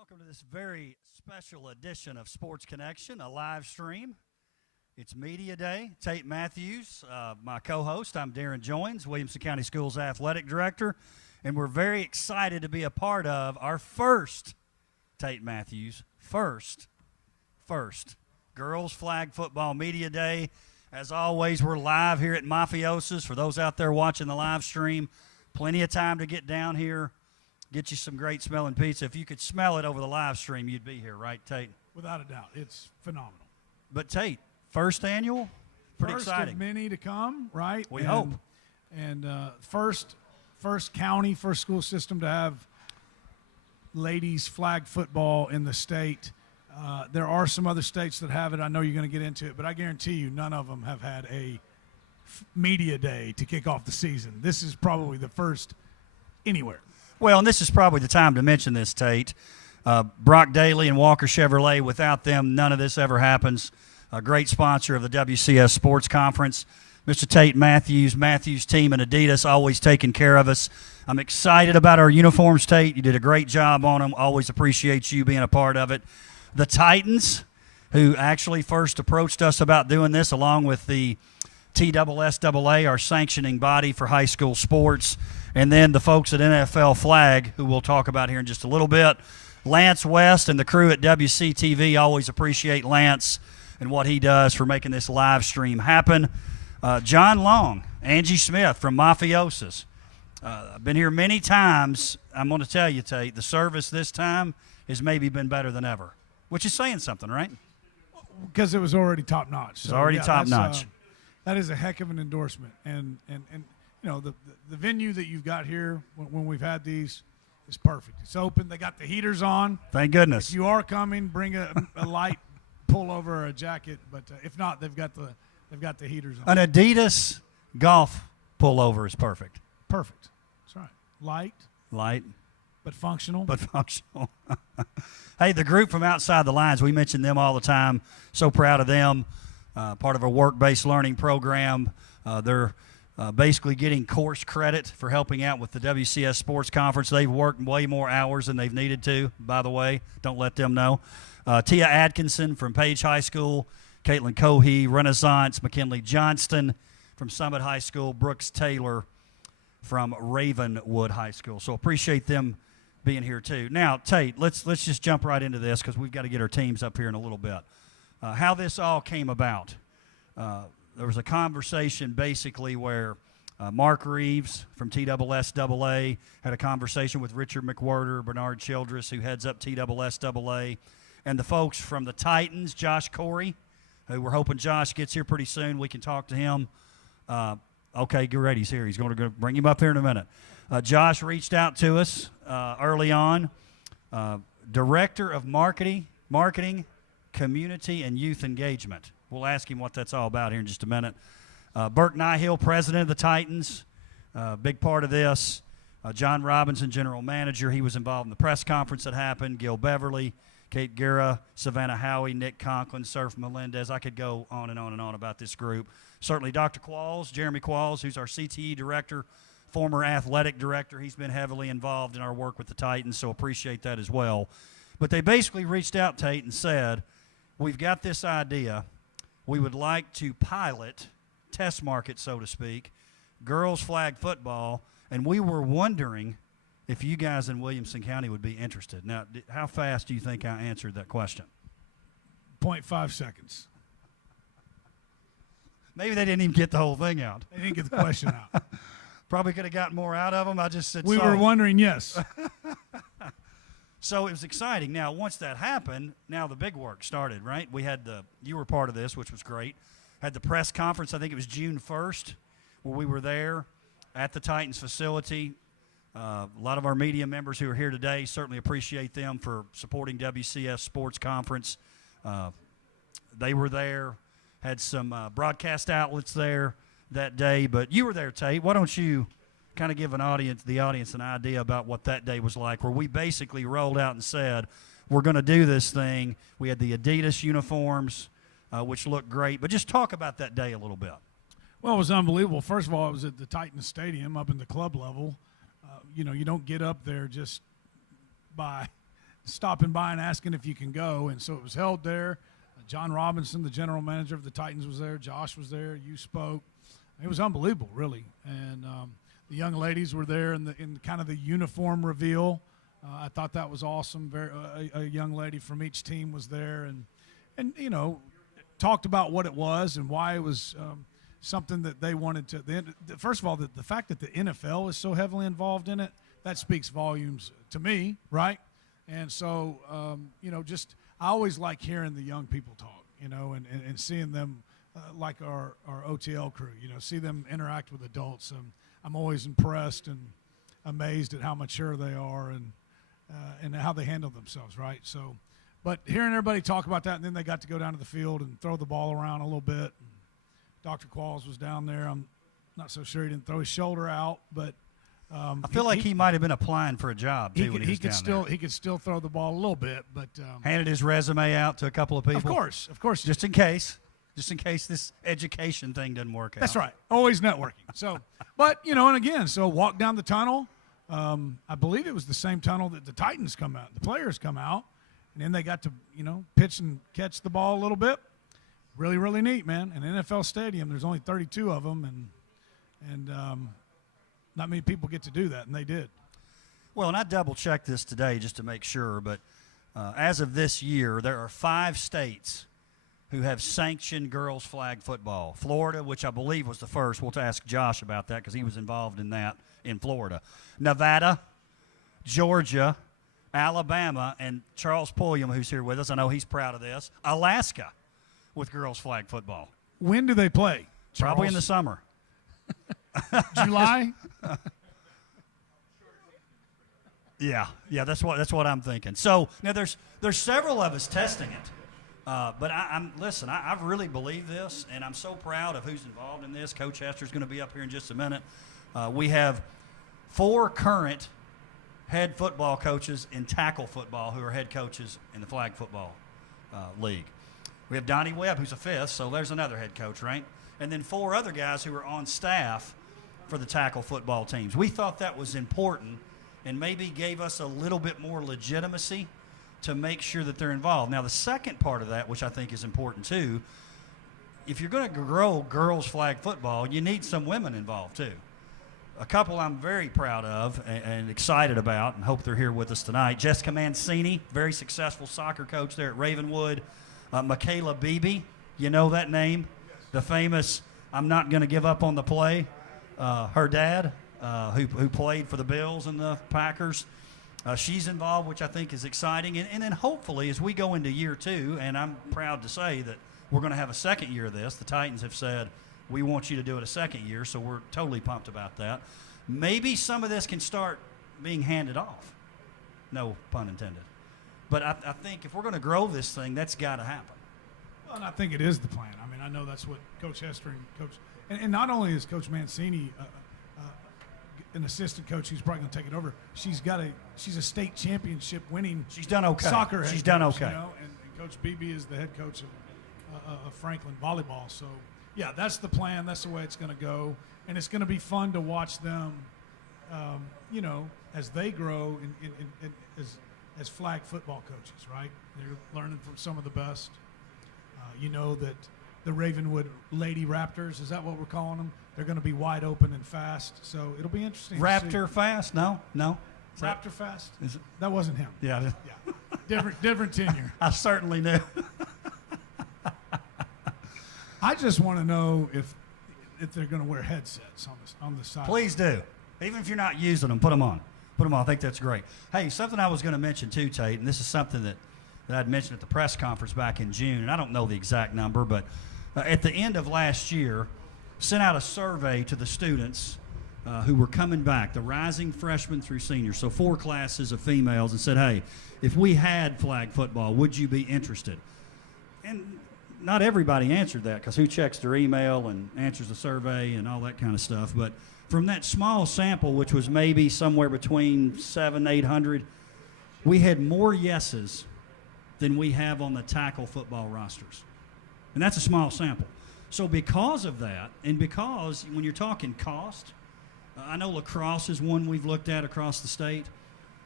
Welcome to this very special edition of Sports Connection, a live stream. It's Media Day. Tay Matthews, my co-host. I'm Darren Joines, Williamson County Schools Athletic Director, and we're very excited to be a part of our first, Tay Matthews, first Girls Flag Football Media Day. As always, we're live here at MAFIAoZA's. For those out there watching the live stream, plenty of time to get down here. Get you some great smelling pizza. If you could smell it over the live stream, you'd be here, right, Tate? Without a doubt. It's phenomenal. But, Tate, first annual? Pretty exciting. First of many to come, right? We hope. And first county, first school system to have ladies flag football in the state. There are some other states that have it. I know you're going to get into it, but I guarantee you none of them have had a media day to kick off the season. This is probably the first anywhere. Well, and this is probably the time to mention this, Tate. Brock Daly and Walker Chevrolet, without them, none of this ever happens. A great sponsor of the WCS Sports Conference. Mr. Tate Matthews, Matthews team, and Adidas always taking care of us. I'm excited about our uniforms, Tate. You did a great job on them. Always appreciate you being a part of it. The Titans, who actually first approached us about doing this, along with the TSSAA, our sanctioning body for high school sports, and then the folks at NFL Flag, who we'll talk about here in just a little bit. Lance West and the crew at WCTV, always appreciate Lance and what he does for making this live stream happen. John Long, Angie Smith from MAFIAoZA's. I've been here many times. I'm going to tell you, Tate, the service this time has maybe been better than ever, which is saying something, right? Because it was already top-notch. It's already top-notch. That is a heck of an endorsement. And you know, the venue that you've got here when we've had these is perfect. It's open. They got the heaters on. Thank goodness. If you are coming, bring a light pullover or a jacket. But if not, they've got the heaters on. An Adidas golf pullover is perfect. Perfect. That's right. Light. But functional. Hey, the group from Outside the Lines, we mention them all the time. So proud of them. Part of a work-based learning program. They're basically getting course credit for helping out with the WCS Sports Conference. They've worked way more hours than they've needed to, by the way. Don't let them know. Tia Atkinson from Page High School, Caitlin Cohey, Renaissance, McKinley Johnston from Summit High School, Brooks Taylor from Ravenwood High School. So appreciate them being here too. Now, Tate, let's just jump right into this because we've got to get our teams up here in a little bit. How this all came about. There was a conversation basically where Mark Reeves from TSSAA had a conversation with Richard McWhirter, Bernard Childress, who heads up TSSAA, and the folks from the Titans, Josh Corey, who we're hoping Josh gets here pretty soon. We can talk to him. Okay, get ready. He's here. He's going to bring him up here in a minute. Josh reached out to us early on. Director of Marketing, Community, and Youth Engagement. We'll ask him what that's all about here in just a minute. Burke Nihill, president of the Titans, big part of this. John Robinson, general manager. He was involved in the press conference that happened. Gil Beverly, Kate Guerra, Savannah Howie, Nick Conklin, Surf Melendez. I could go on and on and on about this group. Certainly Dr. Qualls, Jeremy Qualls, who's our CTE director, former athletic director. He's been heavily involved in our work with the Titans, so appreciate that as well. But they basically reached out, Tate, and said, we've got this idea. We would like to pilot, test market, so to speak, girls flag football, and we were wondering if you guys in Williamson County would be interested. Now, how fast do you think I answered that question? 0.5 seconds. Maybe they didn't even get the whole thing out. They didn't get the question out. Probably could have gotten more out of them. I just said we were wondering, yes. So it was exciting. Now, once that happened, now the big work started, right? We had you were part of this, which was great. Had the press conference, I think it was June 1st, where we were there at the Titans facility. A lot of our media members who are here today, certainly appreciate them for supporting WCS Sports Conference. They were there, had some broadcast outlets there that day, but you were there, Tate. Why don't you kind of give the audience an idea about what that day was like, where we basically rolled out and said, we're going to do this thing. We had the Adidas uniforms, which looked great. But just talk about that day a little bit. Well, it was unbelievable. First of all, it was at the Titans Stadium up in the club level. You don't get up there just by stopping by and asking if you can go. And so it was held there. John Robinson, the general manager of the Titans, was there. Josh was there. You spoke. It was unbelievable, really. And the young ladies were there in kind of the uniform reveal. I thought that was awesome. A young lady from each team was there, and you know, talked about what it was and why it was something that they wanted to. First of all, the fact that the NFL is so heavily involved in it, that speaks volumes to me, right? And so, you know, just I always like hearing the young people talk, you know, and seeing them like our OTL crew, you know, see them interact with adults. I'm always impressed and amazed at how mature they are and how they handle themselves, right? So, but hearing everybody talk about that, and then they got to go down to the field and throw the ball around a little bit. Dr. Qualls was down there. I'm not so sure he didn't throw his shoulder out, but I feel like he might have been applying for a job too when he was down there. He could still throw the ball a little bit, but handed his resume out to a couple of people. Of course, just in case this education thing doesn't work out. That's right. Always networking. So, but you know, and again, so walk down the tunnel. I believe it was the same tunnel that the Titans come out, the players come out, and then they got to, you know, pitch and catch the ball a little bit. Really, really neat, man. An NFL stadium, there's only 32 of them, and not many people get to do that, and they did. Well, and I double-checked this today just to make sure, but as of this year, there are 5 states who have sanctioned girls flag football. Florida, which I believe was the first. We'll ask Josh about that because he was involved in that in Florida. Nevada, Georgia, Alabama, and Charles Pulliam, who's here with us. I know he's proud of this. Alaska with girls flag football. When do they play, Charles? Probably in the summer. July? Yeah, that's what I'm thinking. So now there's several of us testing it. But I really believe this, and I'm so proud of who's involved in this. Coach Hester's going to be up here in just a minute. We have 4 current head football coaches in tackle football who are head coaches in the flag football league. We have Donnie Webb, who's a 5th, so there's another head coach, right? And then 4 other guys who are on staff for the tackle football teams. We thought that was important and maybe gave us a little bit more legitimacy to make sure that they're involved. Now, the second part of that, which I think is important too, if you're going to grow girls flag football, you need some women involved too. A couple I'm very proud of and excited about and hope they're here with us tonight. Jessica Mancini, very successful soccer coach there at Ravenwood. Michaela Beebe, you know that name? The famous I'm not going to give up on the play. Her dad, who played for the Bills and the Packers. She's involved, which I think is exciting. And then hopefully as we go into year 2, and I'm proud to say that we're going to have a second year of this. The Titans have said, we want you to do it a second year, so we're totally pumped about that. Maybe some of this can start being handed off. No pun intended. But I think if we're going to grow this thing, that's got to happen. Well, and I think it is the plan. I mean, I know that's what Coach Hester and Coach – and not only is Coach Mancini an assistant coach who's probably going to take it over. She's a state championship winning. She's done okay. Soccer. She's done okay. You know? And Coach Beebe is the head coach of Franklin volleyball. So yeah, that's the plan. That's the way it's going to go, and it's going to be fun to watch them. You know, as they grow as flag football coaches, right? They're learning from some of the best. You know that the Ravenwood Lady Raptors, is that what we're calling them? They're going to be wide open and fast, so it'll be interesting. Raptor fast? No. Raptor fast? Is it? That wasn't him. Yeah. Different tenure. I certainly knew. I just want to know if they're going to wear headsets on the side. Please do. Even if you're not using them, put them on. I think that's great. Hey, something I was going to mention too, Tate, and this is something that I'd mentioned at the press conference back in June, and I don't know the exact number, but at the end of last year, sent out a survey to the students who were coming back, the rising freshmen through seniors, so 4 classes of females, and said, hey, if we had flag football, would you be interested? And not everybody answered that because who checks their email and answers the survey and all that kind of stuff. But from that small sample, which was maybe somewhere between 700, 800, we had more yeses than we have on the tackle football rosters. And that's a small sample. So because of that, and because when you're talking cost, I know lacrosse is one we've looked at across the state.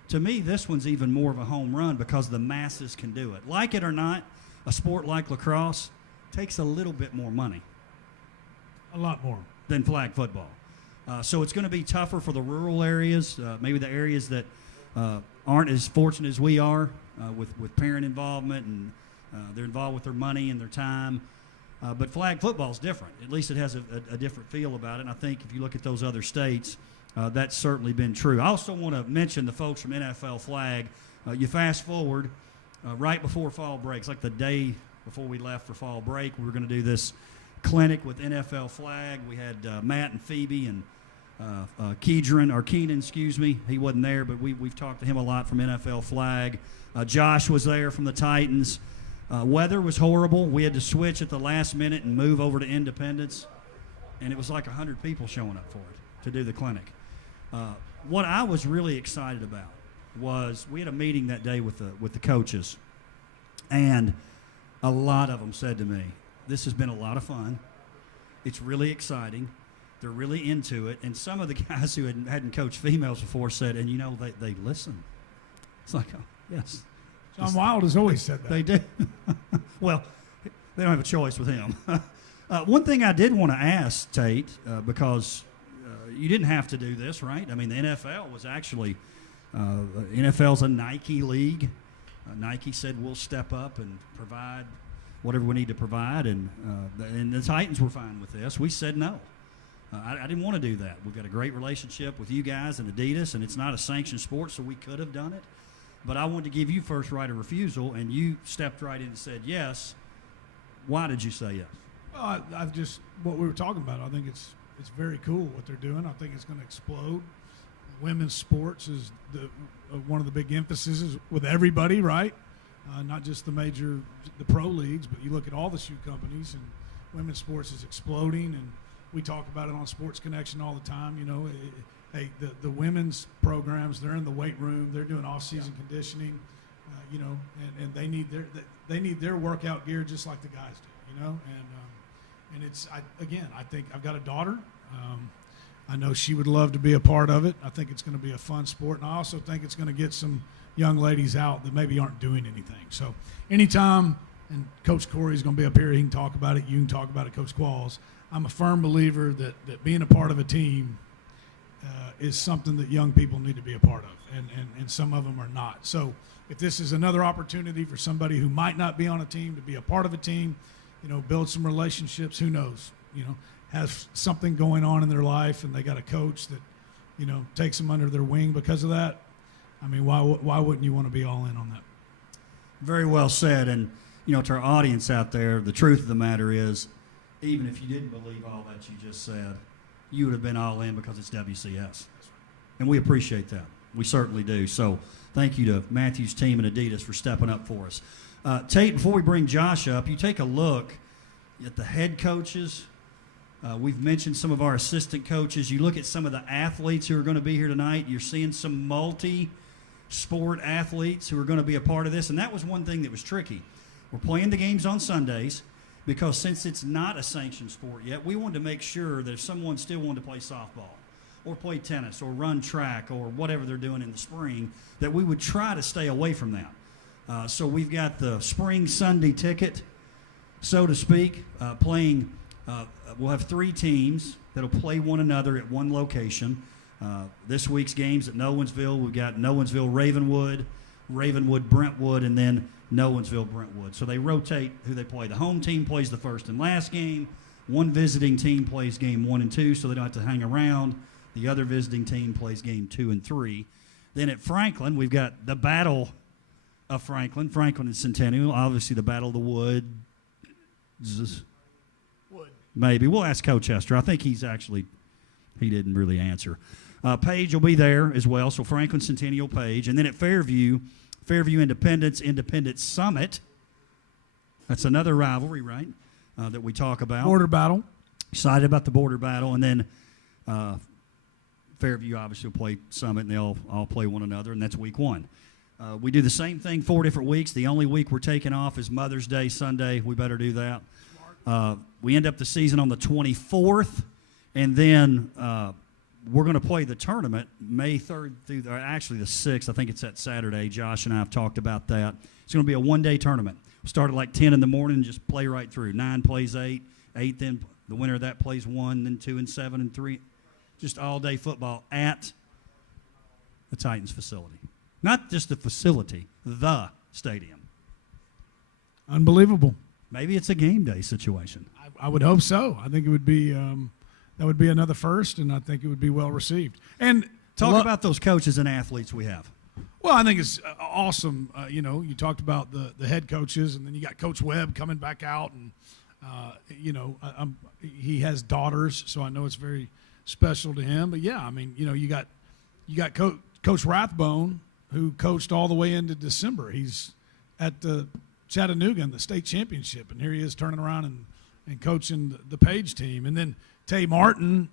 to me, this one's even more of a home run because the masses can do it. Like it or not, a sport like lacrosse takes a little bit more money. A lot more. Than flag football. So it's going to be tougher for the rural areas, maybe the areas that aren't as fortunate as we are with parent involvement, and they're involved with their money and their time. But flag football is different. At least it has a different feel about it. And I think if you look at those other states, that's certainly been true. I also want to mention the folks from NFL Flag. You fast forward right before fall breaks, like the day before we left for fall break, we were going to do this clinic with NFL Flag. We had Matt and Phoebe and Keenan, excuse me. He wasn't there, but we've talked to him a lot from NFL Flag. Josh was there from the Titans. Weather was horrible. We had to switch at the last minute and move over to Independence, and it was like 100 people showing up for it to do the clinic. What I was really excited about was we had a meeting that day with the coaches, and a lot of them said to me, "This has been a lot of fun. It's really exciting. They're really into it." And some of the guys who hadn't coached females before said, "And they listen." It's like, oh, yes. John Wild has always said that. They do. Well, they don't have a choice with him. One thing I did want to ask, Tate, because you didn't have to do this, right? I mean, the NFL was actually, NFL's a Nike league. Nike said we'll step up and provide whatever we need to provide, and the Titans were fine with this. We said no. I didn't want to do that. We've got a great relationship with you guys and Adidas, and it's not a sanctioned sport, so we could have done it. But I wanted to give you first right of refusal, and you stepped right in and said yes. Why did you say yes? Well, I just, what we were talking about, I think it's very cool what they're doing. I think it's going to explode. Women's sports is one of the big emphases with everybody, right? Not just the pro leagues, but you look at all the shoe companies, and women's sports is exploding, and we talk about it on Sports Connection all the time. Hey, the women's programs, they're in the weight room, they're doing off-season conditioning, and they need their workout gear just like the guys do, and it's I think I've got a daughter. I know she would love to be a part of it. I think it's going to be a fun sport, and I also think it's going to get some young ladies out that maybe aren't doing anything. So anytime, and Coach Corey's going to be up here, he can talk about it, you can talk about it, Coach Qualls. I'm a firm believer that being a part of a team is something that young people need to be a part of, and some of them are not. So if this is another opportunity for somebody who might not be on a team to be a part of a team, build some relationships, who knows, has something going on in their life, and they got a coach that, takes them under their wing because of that. I mean, why wouldn't you want to be all in on that? Very well said. And, to our audience out there, the truth of the matter is, even if you didn't believe all that you just said, you would have been all in because it's WCS. And we appreciate that. We certainly do. So thank you to Matthew's team and Adidas for stepping up for us. Tate, before we bring Josh up, you take a look at the head coaches. We've mentioned some of our assistant coaches. You look at some of the athletes who are going to be here tonight. You're seeing some multi-sport athletes who are going to be a part of this. And that was one thing that was tricky. We're playing the games on Sundays because since it's not a sanctioned sport yet, we wanted to make sure that if someone still wanted to play softball or play tennis or run track or whatever they're doing in the spring, that we would try to stay away from that. So we've got the spring Sunday ticket, so to speak, playing. We'll have 3 teams that'll play one another at one location. This week's games at Nolensville, we've got Nolensville-Ravenwood, Ravenwood-Brentwood, and then Nolensville-Brentwood. So they rotate who they play. The home team plays the first and last game. One visiting team plays game 1 and 2, so they don't have to hang around. The other visiting team plays game 2 and 3. Then at Franklin, we've got the Battle of Franklin and Centennial. Obviously, the Battle of the Wood. Maybe. We'll ask Coach Hester. I think he didn't really answer. Page will be there as well, so Franklin, Centennial, Page. And then at Fairview Independence Summit. That's another rivalry, right, that we talk about. Border battle. Excited about the border battle. And then Fairview obviously will play Summit, and they'll all play one another, and that's week 1. We do the same thing 4 different weeks. The only week we're taking off is Mother's Day Sunday. We better do that. We end up the season on the 24th, and then we're going to play the tournament May 3rd through actually the 6th. I think it's that Saturday. Josh and I have talked about that. It's going to be a one-day tournament. We'll start at like 10 in the morning and just play right through. 9 plays 8, 8 then the winner of that plays 1, then 2 and 7 and 3. Just all-day football at the Titans facility. Not just the facility, the stadium. Unbelievable. Maybe it's a game day situation. I would hope so. I think it would be that would be another first, and I think it would be well received. And talk about those coaches and athletes we have. Well, I think it's awesome. You know, you talked about the head coaches, and then you got Coach Webb coming back out, and you know, he has daughters, so I know it's very special to him. But yeah, I mean, you know, you got Coach Rathbone, who coached all the way into December. He's at the Chattanooga in the state championship, and here he is turning around and coaching the Page team. And then Tay Martin,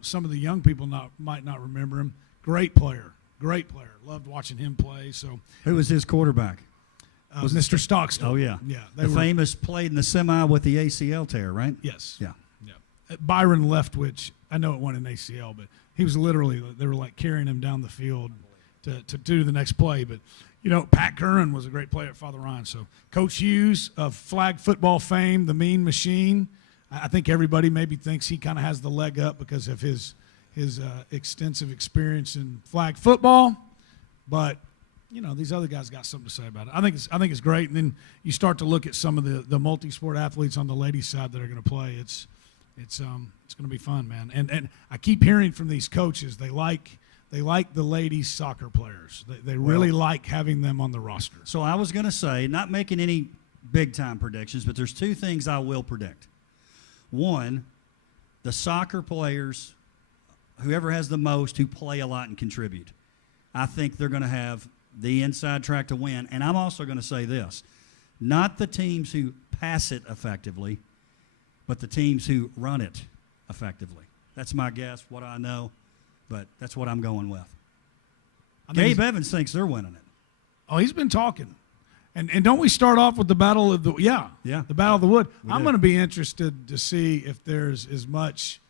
some of the young people might not remember him. Great player. Loved watching him play. So who was his quarterback? Was Mr. Stockstill. Oh yeah, yeah. The famous played in the semi with the ACL tear, right? Yes. Yeah. Byron Leftwich. I know it wasn't an ACL, but he was literally, they were like carrying him down the field to do the next play. But you know, Pat Curran was a great player at Father Ryan. So Coach Hughes of flag football fame, the Mean Machine. I think everybody maybe thinks he kind of has the leg up because of his extensive experience in flag football, but you know, these other guys got something to say about it. I think it's great. And then you start to look at some of the multi-sport athletes on the ladies' side that are going to play. It's going to be fun, man. And I keep hearing from these coaches they like the ladies soccer players. They really like having them on the roster. So I was going to say, not making any big time predictions, but there's two things I will predict. One, the soccer players, whoever has the most, who play a lot and contribute, I think they're going to have the inside track to win. And I'm also going to say this, not the teams who pass it effectively, but the teams who run it effectively. That's my guess, what I know, but that's what I'm going with. Gabe Evans thinks they're winning it. Oh, he's been talking. And don't we start off with the Battle of the the Battle of the Wood? I'm going to be interested to see if there's as much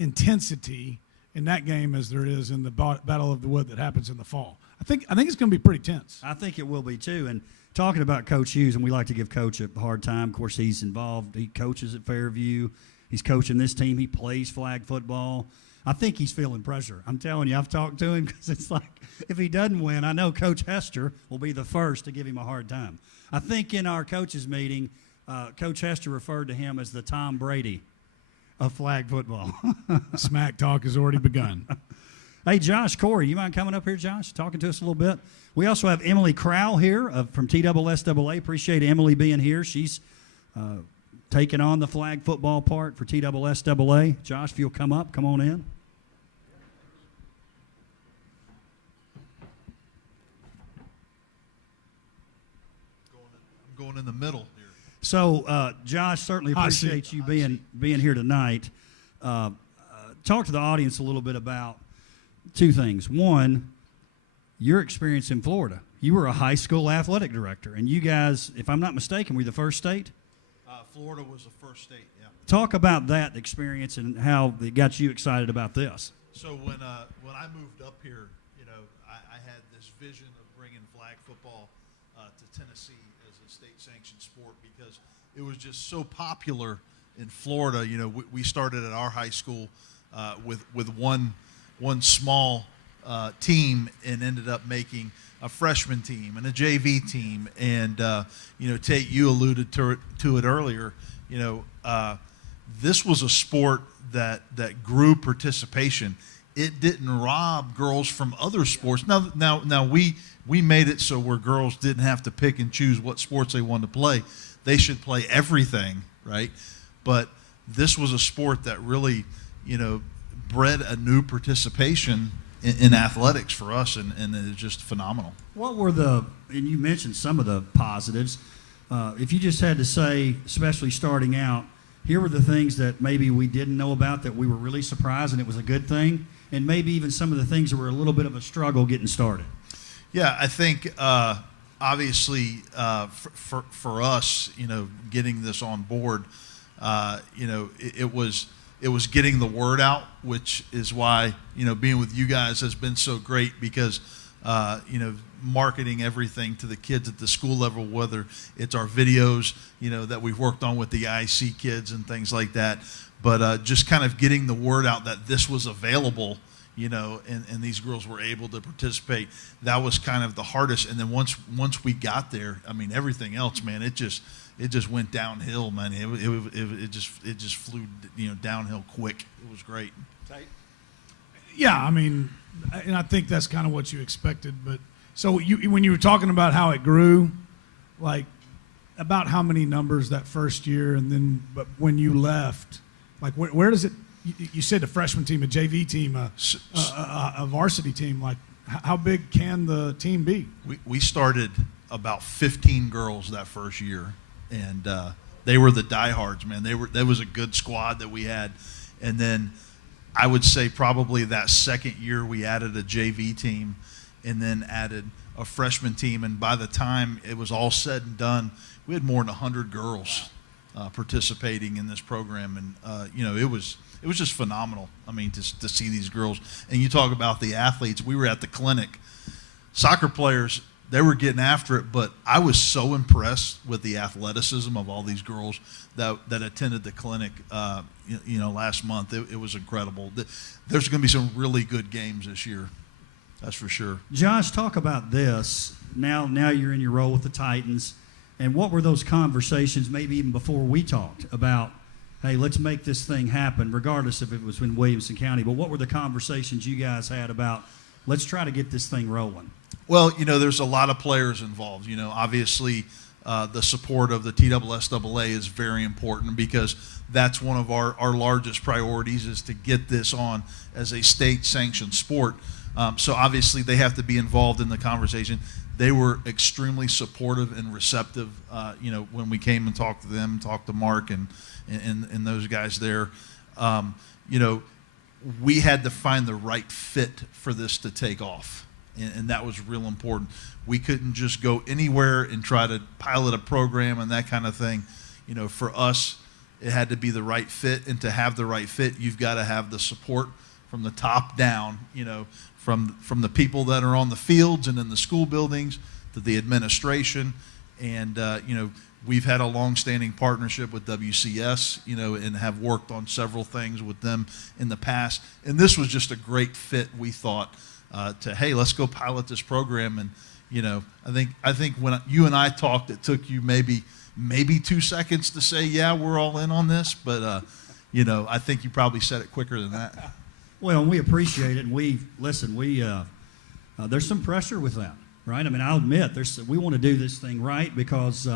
intensity in that game as there is in the Battle of the Wood that happens in the fall. I think it's going to be pretty tense. I think it will be too. And talking about Coach Hughes, and we like to give Coach a hard time. Of course, he's involved. He coaches at Fairview. He's coaching this team. He plays flag football. I think he's feeling pressure. I'm telling you, I've talked to him because it's like if he doesn't win, I know Coach Hester will be the first to give him a hard time. I think in our coaches meeting, Coach Hester referred to him as the Tom Brady of flag football. Smack talk has already begun. Hey, Josh, Corey, you mind coming up here, Josh, talking to us a little bit? We also have Emily Crowl here from TSSAA. Appreciate Emily being here. She's taking on the flag football part for TSSAA. Josh, if you'll come up, come on in. Going in the middle here. So, Josh, certainly appreciate you being here tonight. Talk to the audience a little bit about two things. One, your experience in Florida. You were a high school athletic director, and you guys, if I'm not mistaken, were you the first state? Florida was the first state, yeah. Talk about that experience and how it got you excited about this. So when I moved up here, you know, I had this vision of bringing flag football to Tennessee as a state-sanctioned sport because it was just so popular in Florida. You know, we started at our high school with one small team and ended up making a freshman team and a JV team. And, you know, Tate, you alluded to it earlier. You know, this was a sport that grew participation. It didn't rob girls from other sports. Now we made it so where girls didn't have to pick and choose what sports they wanted to play. They should play everything, right? But this was a sport that really, you know, bred a new participation in athletics for us, and it's just phenomenal. What were and you mentioned some of the positives. If you just had to say, especially starting out, here were the things that maybe we didn't know about that we were really surprised and it was a good thing, and maybe even some of the things that were a little bit of a struggle getting started. Yeah, I think obviously for us, you know, getting this on board, you know, it was it was getting the word out, which is why, being with you guys has been so great because, marketing everything to the kids at the school level, whether it's our videos, that we've worked on with the IC kids and things like that. But just kind of getting the word out that this was available, and these girls were able to participate. That was kind of the hardest. And then once we got there, I mean, everything else, man, it just went downhill, man. It just flew, downhill quick. It was great. Yeah, I mean, and I think that's kind of what you expected. But so when you were talking about how it grew, like about how many numbers that first year, and then but when you left, like where does it? You said a freshman team, a JV team, a varsity team. Like how big can the team be? We started about 15 girls that first year, and they were the diehards, man. That was a good squad that we had, and then I would say probably that second year we added a JV team, and then added a freshman team, and by the time it was all said and done, we had more than 100 girls participating in this program, and it was just phenomenal. I mean, to see these girls, and you talk about the athletes. We were at the clinic, soccer players. They were getting after it, but I was so impressed with the athleticism of all these girls that attended the clinic, last month. It was incredible. There's going to be some really good games this year, that's for sure. Josh, talk about this. Now you're in your role with the Titans, and what were those conversations, maybe even before we talked about, hey, let's make this thing happen, regardless if it was in Williamson County, but what were the conversations you guys had about, let's try to get this thing rolling? Well, there's a lot of players involved. Obviously, the support of the TSSAA is very important because that's one of our largest priorities is to get this on as a state-sanctioned sport. So obviously, they have to be involved in the conversation. They were extremely supportive and receptive, when we came and talked to them, talked to Mark and those guys there. We had to find the right fit for this to take off. And that was real important. We couldn't just go anywhere and try to pilot a program and that kind of thing. For us, it had to be the right fit. And to have the right fit, you've got to have the support from the top down, from the people that are on the fields and in the school buildings to the administration. And, we've had a long-standing partnership with WCS, and have worked on several things with them in the past. And this was just a great fit, we thought, hey, let's go pilot this program. And, I think when you and I talked, it took you maybe 2 seconds to say, yeah, we're all in on this. But, I think you probably said it quicker than that. Well, we appreciate it. And there's some pressure with that, right? I mean, I'll admit, we want to do this thing right because,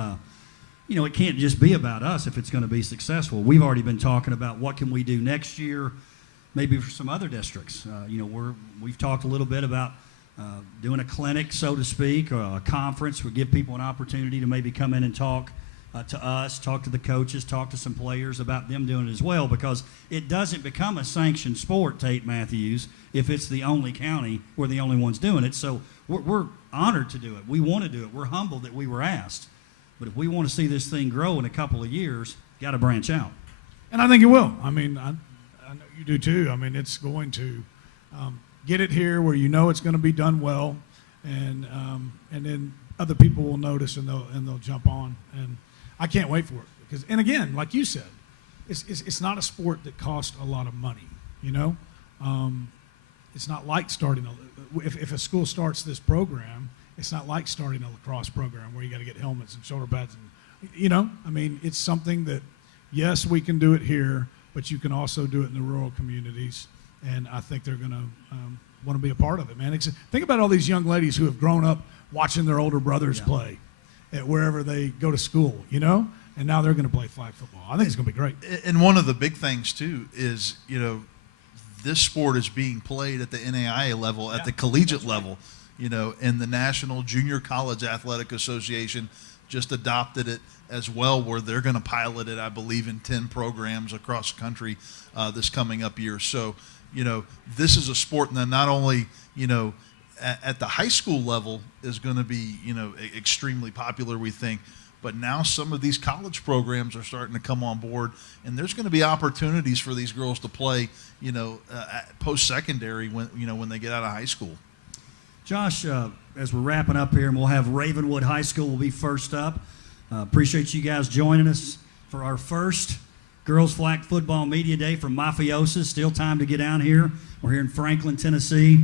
it can't just be about us if it's going to be successful. We've already been talking about what can we do next year, maybe for some other districts. We've talked a little bit about doing a clinic, so to speak, or a conference. We give people an opportunity to maybe come in and talk to us, talk to the coaches, talk to some players about them doing it as well, because it doesn't become a sanctioned sport, Tate Matthews, if it's the only county, we're the only ones doing it. So we're honored to do it. We want to do it. We're humbled that we were asked. But if we want to see this thing grow in a couple of years, got to branch out. And I think it will. I mean, I know you do too. I mean, it's going to get it here where it's going to be done well, and then other people will notice and they'll jump on. And I can't wait for it because, and again, like you said, it's not a sport that costs a lot of money. It's not like starting if a school starts this program. It's not like starting a lacrosse program where you got to get helmets and shoulder pads and, I mean, it's something that, yes, we can do it here, but you can also do it in the rural communities, and I think they're going to want to be a part of it, man. Think about all these young ladies who have grown up watching their older brothers play at wherever they go to school, and now they're going to play flag football. I think it's going to be great. And one of the big things, too, is, this sport is being played at the NAIA level, at the collegiate level. And the National Junior College Athletic Association just adopted it as well, where they're going to pilot it, I believe, in 10 programs across the country this coming up year. So, this is a sport that not only, at the high school level is going to be, extremely popular, we think, But now some of these college programs are starting to come on board, and there's going to be opportunities for these girls to play, post-secondary when they get out of high school. Josh, as we're wrapping up here, and we'll have Ravenwood High School will be first up. Appreciate you guys joining us for our first Girls Flag Football Media Day from MAFIAoZA. Still time to get down here. We're here in Franklin, Tennessee.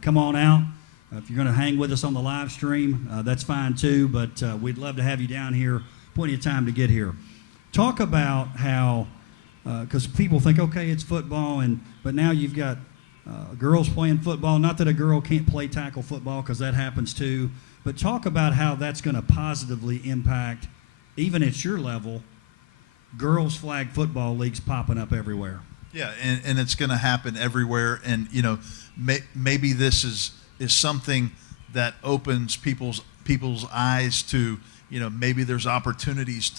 Come on out. If you're going to hang with us on the live stream, that's fine too, but we'd love to have you down here. Plenty of time to get here. Talk about how, because people think, okay, it's football, but now you've got girls playing football. Not that a girl can't play tackle football, because that happens too, but talk about how that's going to positively impact, even at your level, girls flag football leagues popping up everywhere. Yeah, and it's going to happen everywhere. And maybe this is something that opens people's eyes to maybe there's opportunities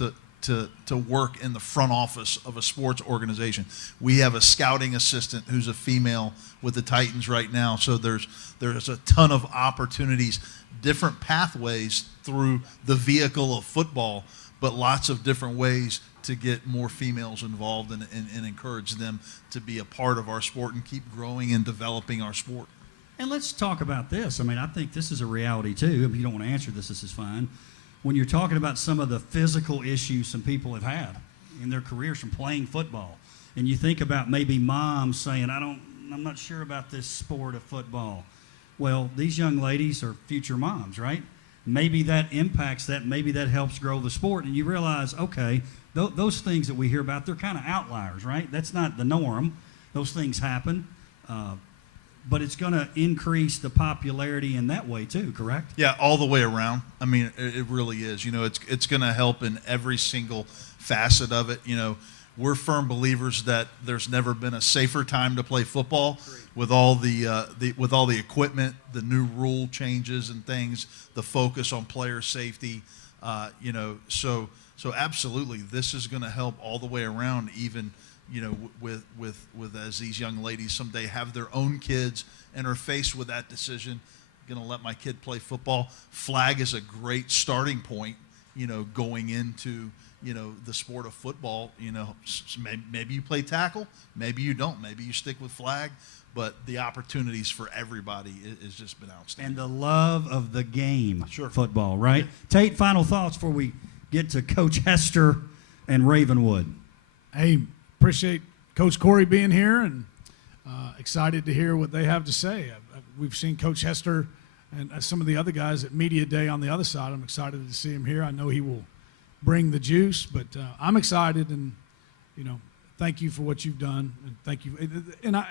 to work in the front office of a sports organization. We have a scouting assistant who's a female with the Titans right now, so there's a ton of opportunities, different pathways through the vehicle of football, but lots of different ways to get more females involved and encourage them to be a part of our sport and keep growing and developing our sport. And let's talk about this. I mean, I think this is a reality too. If you don't want to answer this is fine. When you're talking about some of the physical issues some people have had in their careers from playing football, and you think about maybe moms saying, I'm not sure about this sport of football. Well, these young ladies are future moms, right? Maybe that impacts that. Maybe that helps grow the sport. And you realize, okay, those things that we hear about, they're kind of outliers, right? That's not the norm. Those things happen. But it's going to increase the popularity in that way too, correct? Yeah, all the way around. I mean, it really is. It's going to help in every single facet of it. We're firm believers that there's never been a safer time to play football. Great. With all the equipment, the new rule changes and things, the focus on player safety. So absolutely, this is going to help all the way around. Even with as these young ladies someday have their own kids and are faced with that decision, going to let my kid play football. Flag is a great starting point. Going into the sport of football. Maybe you play tackle, maybe you don't, maybe you stick with flag. But the opportunities for everybody has just been outstanding. And the love of the game, sure. Football, right? Tate, final thoughts before we get to Coach Hester and Ravenwood. Hey, appreciate Coach Corey being here, and excited to hear what they have to say. We've seen Coach Hester and some of the other guys at Media Day on the other side. I'm excited to see him here. I know he will bring the juice, but I'm excited, and thank you for what you've done, and thank you. And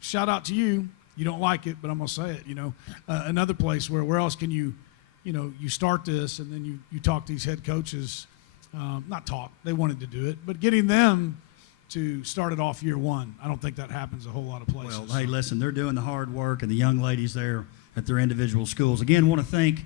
shout out to you. You don't like it, but I'm gonna say it. Another place where else can you start this, and then you talk to these head coaches. Not talk. They wanted to do it, but getting them to start it off year one. I don't think that happens a whole lot of places. Well, hey, listen, they're doing the hard work, and the young ladies there at their individual schools. Again, want to thank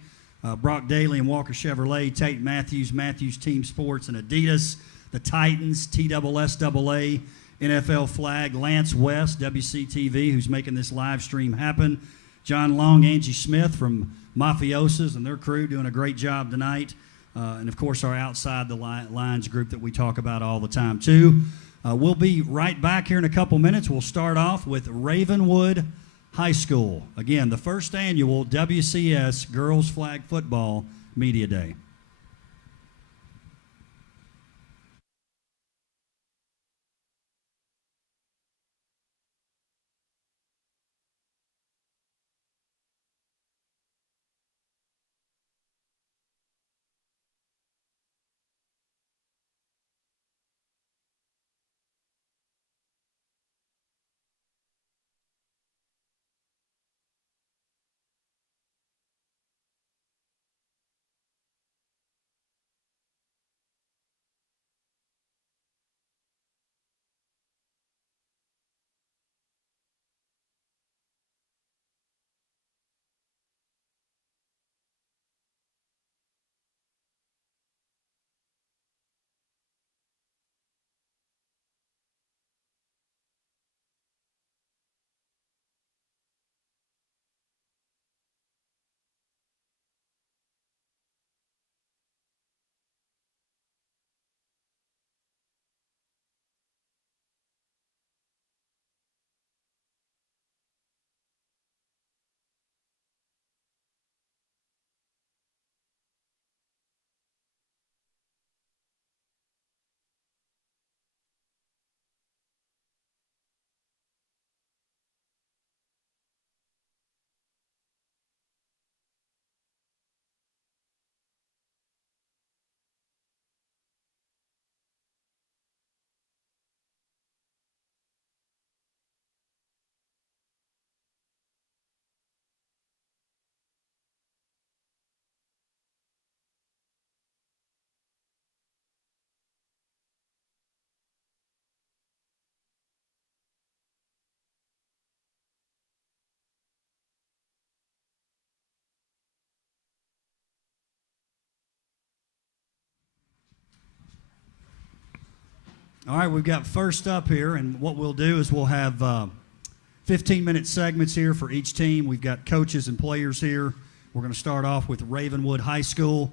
Brock Daly and Walker Chevrolet, Tate Matthews, Matthews Team Sports, and Adidas, the Titans, TSSAA, NFL Flag, Lance West, WCTV, who's making this live stream happen, John Long, Angie Smith from MAFIAoZA and their crew doing a great job tonight, and, of course, our Outside the Lines group that we talk about all the time, too. We'll be right back here in a couple minutes. We'll start off with Ravenwood High School. Again, the first annual WCS Girls Flag Football Media Day. All right, we've got first up here, and what we'll do is we'll have 15-minute segments here for each team. We've got coaches and players here. We're going to start off with Ravenwood High School.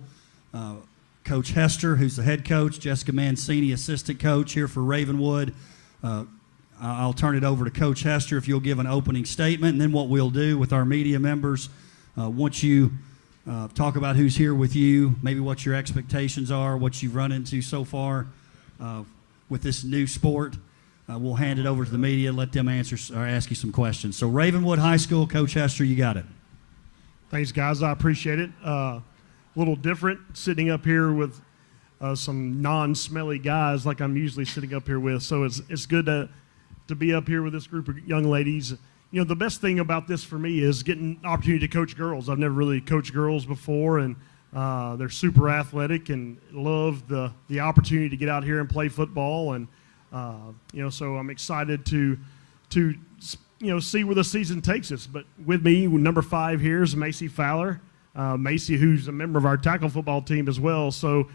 Coach Hester, who's the head coach, Jessica Mancini, assistant coach here for Ravenwood. I'll turn it over to Coach Hester if you'll give an opening statement, and then what we'll do with our media members, once you talk about who's here with you, maybe what your expectations are, what you've run into so far with this new sport. We'll hand it over to the media, let them answer or ask you some questions. So Ravenwood High School, Coach Hester, you got it. Thanks, guys. I appreciate it. A little different sitting up here with some non-smelly guys like I'm usually sitting up here with. So it's good to be up here with this group of young ladies. You know, the best thing about this for me is getting an opportunity to coach girls. I've never really coached girls before, and they're super athletic and love the opportunity to get out here and play football. And, so I'm excited to see where the season takes us. But with me, number 5 here is Macy Fowler. Macy, who's a member of our tackle football team as well. So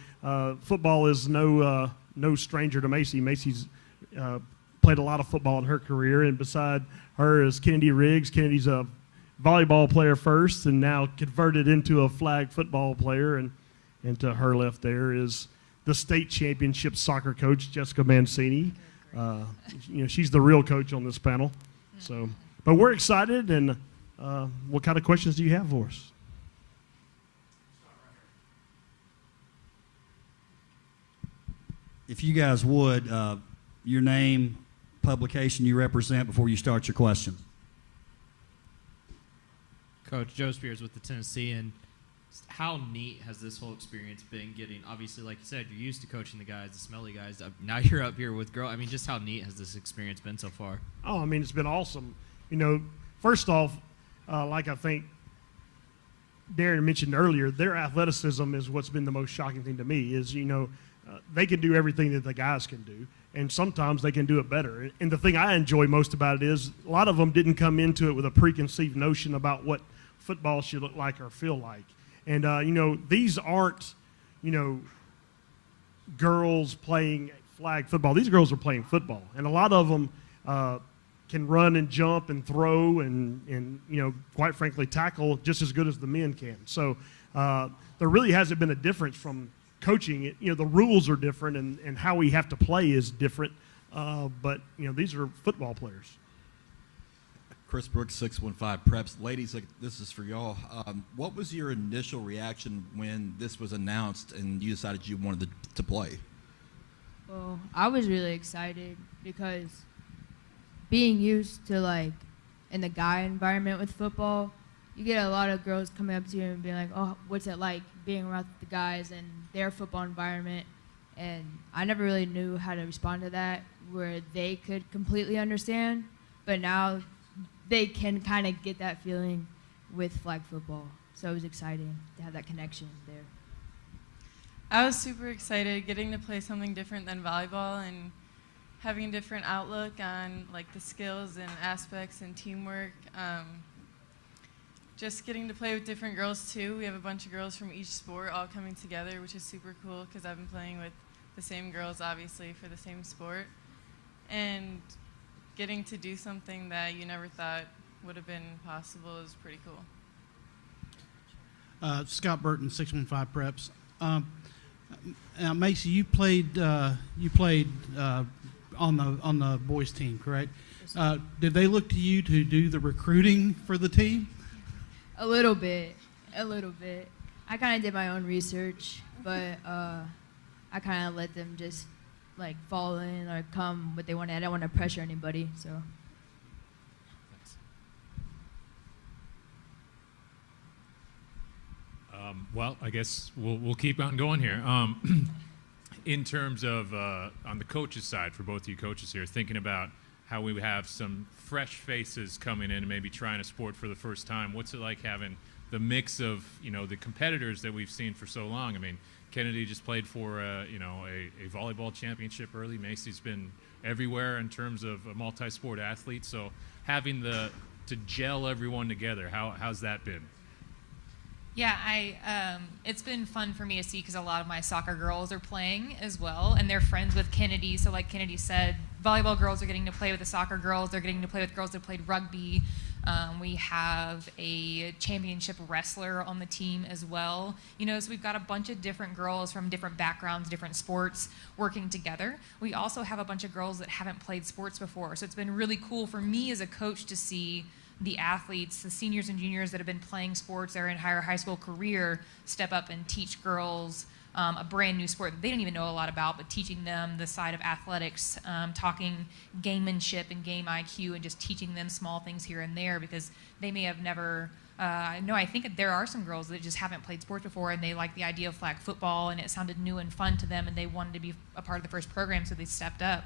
football is no stranger to Macy. Macy's played a lot of football in her career, and beside her is Kennedy Riggs. Kennedy's a volleyball player first and now converted into a flag football player, and to her left there is the state championship soccer coach, Jessica Mancini. She's the real coach on this panel. So, but we're excited, and what kind of questions do you have for us? If you guys would, your name, publication you represent before you start your question. Coach Joe Spears with the Tennessee, and how neat has this whole experience been getting, obviously, like you said, you're used to coaching the guys, the smelly guys. Now you're up here with girls. I mean, just how neat has this experience been so far? Oh, I mean, it's been awesome. First off, like I think Darren mentioned earlier, their athleticism is what's been the most shocking thing to me is, they can do everything that the guys can do, and sometimes they can do it better. And the thing I enjoy most about it is a lot of them didn't come into it with a preconceived notion about what football should look like or feel like. And, these aren't, girls playing flag football. These girls are playing football. And a lot of them can run and jump and throw and quite frankly, tackle just as good as the men can. So there really hasn't been a difference from coaching it. The rules are different and how we have to play is different. But these are football players. Chris Brooks, 615 Preps. Ladies, this is for y'all. What was your initial reaction when this was announced and you decided you wanted to play? Well, I was really excited because being used to, in the guy environment with football, you get a lot of girls coming up to you and being like, oh, what's it like being around the guys and their football environment? And I never really knew how to respond to that where they could completely understand, but now they can kind of get that feeling with flag football. So it was exciting to have that connection there. I was super excited getting to play something different than volleyball and having a different outlook on the skills and aspects and teamwork. Just getting to play with different girls too. We have a bunch of girls from each sport all coming together, which is super cool because I've been playing with the same girls obviously for the same sport. And getting to do something that you never thought would have been possible is pretty cool. Scott Burton, 615 Preps. Now, Macy, you played on the boys team, correct? Did they look to you to do the recruiting for the team? A little bit. I kind of did my own research, but I kind of let them just fall in or come what they wanted. I don't want to pressure anybody, so. Well, I guess we'll keep on going here. In terms of on the coaches' side, for both of you coaches here, thinking about how we have some fresh faces coming in and maybe trying a sport for the first time, what's it like having the mix of the competitors that we've seen for so long? I mean, Kennedy just played for a volleyball championship early. Macy's been everywhere in terms of a multi-sport athlete. So having to gel everyone together, how's that been? Yeah, it's been fun for me to see because a lot of my soccer girls are playing as well, and they're friends with Kennedy. So like Kennedy said, volleyball girls are getting to play with the soccer girls. They're getting to play with girls that played rugby. We have a championship wrestler on the team as well. So we've got a bunch of different girls from different backgrounds, different sports working together. We also have a bunch of girls that haven't played sports before. So it's been really cool for me as a coach to see the athletes, the seniors and juniors that have been playing sports their entire high school career, step up and teach girls a brand new sport that they didn't even know a lot about, but teaching them the side of athletics, talking gamemanship and game IQ, and just teaching them small things here and there because they may have never. I think that there are some girls that just haven't played sports before and they like the idea of flag football and it sounded new and fun to them and they wanted to be a part of the first program, so they stepped up.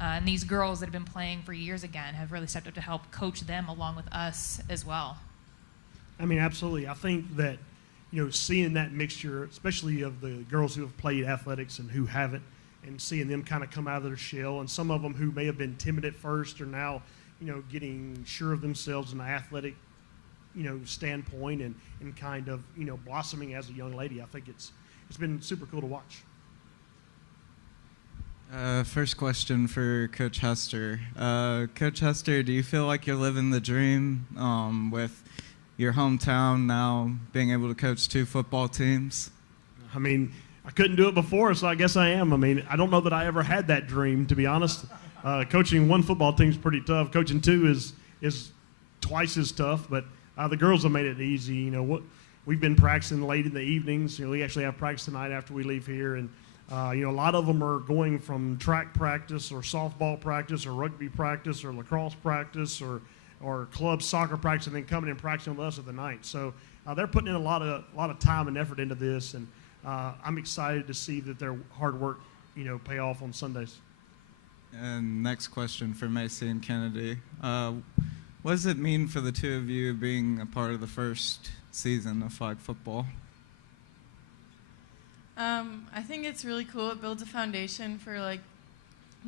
And these girls that have been playing for years again have really stepped up to help coach them along with us as well. I mean, absolutely. I think that, seeing that mixture, especially of the girls who have played athletics and who haven't, and seeing them kind of come out of their shell, and some of them who may have been timid at first are now, getting sure of themselves in an athletic, standpoint and kind of, blossoming as a young lady. I think it's been super cool to watch. First question for Coach Hester. Coach Hester, do you feel like you're living the dream with your hometown now being able to coach 2 football teams? I mean, I couldn't do it before, so I guess I am. I mean, I don't know that I ever had that dream, to be honest. Coaching 1 football team is pretty tough. Coaching 2 is twice as tough, but the girls have made it easy. We've been practicing late in the evenings. We actually have practice tonight after we leave here, and a lot of them are going from track practice or softball practice or rugby practice or lacrosse practice or club soccer practice and then coming and practicing with us at the night. So they're putting in a lot of time and effort into this, and I'm excited to see that their hard work, pay off on Sundays. And next question for Macy and Kennedy. What does it mean for the 2 of you being a part of the first season of flag football? I think it's really cool. It builds a foundation for like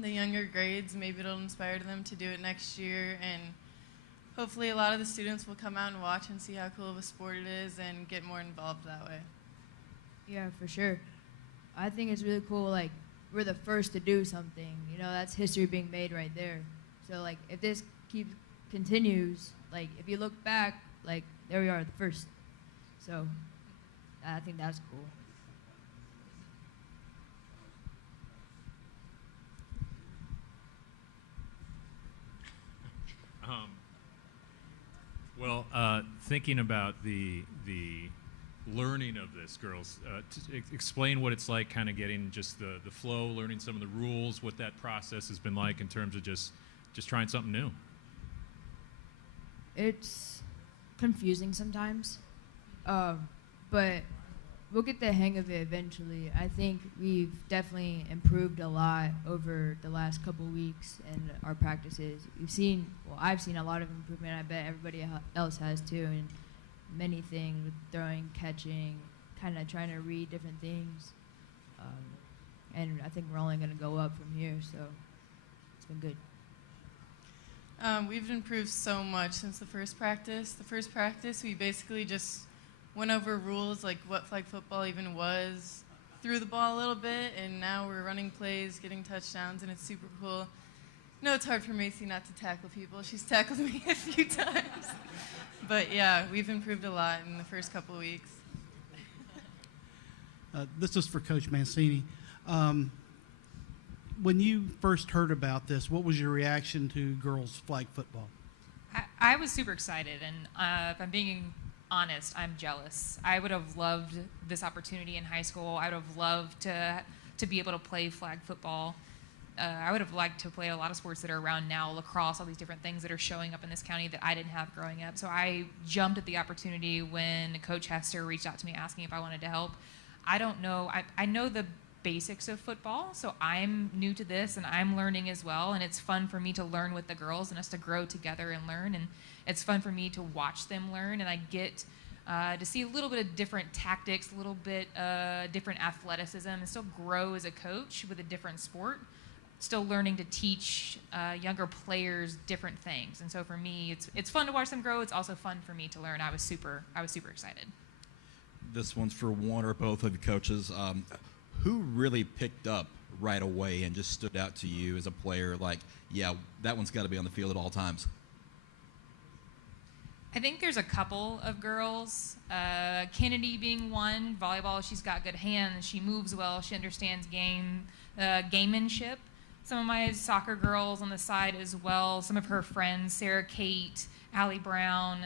the younger grades. Maybe it'll inspire them to do it next year, and hopefully a lot of the students will come out and watch and see how cool of a sport it is and get more involved that way. Yeah, for sure. I think it's really cool, like, we're the first to do something. That's history being made right there. So, like, if this continues, like, if you look back, like, there we are, the first. So, I think that's cool. Thinking about the learning of this, girls, explain what it's like kind of getting just the flow, learning some of the rules, what that process has been like in terms of just trying something new. It's confusing sometimes, but we'll get the hang of it eventually. I think we've definitely improved a lot over the last couple weeks in our practices. I've seen a lot of improvement. I bet everybody else has too, in many things with throwing, catching, kind of trying to read different things. And I think we're only going to go up from here, so it's been good. We've improved so much since the first practice. The first practice, we basically just went over rules, like what flag football even was, threw the ball a little bit, and now we're running plays, getting touchdowns, and it's super cool. It's hard for Macy not to tackle people. She's tackled me a few times. But yeah, we've improved a lot in the first couple weeks. This is for Coach Mancini. When you first heard about this, what was your reaction to girls flag football? I was super excited, and if I'm being honest, I'm jealous. I would have loved this opportunity in high school. I would have loved to be able to play flag football. I would have liked to play a lot of sports that are around now, lacrosse, all these different things that are showing up in this county that I didn't have growing up. So I jumped at the opportunity when Coach Hester reached out to me asking if I wanted to help. I don't know. I know the basics of football, so I'm new to this and I'm learning as well, and it's fun for me to learn with the girls and us to grow together and learn, and it's fun for me to watch them learn, and I get to see a little bit of different tactics, a little bit different athleticism, and still grow as a coach with a different sport, still learning to teach younger players different things. And so for me, it's fun to watch them grow. It's also fun for me to learn. I was super excited. This one's for one or both of you coaches. Who really picked up right away and just stood out to you as a player? Like, yeah, that one's got to be on the field at all times. I think there's a couple of girls. Kennedy being one. Volleyball, she's got good hands. She moves well. She understands gamemanship. Some of my soccer girls on the side as well. Some of her friends, Sarah Kate, Allie Brown,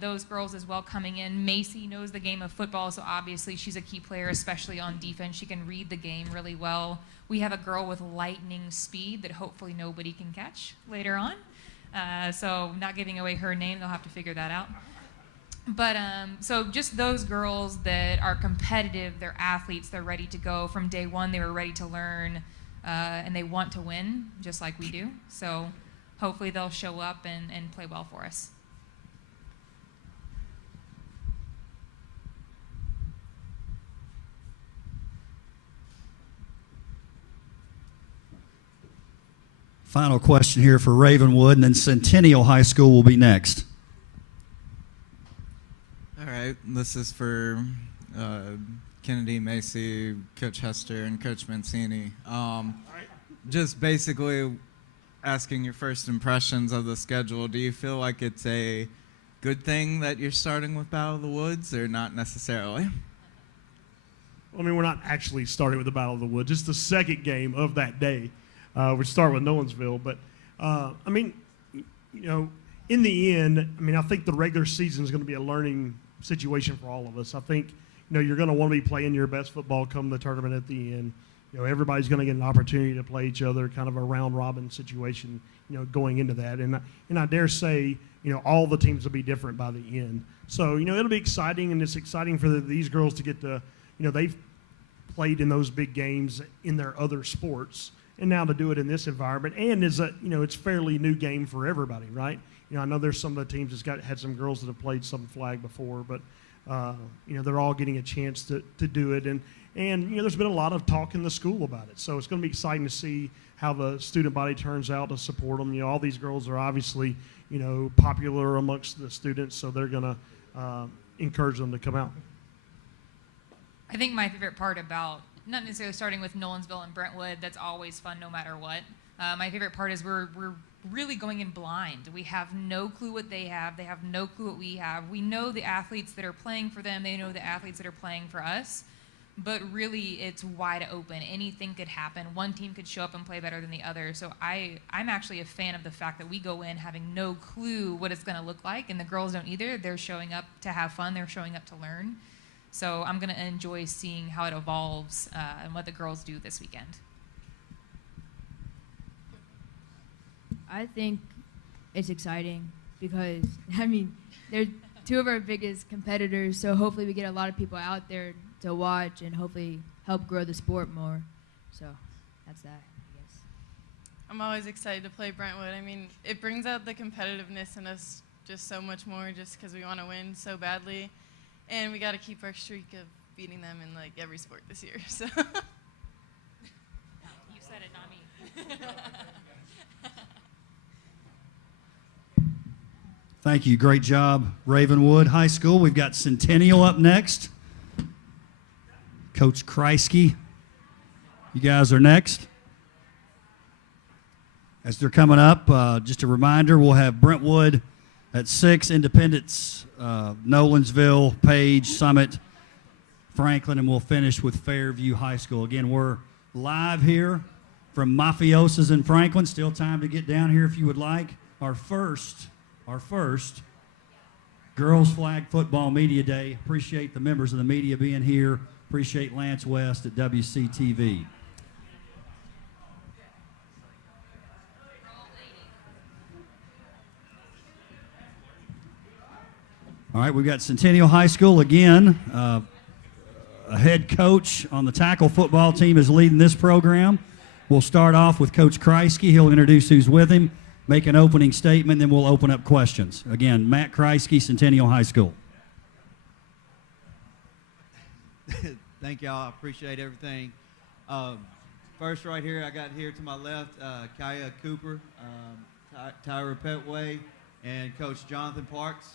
those girls as well coming in. Macy knows the game of football, so obviously she's a key player, especially on defense. She can read the game really well. We have a girl with lightning speed that hopefully nobody can catch later on. So not giving away her name, they'll have to figure that out. But so just those girls that are competitive, they're athletes, they're ready to go. From day one, they were ready to learn, and they want to win, just like we do. So hopefully they'll show up and play well for us. Final question here for Ravenwood, and then Centennial High School will be next. All right, this is for Kennedy, Macy, Coach Hester, and Coach Mancini. Just basically asking your first impressions of the schedule. Do you feel like it's a good thing that you're starting with Battle of the Woods, or not necessarily? I mean, we're not actually starting with the Battle of the Woods. It's the second game of that day. We start with Nolensville, but I mean, you know, in the end, I mean, I think the regular season is going to be a learning situation for all of us. I think, you know, you're going to want to be playing your best football come the tournament at the end. You know, everybody's going to get an opportunity to play each other, kind of a round robin situation, you know, going into that. And I dare say, you know, all the teams will be different by the end. So, you know, it'll be exciting, and it's exciting for these girls to get to, you know, they've played in those big games in their other sports. And now to do it in this environment, and it's fairly new game for everybody, right? You know, I know there's some of the teams that's had some girls that have played some flag before, but you know, they're all getting a chance to do it, and you know, there's been a lot of talk in the school about it, so it's going to be exciting to see how the student body turns out to support them. You know, all these girls are obviously, you know, popular amongst the students, so they're going to encourage them to come out. I think my favorite part about not necessarily starting with Nolensville and Brentwood, that's always fun no matter what. My favorite part is we're really going in blind. We have no clue what they have no clue what we have. We know the athletes that are playing for them, they know the athletes that are playing for us, but really it's wide open. Anything could happen. One team could show up and play better than the other. So I'm actually a fan of the fact that we go in having no clue what it's going to look like, and the girls don't either. They're showing up to have fun, they're showing up to learn. So I'm going to enjoy seeing how it evolves and what the girls do this weekend. I think it's exciting because, I mean, they're two of our biggest competitors, so hopefully we get a lot of people out there to watch and hopefully help grow the sport more. So that's that, I guess. I'm always excited to play Brentwood. I mean, it brings out the competitiveness in us just so much more just because we want to win so badly. And we got to keep our streak of beating them in, like, every sport this year. So. You said it, not me. Thank you. Great job, Ravenwood High School. We've got Centennial up next. Coach Kreisky, you guys are next. As they're coming up, just a reminder, we'll have Brentwood at 6, Independence, Nolensville, Page, Summit, Franklin, and we'll finish with Fairview High School. Again, we're live here from MAFIAoZA's in Franklin. Still time to get down here if you would like. Our first Girls Flag Football Media Day. Appreciate the members of the media being here. Appreciate Lance West at WCTV. All right, we've got Centennial High School again. A head coach on the tackle football team is leading this program. We'll start off with Coach Kreisky. He'll introduce who's with him, make an opening statement, then we'll open up questions. Again, Matt Kreisky, Centennial High School. Thank y'all. I appreciate everything. First, right here, I got here to my left, Kaya Cooper, Tyra Petway, and Coach Jonathan Parks.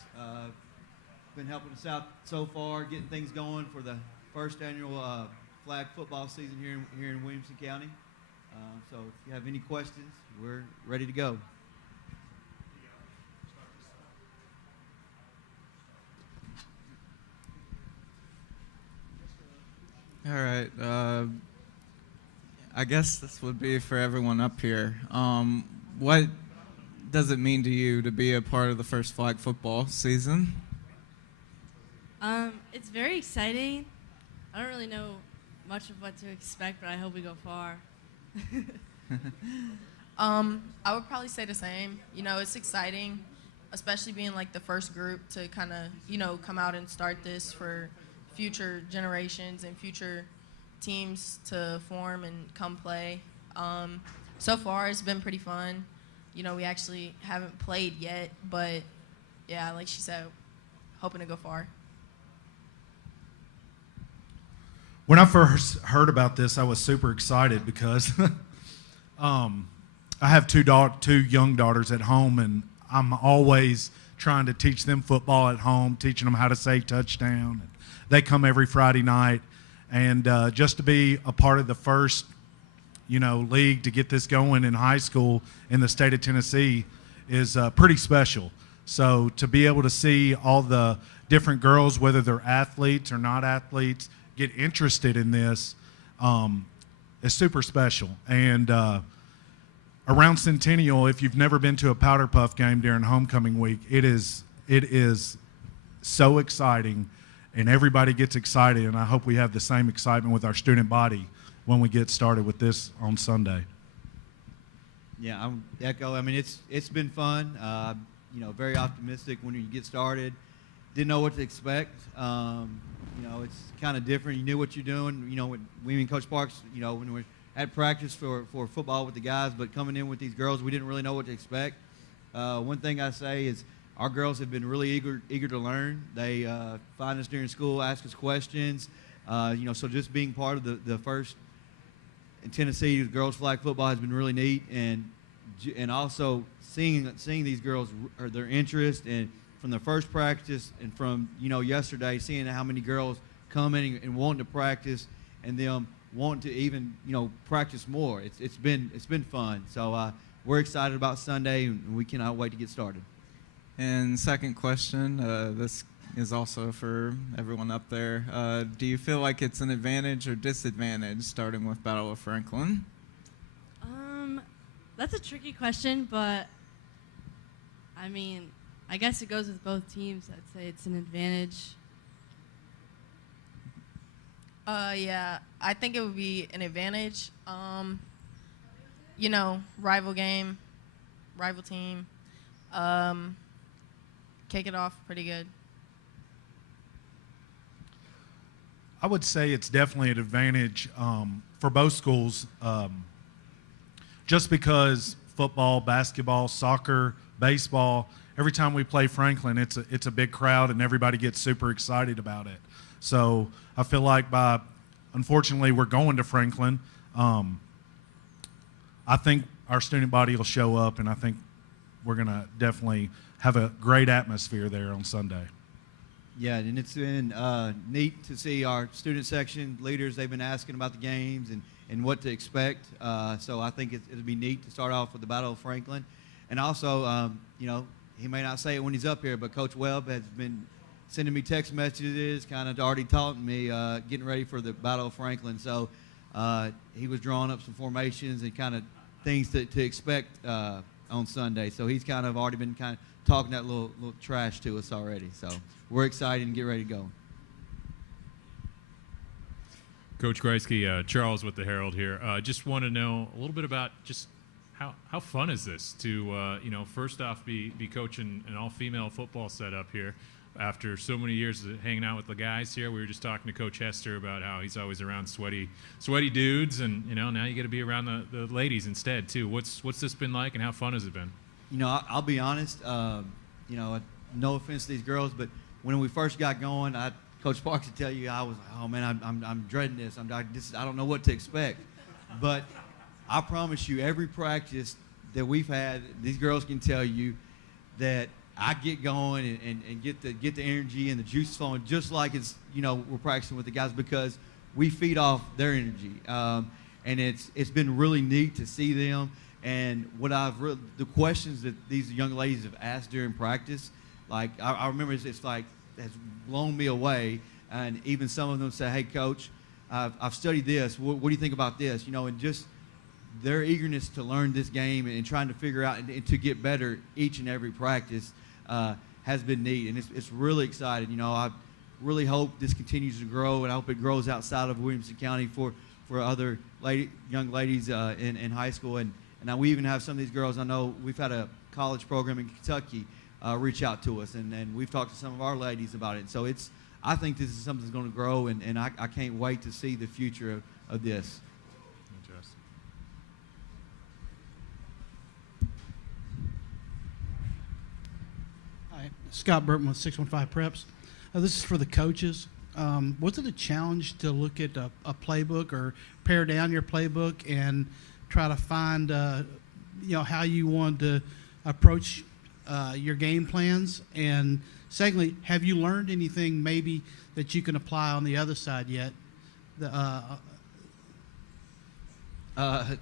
been helping us out so far, getting things going for the first annual flag football season here in Williamson County. So if you have any questions, we're ready to go. All right. I guess this would be for everyone up here. What does it mean to you to be a part of the first flag football season? It's very exciting. I don't really know much of what to expect, but I hope we go far. I would probably say the same. You know, it's exciting, especially being like the first group to kind of, you know, come out and start this for future generations and future teams to form and come play. So far, it's been pretty fun. You know, we actually haven't played yet, but yeah, like she said, hoping to go far. When I first heard about this, I was super excited because I have two young daughters at home, and I'm always trying to teach them football at home, teaching them how to say touchdown. They come every Friday night, and just to be a part of the first, you know, league to get this going in high school in the state of Tennessee is pretty special. So to be able to see all the different girls, whether they're athletes or not athletes, get interested in this is super special. And around Centennial, if you've never been to a Powder Puff game during homecoming week, it is so exciting, and everybody gets excited, and I hope we have the same excitement with our student body when we get started with this on Sunday. Yeah, I'm echo. I mean, it's been fun. You know, very optimistic when you get started. Didn't know what to expect. You know, it's kind of different. You knew what you're doing. You know, when we and Coach Parks, you know, when we're at practice for football with the guys, but coming in with these girls, we didn't really know what to expect. One thing I say is our girls have been really eager to learn. They find us during school, ask us questions. You know, so just being part of the first in Tennessee girls flag football has been really neat, and also seeing these girls their interest, and from the first practice and from, you know, yesterday, seeing how many girls come in and wanting to practice, and them wanting to even, you know, practice more. It's been fun. So we're excited about Sunday, and we cannot wait to get started. And second question, this is also for everyone up there. Do you feel like it's an advantage or disadvantage starting with Battle of Franklin? That's a tricky question, but I mean, I guess it goes with both teams. I'd say it's an advantage. Yeah, I think it would be an advantage. You know, rival game, rival team. Kick it off pretty good. I would say it's definitely an advantage for both schools, just because football, basketball, soccer, baseball, every time we play Franklin, it's a big crowd, and everybody gets super excited about it. So I feel like unfortunately, we're going to Franklin. I think our student body will show up, and I think we're going to definitely have a great atmosphere there on Sunday. Yeah, and it's been neat to see our student section leaders. They've been asking about the games and what to expect. So I think it'll be neat to start off with the Battle of Franklin. And also, you know, he may not say it when he's up here, but Coach Webb has been sending me text messages, kind of already taught me getting ready for the Battle of Franklin. So he was drawing up some formations and kind of things to expect on Sunday. So he's kind of already been kind of talking that little trash to us already. So we're excited and get ready to go. Coach Kreisky, Charles with the Herald here. Just want to know a little bit about just how fun is this to, you know, first off be coaching an all-female football setup here after so many years of hanging out with the guys here. We were just talking to Coach Hester about how he's always around sweaty dudes, and, you know, now you get to be around the ladies instead, too. What's this been like, and how fun has it been? You know, I'll be honest, you know, no offense to these girls, but when we first got going, Coach Parks would tell you, I was like, oh, man, I'm dreading this. I don't know what to expect. But I promise you, every practice that we've had, these girls can tell you that I get going and get the energy and the juice flowing, just like it's, we're practicing with the guys, because we feed off their energy. And it's been really neat to see them. And the questions that these young ladies have asked during practice, like I remember it's like has blown me away. And even some of them say, "Hey, Coach, I've studied this. What do you think about this?" And just their eagerness to learn this game and trying to figure out and to get better each and every practice has been neat, and it's really exciting. I really hope this continues to grow, and I hope it grows outside of Williamson County for other young ladies in high school. And now we even have some of these girls. I know we've had a college program in Kentucky reach out to us, and we've talked to some of our ladies about it. So I think this is something that's going to grow, and I can't wait to see the future of this. Hi, Scott Burton with 615 Preps. This is for the coaches. Was it a challenge to look at a playbook or pare down your playbook and try to find, how you want to approach your game plans? And secondly, have you learned anything maybe that you can apply on the other side yet? I'll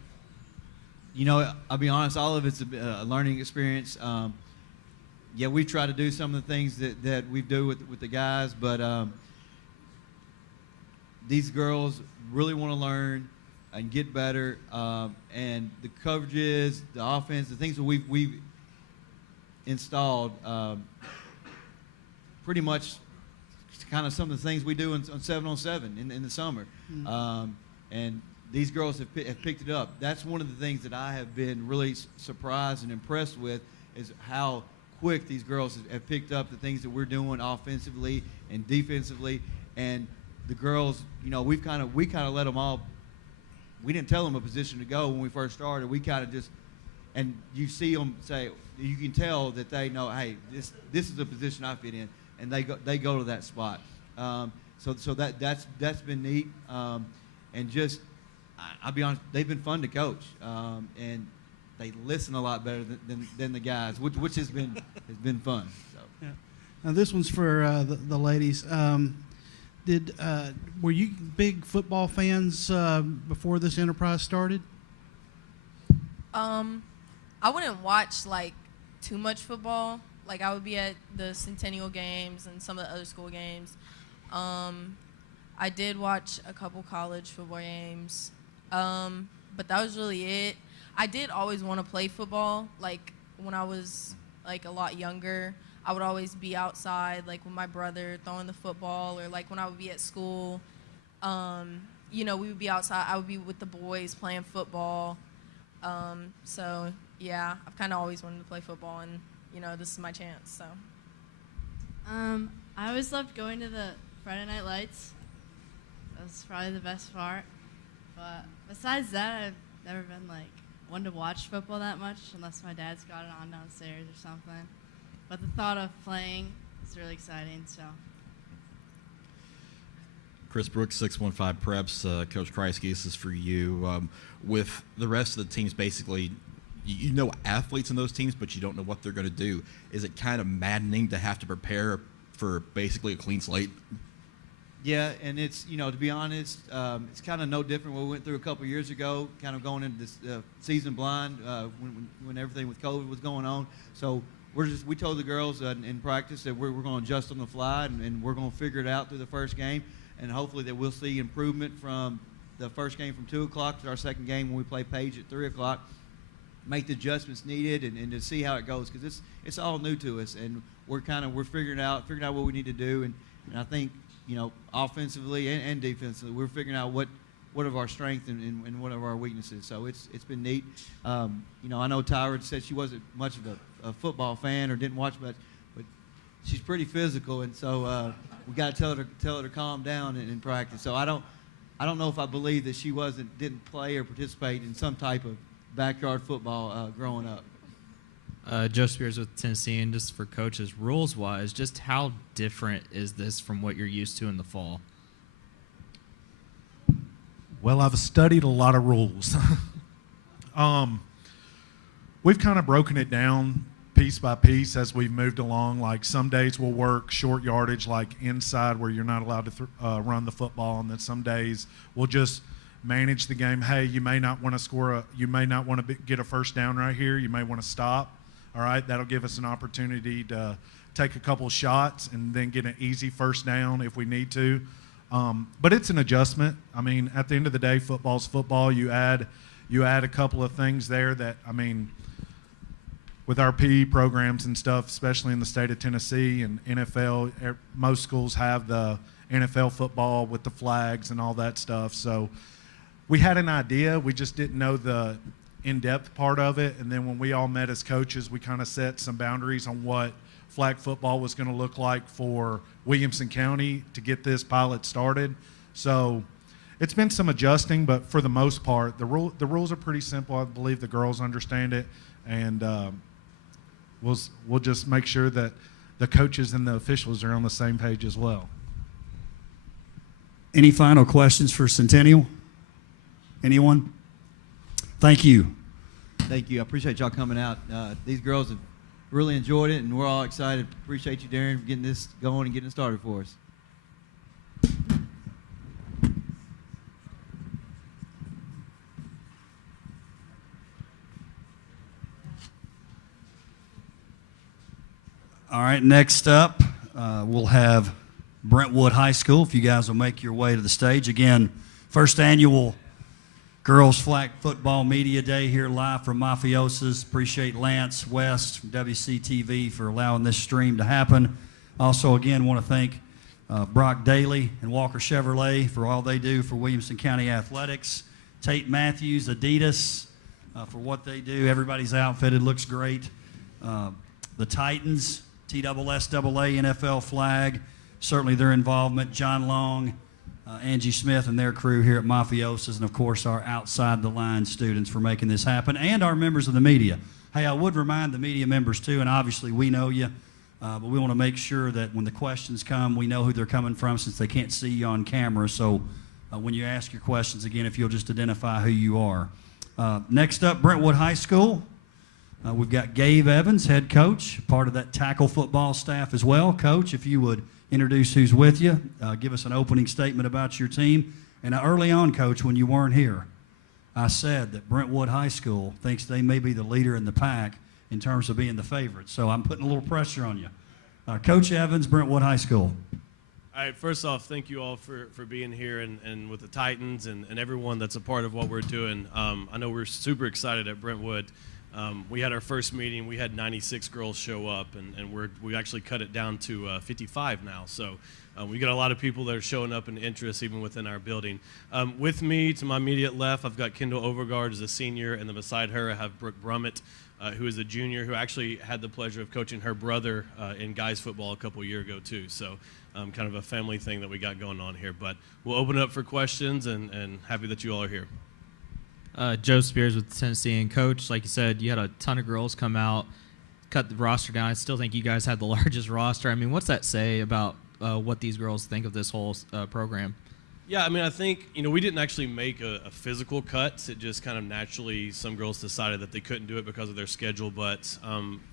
be honest, all of it's a learning experience. Yeah, we try to do some of the things that we do with the guys, but these girls really want to learn and get better. And the coverages, the offense, the things that we've installed, pretty much kind of some of the things we do on 7-on-7 in the summer. And these girls have picked it up. That's one of the things that I have been really surprised and impressed with, is how quick these girls have picked up the things that we're doing offensively and defensively. And the girls, we kind of let them all. We didn't tell them a position to go when we first started. We kind of just, and you see them say, you can tell that they know, hey, this is the position I fit in, and they go to that spot. So that's been neat, and just I'll be honest, they've been fun to coach, and they listen a lot better than the guys, which has been fun. So. Yeah. Now this one's for the ladies. Were you big football fans before this enterprise started? I wouldn't watch too much football. I would be at the Centennial games and some of the other school games. I did watch a couple college football games, but that was really it. I did always want to play football. When I was a lot younger, I would always be outside, with my brother throwing the football, or when I would be at school, we would be outside. I would be with the boys playing football. So yeah, I've kind of always wanted to play football, and this is my chance. So. I always loved going to the Friday Night Lights. That was probably the best part. But besides that, I've never been one to watch football that much, unless my dad's got it on downstairs or something. But the thought of playing is really exciting. So. Chris Brooks, 615 Preps. Coach Kreisky, this is for you. With the rest of the teams, basically, you know athletes in those teams, but you don't know what they're going to do. Is it kind of maddening to have to prepare for basically a clean slate? Yeah, and it's, to be honest, it's kind of no different what we went through a couple years ago, kind of going into this season blind when everything with COVID was going on. So we told the girls in practice that we're going to adjust on the fly, and we're going to figure it out through the first game, and hopefully that we'll see improvement from the first game from 2 o'clock to our second game when we play Page at 3 o'clock. Make the adjustments needed and to see how it goes, because it's all new to us, and we're figuring out what we need to do, and I think offensively and defensively we're figuring out what are our strengths and what are our weaknesses. So it's been neat. I know Tyra said she wasn't much of a football fan or didn't watch much, but she's pretty physical, and so we got to tell her to calm down in practice. So I don't know if I believe that she didn't play or participate in some type of backyard football growing up. Joe Spears with Tennessee, and just for coaches, rules-wise, just how different is this from what you're used to in the fall? Well, I've studied a lot of rules. We've kind of broken it down piece by piece as we've moved along. Like some days we'll work short yardage, like inside where you're not allowed to run the football, and then some days we'll just manage the game. Hey, you may not want to get a first down right here. You may want to stop. All right, that'll give us an opportunity to take a couple shots and then get an easy first down if we need to. But it's an adjustment. I mean, at the end of the day, football's football. You add a couple of things there that, I mean, with our PE programs and stuff, especially in the state of Tennessee and NFL, most schools have the NFL football with the flags and all that stuff. So we had an idea. We just didn't know the in-depth part of it. And then when we all met as coaches, we kind of set some boundaries on what flag football was going to look like for Williamson County to get this pilot started. So it's been some adjusting, but for the most part, the rules are pretty simple. I believe the girls understand it, and we'll just make sure that the coaches and the officials are on the same page as well. Any final questions for Centennial? Anyone? Thank you. Thank you. I appreciate y'all coming out. These girls have really enjoyed it, and we're all excited. Appreciate you, Darren, for getting this going and getting it started for us. All right, next up, we'll have Brentwood High School. If you guys will make your way to the stage. Again, first annual Girls Flag Football Media Day here live from MAFIAoZA's. Appreciate Lance West from WCTV for allowing this stream to happen. Also, again, want to thank Brock Daly and Walker Chevrolet for all they do for Williamson County Athletics. Tate Matthews, Adidas, for what they do. Everybody's outfitted, looks great. The Titans, TSSAA, NFL flag, certainly their involvement. John Long, Angie Smith and their crew here at MAFIAoZA's, and of course our outside the line students for making this happen, and our members of the media. Hey, I would remind the media members too, and obviously we know you, but we want to make sure that when the questions come, we know who they're coming from since they can't see you on camera. So when you ask your questions, again, if you'll just identify who you are. Next up, Brentwood High School. We've got Gabe Evans, head coach, part of that tackle football staff as well. Coach, if you would introduce who's with you, give us an opening statement about your team. And early on, Coach, when you weren't here, I said that Brentwood High School thinks they may be the leader in the pack in terms of being the favorite. So I'm putting a little pressure on you. Coach Evans, Brentwood High School. All right, first off, thank you all for being here and with the Titans and everyone that's a part of what we're doing. I know we're super excited at Brentwood. We had our first meeting. We had 96 girls show up, and we actually cut it down to 55 now. So we got a lot of people that are showing up in interest even within our building. With me, to my immediate left, I've got Kendall Overgaard as a senior, and then beside her I have Brooke Brummett, who is a junior, who actually had the pleasure of coaching her brother in guys football a couple years ago too. So kind of a family thing that we got going on here. But we'll open it up for questions, and happy that you all are here. Joe Spears with Tennessee, and Coach, like you said, you had a ton of girls come out, cut the roster down. I still think you guys had the largest roster. I mean, what's that say about what these girls think of this whole program? Yeah, I mean, I think, we didn't actually make a physical cut. It just kind of naturally, some girls decided that they couldn't do it because of their schedule. But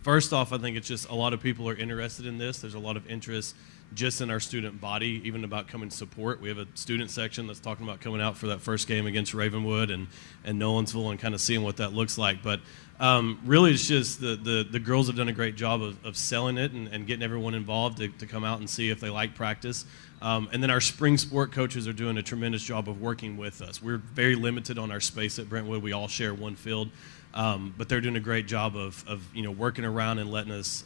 first off, I think it's just a lot of people are interested in this. There's a lot of interest just in our student body, even about coming to support. We have a student section that's talking about coming out for that first game against Ravenwood and Nolensville and kind of seeing what that looks like. But really, it's just the girls have done a great job of selling it and getting everyone involved to come out and see if they like practice. And then our spring sport coaches are doing a tremendous job of working with us. We're very limited on our space at Brentwood. We all share one field. But they're doing a great job of working around and letting us,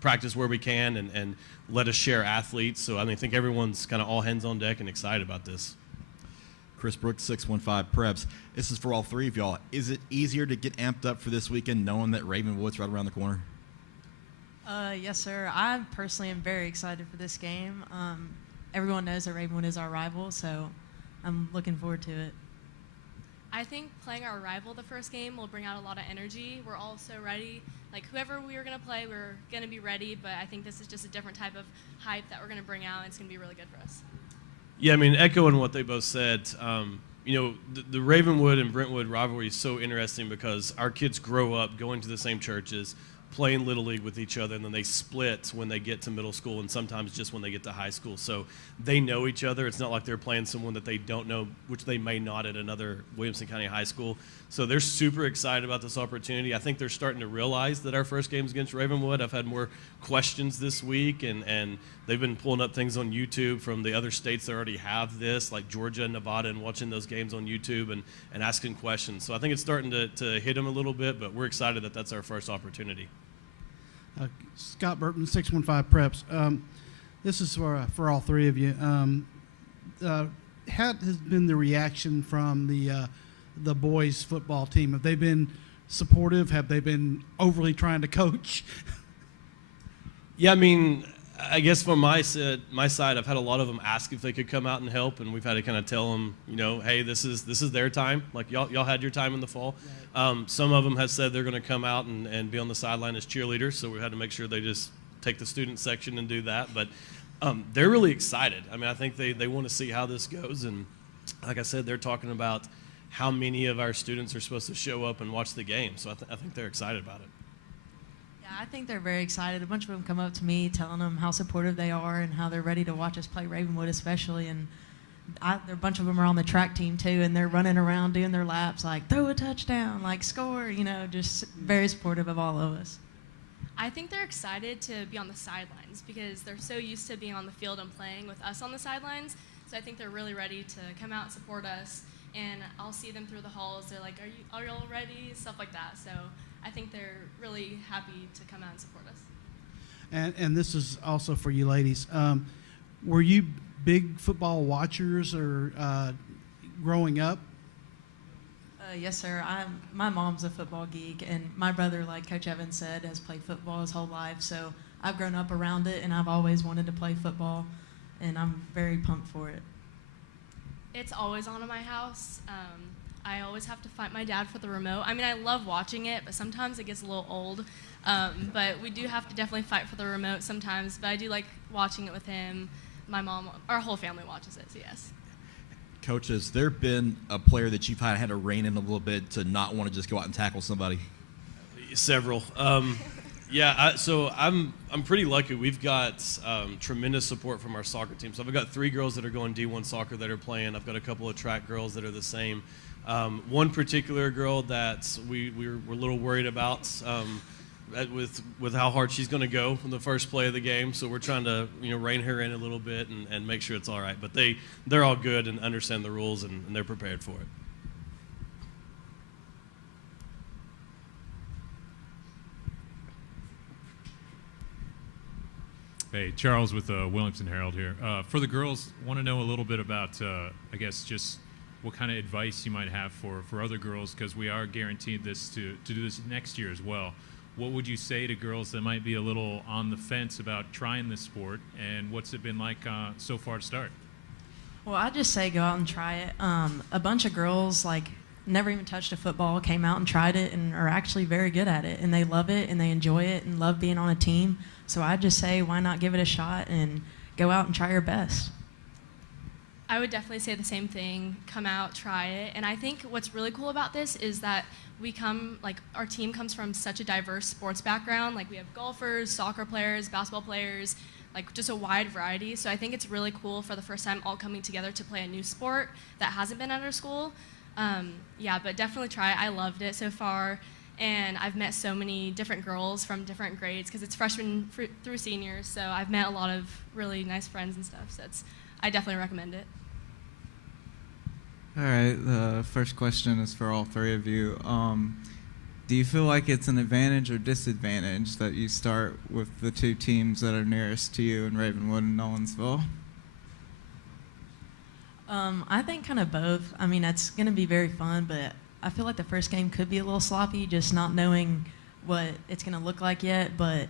practice where we can and let us share athletes. So I think everyone's kind of all hands on deck and excited about this. Chris Brooks, 615 Preps. This is for all three of y'all. Is it easier to get amped up for this weekend knowing that Ravenwood's right around the corner? Yes, sir. I personally am very excited for this game. Everyone knows that Ravenwood is our rival, so I'm looking forward to it. I think playing our rival the first game will bring out a lot of energy. We're all so ready. Like, whoever we were going to play, we're going to be ready, but I think this is just a different type of hype that we're going to bring out, and it's going to be really good for us. Yeah, I mean, echoing what they both said, the Ravenwood and Brentwood rivalry is so interesting because our kids grow up going to the same churches, playing Little League with each other, and then they split when they get to middle school and sometimes just when they get to high school. So they know each other. It's not like they're playing someone that they don't know, which they may not at another Williamson County high school. So they're super excited about this opportunity. I think they're starting to realize that our first game is against Ravenwood. I've had more questions this week, and they've been pulling up things on YouTube from the other states that already have this, like Georgia and Nevada, and watching those games on YouTube and asking questions. So I think it's starting to hit them a little bit, but we're excited that that's our first opportunity. Scott Burton, 615 Preps. This is for all three of you. How has been the reaction from the boys' football team? Have they been supportive? Have they been overly trying to coach? Yeah, I mean, I guess from my side, I've had a lot of them ask if they could come out and help, and we've had to kind of tell them, hey, this is their time. Like y'all had your time in the fall. Some of them have said they're going to come out and be on the sideline as cheerleaders, so we had to make sure they just take the student section and do that. But they're really excited. I mean, I think they want to see how this goes, and like I said, they're talking about how many of our students are supposed to show up and watch the game. So I think they're excited about it. Yeah, I think they're very excited. A bunch of them come up to me telling them how supportive they are and how they're ready to watch us play Ravenwood especially. And a bunch of them are on the track team too, and they're running around doing their laps like, throw a touchdown, like score, just very supportive of all of us. I think they're excited to be on the sidelines because they're so used to being on the field and playing with us on the sidelines. So I think they're really ready to come out and support us. And I'll see them through the halls. They're like, are you all ready? Stuff like that. So I think they're really happy to come out and support us. And this is also for you ladies. Were you big football watchers or growing up? Yes, sir. My mom's a football geek, and my brother, like Coach Evans said, has played football his whole life. So I've grown up around it, and I've always wanted to play football, and I'm very pumped for it. It's always on in my house. I always have to fight my dad for the remote. I mean, I love watching it, but sometimes it gets a little old. But we do have to definitely fight for the remote sometimes. But I do like watching it with him. My mom, our whole family watches it, so yes. Coach, has there been a player that you've had to rein in a little bit to not want to just go out and tackle somebody? Several. Yeah, so I'm pretty lucky. We've got tremendous support from our soccer team. So I've got 3 girls that are going D1 soccer that are playing. I've got a couple of track girls that are the same. One particular girl that we're a little worried about with how hard she's going to go from the first play of the game. So we're trying to rein her in a little bit and make sure it's all right. But they're all good and understand the rules and they're prepared for it. Hey, Charles with Williamson Herald here. For the girls, want to know a little bit about, I guess, just what kind of advice you might have for other girls, because we are guaranteed this to do this next year as well. What would you say to girls that might be a little on the fence about trying this sport, and what's it been like so far to start? Well, I just say go out and try it. A bunch of girls, never even touched a football, came out and tried it and are actually very good at it, and they love it and they enjoy it and love being on a team. So I just say, why not give it a shot and go out and try your best? I would definitely say the same thing. Come out, try it. And I think what's really cool about this is that our team comes from such a diverse sports background. Like, we have golfers, soccer players, basketball players, just a wide variety. So I think it's really cool for the first time all coming together to play a new sport that hasn't been at our school. Yeah, but definitely try it. I loved it so far. And I've met so many different girls from different grades because it's freshmen through seniors. So I've met a lot of really nice friends and stuff. So I definitely recommend it. All right, the first question is for all 3 of you. Do you feel like it's an advantage or disadvantage that you start with the 2 teams that are nearest to you in Ravenwood and Nolensville? I think kind of both. I mean, it's going to be very fun, but I feel like the first game could be a little sloppy, just not knowing what it's going to look like yet. But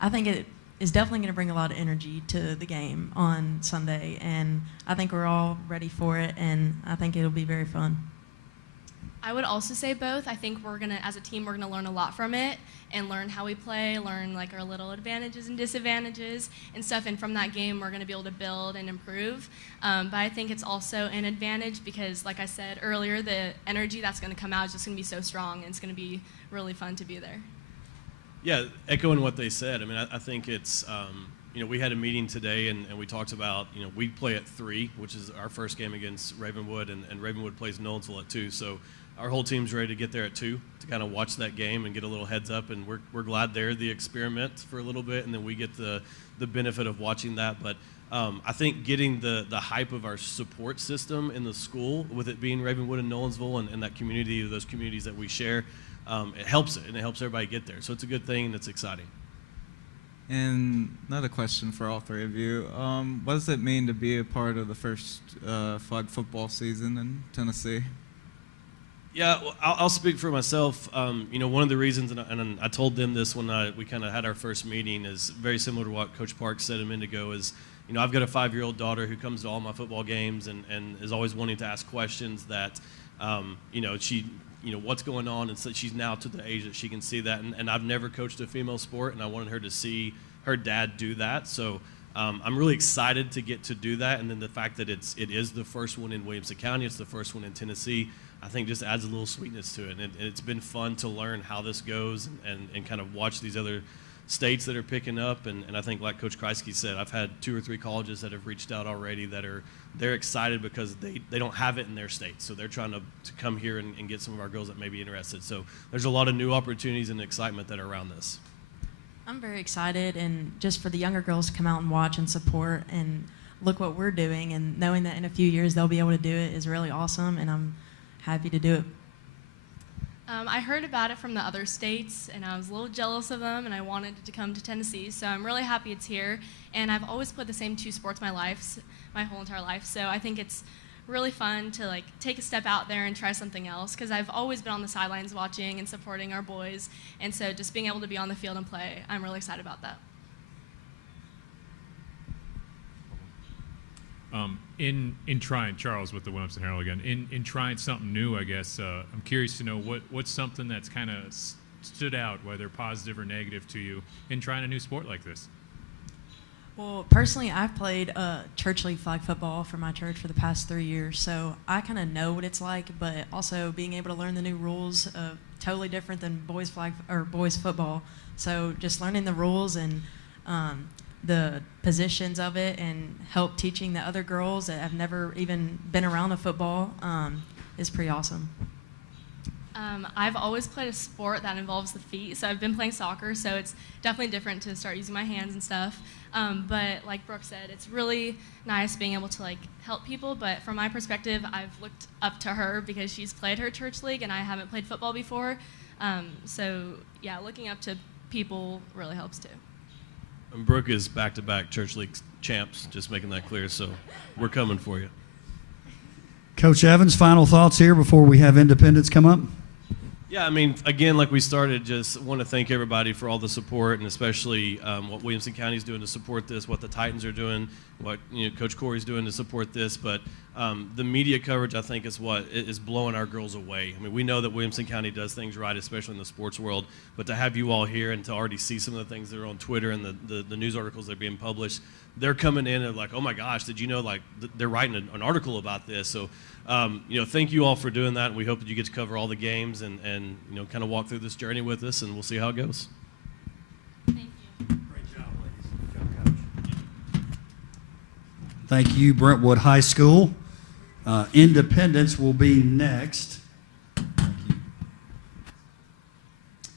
I think it is definitely going to bring a lot of energy to the game on Sunday, and I think we're all ready for it, and I think it'll be very fun. I would also say both. I think as a team, we're gonna learn a lot from it and learn how we play, learn our little advantages and disadvantages and stuff. And from that game, we're gonna be able to build and improve. But I think it's also an advantage because, like I said earlier, the energy that's gonna come out is just gonna be so strong, and it's gonna be really fun to be there. Yeah, echoing what they said. I mean, I think it's, we had a meeting today and we talked about, we play at 3, which is our first game against Ravenwood, and Ravenwood plays Nolensville at 2. So our whole team's ready to get there at 2 to kind of watch that game and get a little heads up. And we're glad they're the experiment for a little bit, and then we get the benefit of watching that. But I think getting the hype of our support system in the school, with it being Ravenwood and Nolensville and that community, those communities that we share, it helps it, and it helps everybody get there. So it's a good thing, and it's exciting. And another question for all three of you. What does it mean to be a part of the first flag football season in Tennessee? Yeah, well, I'll speak for myself. One of the reasons, and I told them this when we kind of had our first meeting, is very similar to what Coach Park said a minute ago, is, I've got a 5-year-old daughter who comes to all my football games and is always wanting to ask questions that, what's going on, and so she's now to the age that she can see that, and I've never coached a female sport, and I wanted her to see her dad do that. So I'm really excited to get to do that, and then the fact that it is the first one in Williamson County, it's the first one in Tennessee, I think just adds a little sweetness to it, and it's been fun to learn how this goes and kind of watch these other states that are picking up, and I think, like Coach Kreisky said, I've had 2 or 3 colleges that have reached out already that they're excited because they don't have it in their state, so they're trying to come here and get some of our girls that may be interested. So there's a lot of new opportunities and excitement that are around this. I'm very excited, and just for the younger girls to come out and watch and support and look what we're doing, and knowing that in a few years they'll be able to do it is really awesome, and I'm happy to do it. I heard about it from the other states, and I was a little jealous of them, and I wanted it to come to Tennessee, so I'm really happy it's here. And I've always played the same 2 sports my whole entire life, so I think it's really fun to take a step out there and try something else, because I've always been on the sidelines watching and supporting our boys, and so just being able to be on the field and play, I'm really excited about that. In trying, Charles with the Williamson Herald again, in trying something new, I guess, I'm curious to know what's something that's kind of stood out, whether positive or negative to you, in trying a new sport like this? Well, personally, I've played church league flag football for my church for the past 3 years, so I kind of know what it's like, but also being able to learn the new rules, totally different than boys football. So just learning the rules and the positions of it, and help teaching the other girls that have never even been around a football is pretty awesome. I've always played a sport that involves the feet, so I've been playing soccer, so it's definitely different to start using my hands and stuff. But like Brooke said, it's really nice being able to help people, but from my perspective, I've looked up to her because she's played her church league and I haven't played football before. So yeah, looking up to people really helps too. And Brooke is back-to-back church league champs, just making that clear, so we're coming for you. Coach Evans, final thoughts here before we have independents come up? Yeah, I mean, again, like we started, just want to thank everybody for all the support, and especially what Williamson County is doing to support this, what the Titans are doing, what Coach Corey's doing to support this. But the media coverage, I think, is what is blowing our girls away. I mean, we know that Williamson County does things right, especially in the sports world. But to have you all here and to already see some of the things that are on Twitter and the news articles that are being published, they're coming in and oh my gosh, did you know they're writing an article about this? So. Thank you all for doing that. We hope that you get to cover all the games and kind of walk through this journey with us, and we'll see how it goes. Thank you. Great job, ladies. Good job, Coach. Thank you, Brentwood High School. Independence will be next. Thank you.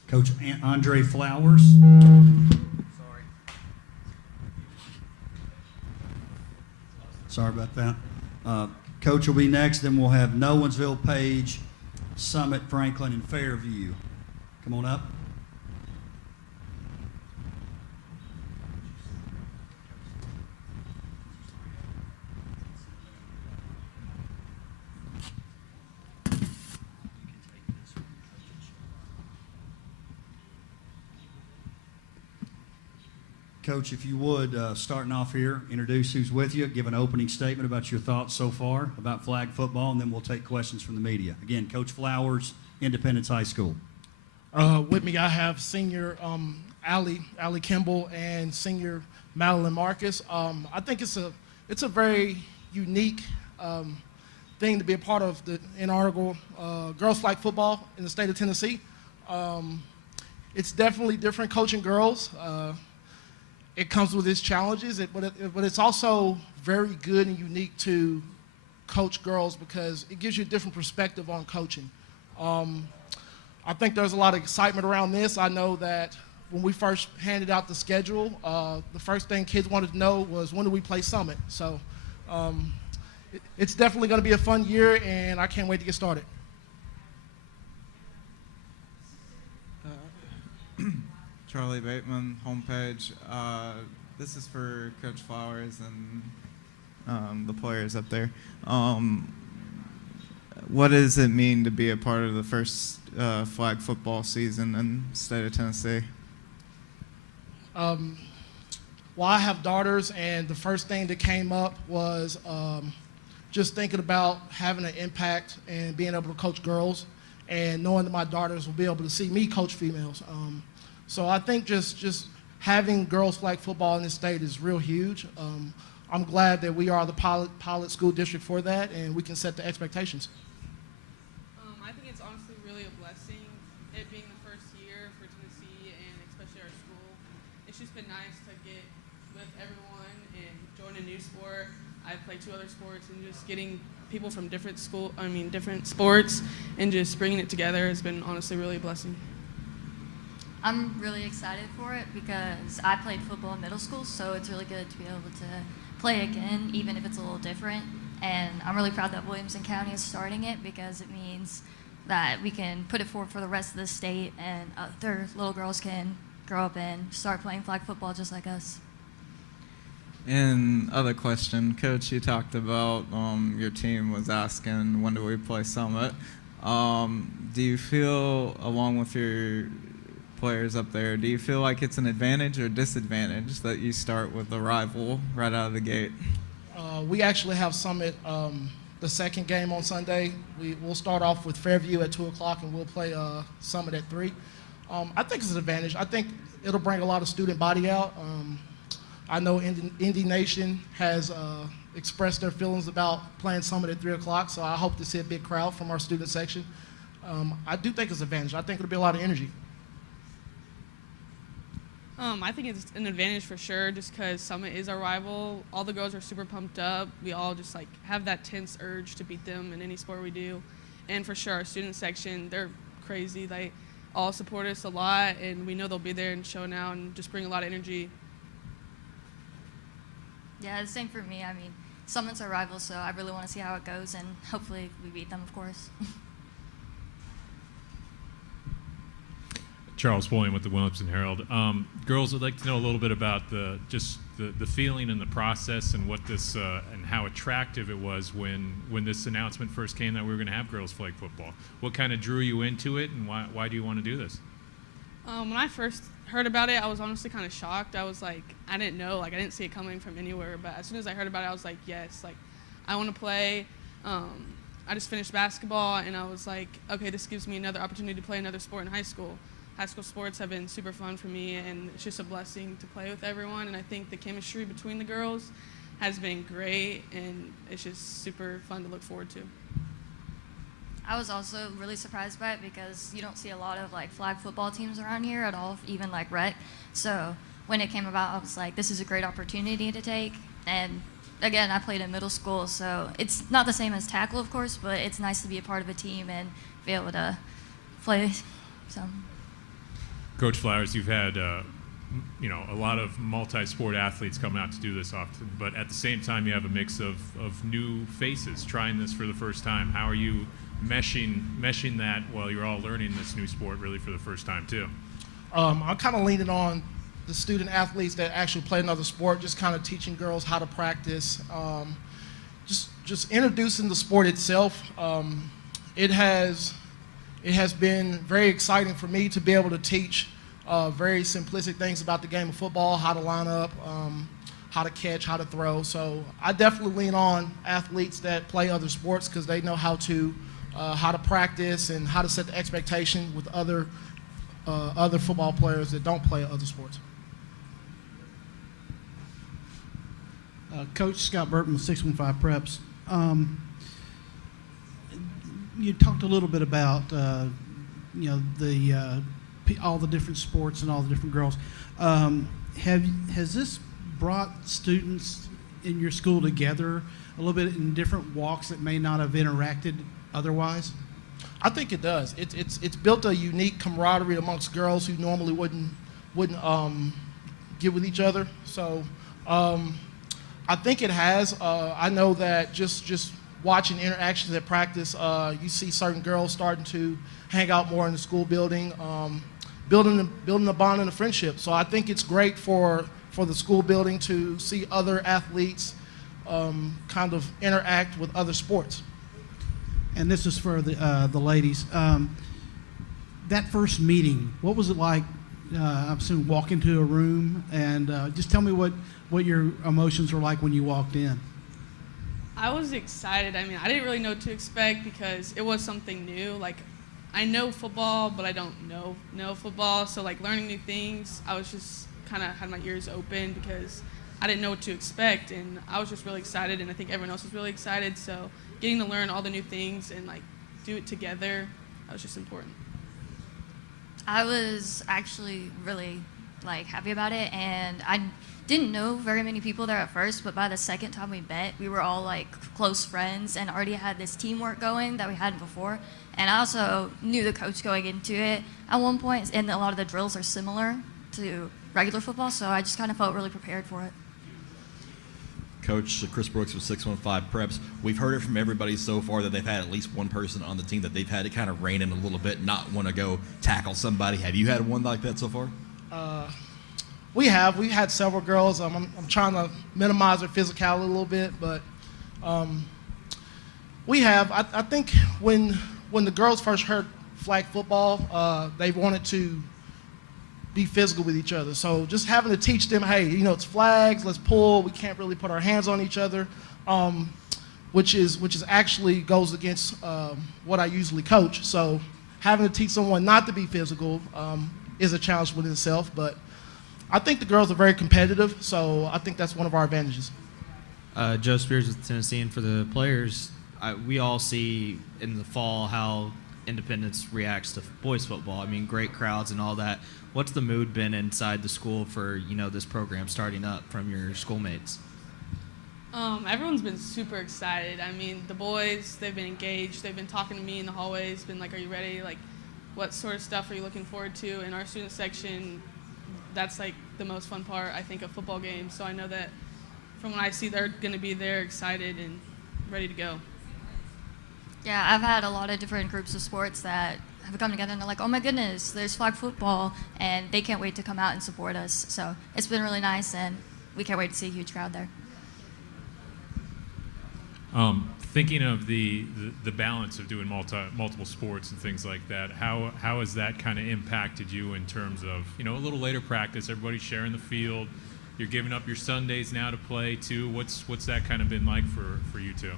Coach Andre Flowers. Sorry about that. Coach will be next, then we'll have Nolensville, Page, Summit, Franklin, and Fairview. Come on up. Coach, if you would, starting off here, introduce who's with you, give an opening statement about your thoughts so far about flag football, and then we'll take questions from the media. Again, Coach Flowers, Independence High School. With me, I have senior Allie Kimball and senior Madeline Marcus. I think it's a very unique thing to be a part of the inaugural girls flag football in the state of Tennessee. it's definitely different coaching girls. It comes with its challenges, but it's also very good and unique to coach girls because it gives you a different perspective on coaching. I think there's a lot of excitement around this. I know that when we first handed out the schedule, the first thing kids wanted to know was when do we play Summit. So it's definitely going to be a fun year, and I can't wait to get started. Charlie Bateman, homepage. This is for Coach Flowers and the players up there. What does it mean to be a part of the first flag football season in the state of Tennessee? Well, I have daughters, and the first thing that came up was just thinking about having an impact and being able to coach girls and knowing that my daughters will be able to see me coach females. So I think just having girls flag football in this state is real huge. I'm glad that we are the pilot school district for that, and we can set the expectations. I think it's honestly really a blessing, it being the first year for Tennessee and especially our school. It's just been nice to get with everyone and join a new sport. I've played 2 other sports, and just getting people from different sports and just bringing it together has been honestly really a blessing. I'm really excited for it because I played football in middle school, so it's really good to be able to play again, even if it's a little different. And I'm really proud that Williamson County is starting it because it means that we can put it forward for the rest of the state, and other little girls can grow up and start playing flag football just like us. And other question, Coach, you talked about your team was asking when do we play Summit. Do you feel, along with your players up there, do you feel like it's an advantage or disadvantage that you start with a rival right out of the gate? We actually have Summit the second game on Sunday. We'll start off with Fairview at 2 o'clock, and we'll play Summit at 3. I think it's an advantage. I think it'll bring a lot of student body out. I know Indy Nation has expressed their feelings about playing Summit at 3 o'clock, so I hope to see a big crowd from our student section. I do think it's an advantage. I think it'll be a lot of energy. I think it's an advantage for sure, just because Summit is our rival. All the girls are super pumped up. We all just have that tense urge to beat them in any sport we do. And for sure, our student section, they're crazy. They all support us a lot, and we know they'll be there and showing out and just bring a lot of energy. Yeah, the same for me. I mean, Summit's our rival, so I really want to see how it goes, and hopefully we beat them, of course. Charles William with the Williamson Herald. Girls, I'd like to know a little bit about the feeling and the process and what this and how attractive it was when this announcement first came that we were going to have girls flag football. What kind of drew you into it, and why do you want to do this? When I first heard about it, I was honestly kind of shocked. I was like, I didn't know, I didn't see it coming from anywhere. But as soon as I heard about it, I was like, yes, I want to play. I just finished basketball, and I was like, okay, this gives me another opportunity to play another sport in high school. High school sports have been super fun for me, and it's just a blessing to play with everyone. And I think the chemistry between the girls has been great, and it's just super fun to look forward to. I was also really surprised by it because you don't see a lot of flag football teams around here at all, even rec. So when it came about, I was like, this is a great opportunity to take. And again, I played in middle school, so it's not the same as tackle, of course, but it's nice to be a part of a team and be able to play some. Coach Flowers, you've had a lot of multi-sport athletes coming out to do this often, but at the same time you have a mix of new faces trying this for the first time. How are you meshing that while you're all learning this new sport really for the first time too? I'm kind of leaning on the student athletes that actually play another sport, just kind of teaching girls how to practice, just introducing the sport itself. It has been very exciting for me to be able to teach very simplistic things about the game of football, how to line up, how to catch, how to throw. So I definitely lean on athletes that play other sports because they know how to practice and how to set the expectation with other football players that don't play other sports. Coach Scott Burton with 615 Preps. You talked a little bit about the all the different sports and all the different girls. Has this brought students in your school together a little bit in different walks that may not have interacted otherwise? I think it does. It's built a unique camaraderie amongst girls who normally wouldn't get with each other. So I think it has. I know that just watching interactions at practice, you see certain girls starting to hang out more in the school building, building a bond and a friendship. So I think it's great for the school building to see other athletes kind of interact with other sports. And this is for the ladies. That first meeting, what was it like? I'm assuming walk into a room, and just tell me what your emotions were like when you walked in. I was excited. I mean, I didn't really know what to expect because it was something new. Like, I know football, but I don't know football. So, like, learning new things, I was just kind of had my ears open because I didn't know what to expect, and I was just really excited, and I think everyone else was really excited. So, getting to learn all the new things and, like, do it together, that was just important. I was actually really, like, happy about it, and I didn't know very many people there at first, but by the second time we met, we were all, like, close friends and already had this teamwork going that we hadn't before. And I also knew the coach going into it at one point, and a lot of the drills are similar to regular football, so I just kind of felt really prepared for it. Coach Chris Brooks with 615 Preps. We've heard it from everybody so far that they've had at least one person on the team that they've had to kind of rein in a little bit, not want to go tackle somebody. Have you had one like that so far? We've had several girls. I'm trying to minimize their physicality a little bit, but we have. I think when the girls first heard flag football, they wanted to be physical with each other. So just having to teach them, hey, it's flags, let's pull. We can't really put our hands on each other, which is actually goes against what I usually coach. So having to teach someone not to be physical is a challenge within itself. But I think the girls are very competitive, so I think that's one of our advantages. Joe Spears with Tennessee, and for the players, we all see in the fall how Independence reacts to boys football. I mean, great crowds and all that. What's the mood been inside the school for this program starting up from your schoolmates? Everyone's been super excited. I mean, the boys, they've been engaged. They've been talking to me in the hallways, been like, are you ready? Like, what sort of stuff are you looking forward to? In our student section, that's like the most fun part, I think, of football games. So I know that from what I see, they're going to be there excited and ready to go. Yeah, I've had a lot of different groups of sports that have come together and they're like, oh my goodness, there's flag football, and they can't wait to come out and support us. So it's been really nice, and we can't wait to see a huge crowd there. Thinking of the balance of doing multiple sports and things like that, how has that kind of impacted you in terms of, a little later practice, everybody's sharing the field, you're giving up your Sundays now to play too. What's that kind of been like for you two?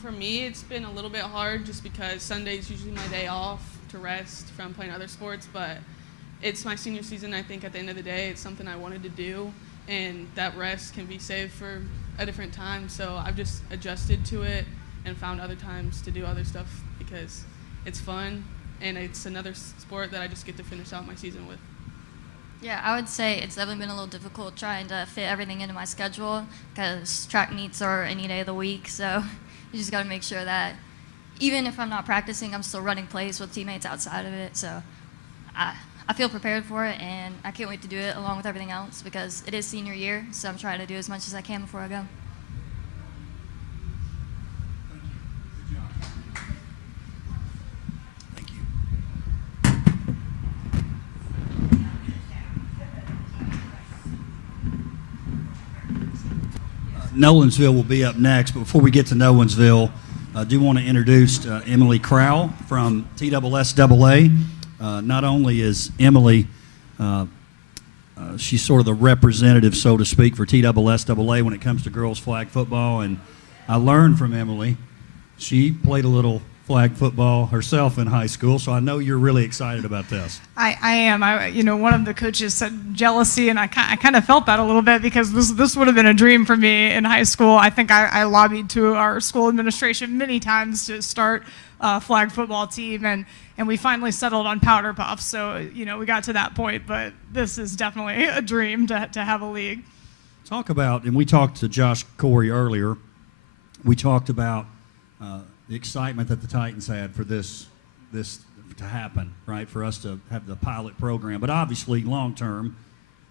For me, it's been a little bit hard just because Sunday's usually my day off to rest from playing other sports, but it's my senior season. I think at the end of the day, it's something I wanted to do, and that rest can be saved for a different time. So I've just adjusted to it and found other times to do other stuff because it's fun, and it's another sport that I just get to finish out my season with. Yeah, I would say it's definitely been a little difficult trying to fit everything into my schedule because track meets are any day of the week, so you just got to make sure that even if I'm not practicing, I'm still running plays with teammates outside of it. So I feel prepared for it, and I can't wait to do it along with everything else because it is senior year, so I'm trying to do as much as I can before I go. Thank you. Nolensville will be up next, but before we get to Nolensville, I do want to introduce Emily Crowl from TSSAA. Not only is Emily, she's sort of the representative, so to speak, for TSSAA when it comes to girls flag football, and I learned from Emily. She played a little flag football herself in high school, so I know you're really excited about this. I am. One of the coaches said jealousy, and I kind of felt that a little bit because this would have been a dream for me in high school. I think I lobbied to our school administration many times to start flag football team, and we finally settled on powder puff. So we got to that point, but this is definitely a dream to have a league. Talk about, and we talked to Josh Corey earlier. We talked about the excitement that the Titans had for this to happen, right? For us to have the pilot program, but obviously long term,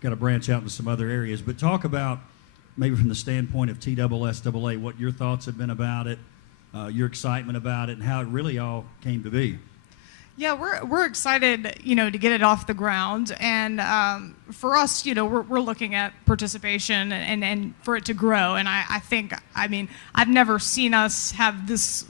got to branch out into some other areas. But talk about maybe from the standpoint of TSSAA, what your thoughts have been about it, your excitement about it, and how it really all came to be. Yeah, we're excited, to get it off the ground, and for us, we're looking at participation and for it to grow. And I think, I've never seen us have this,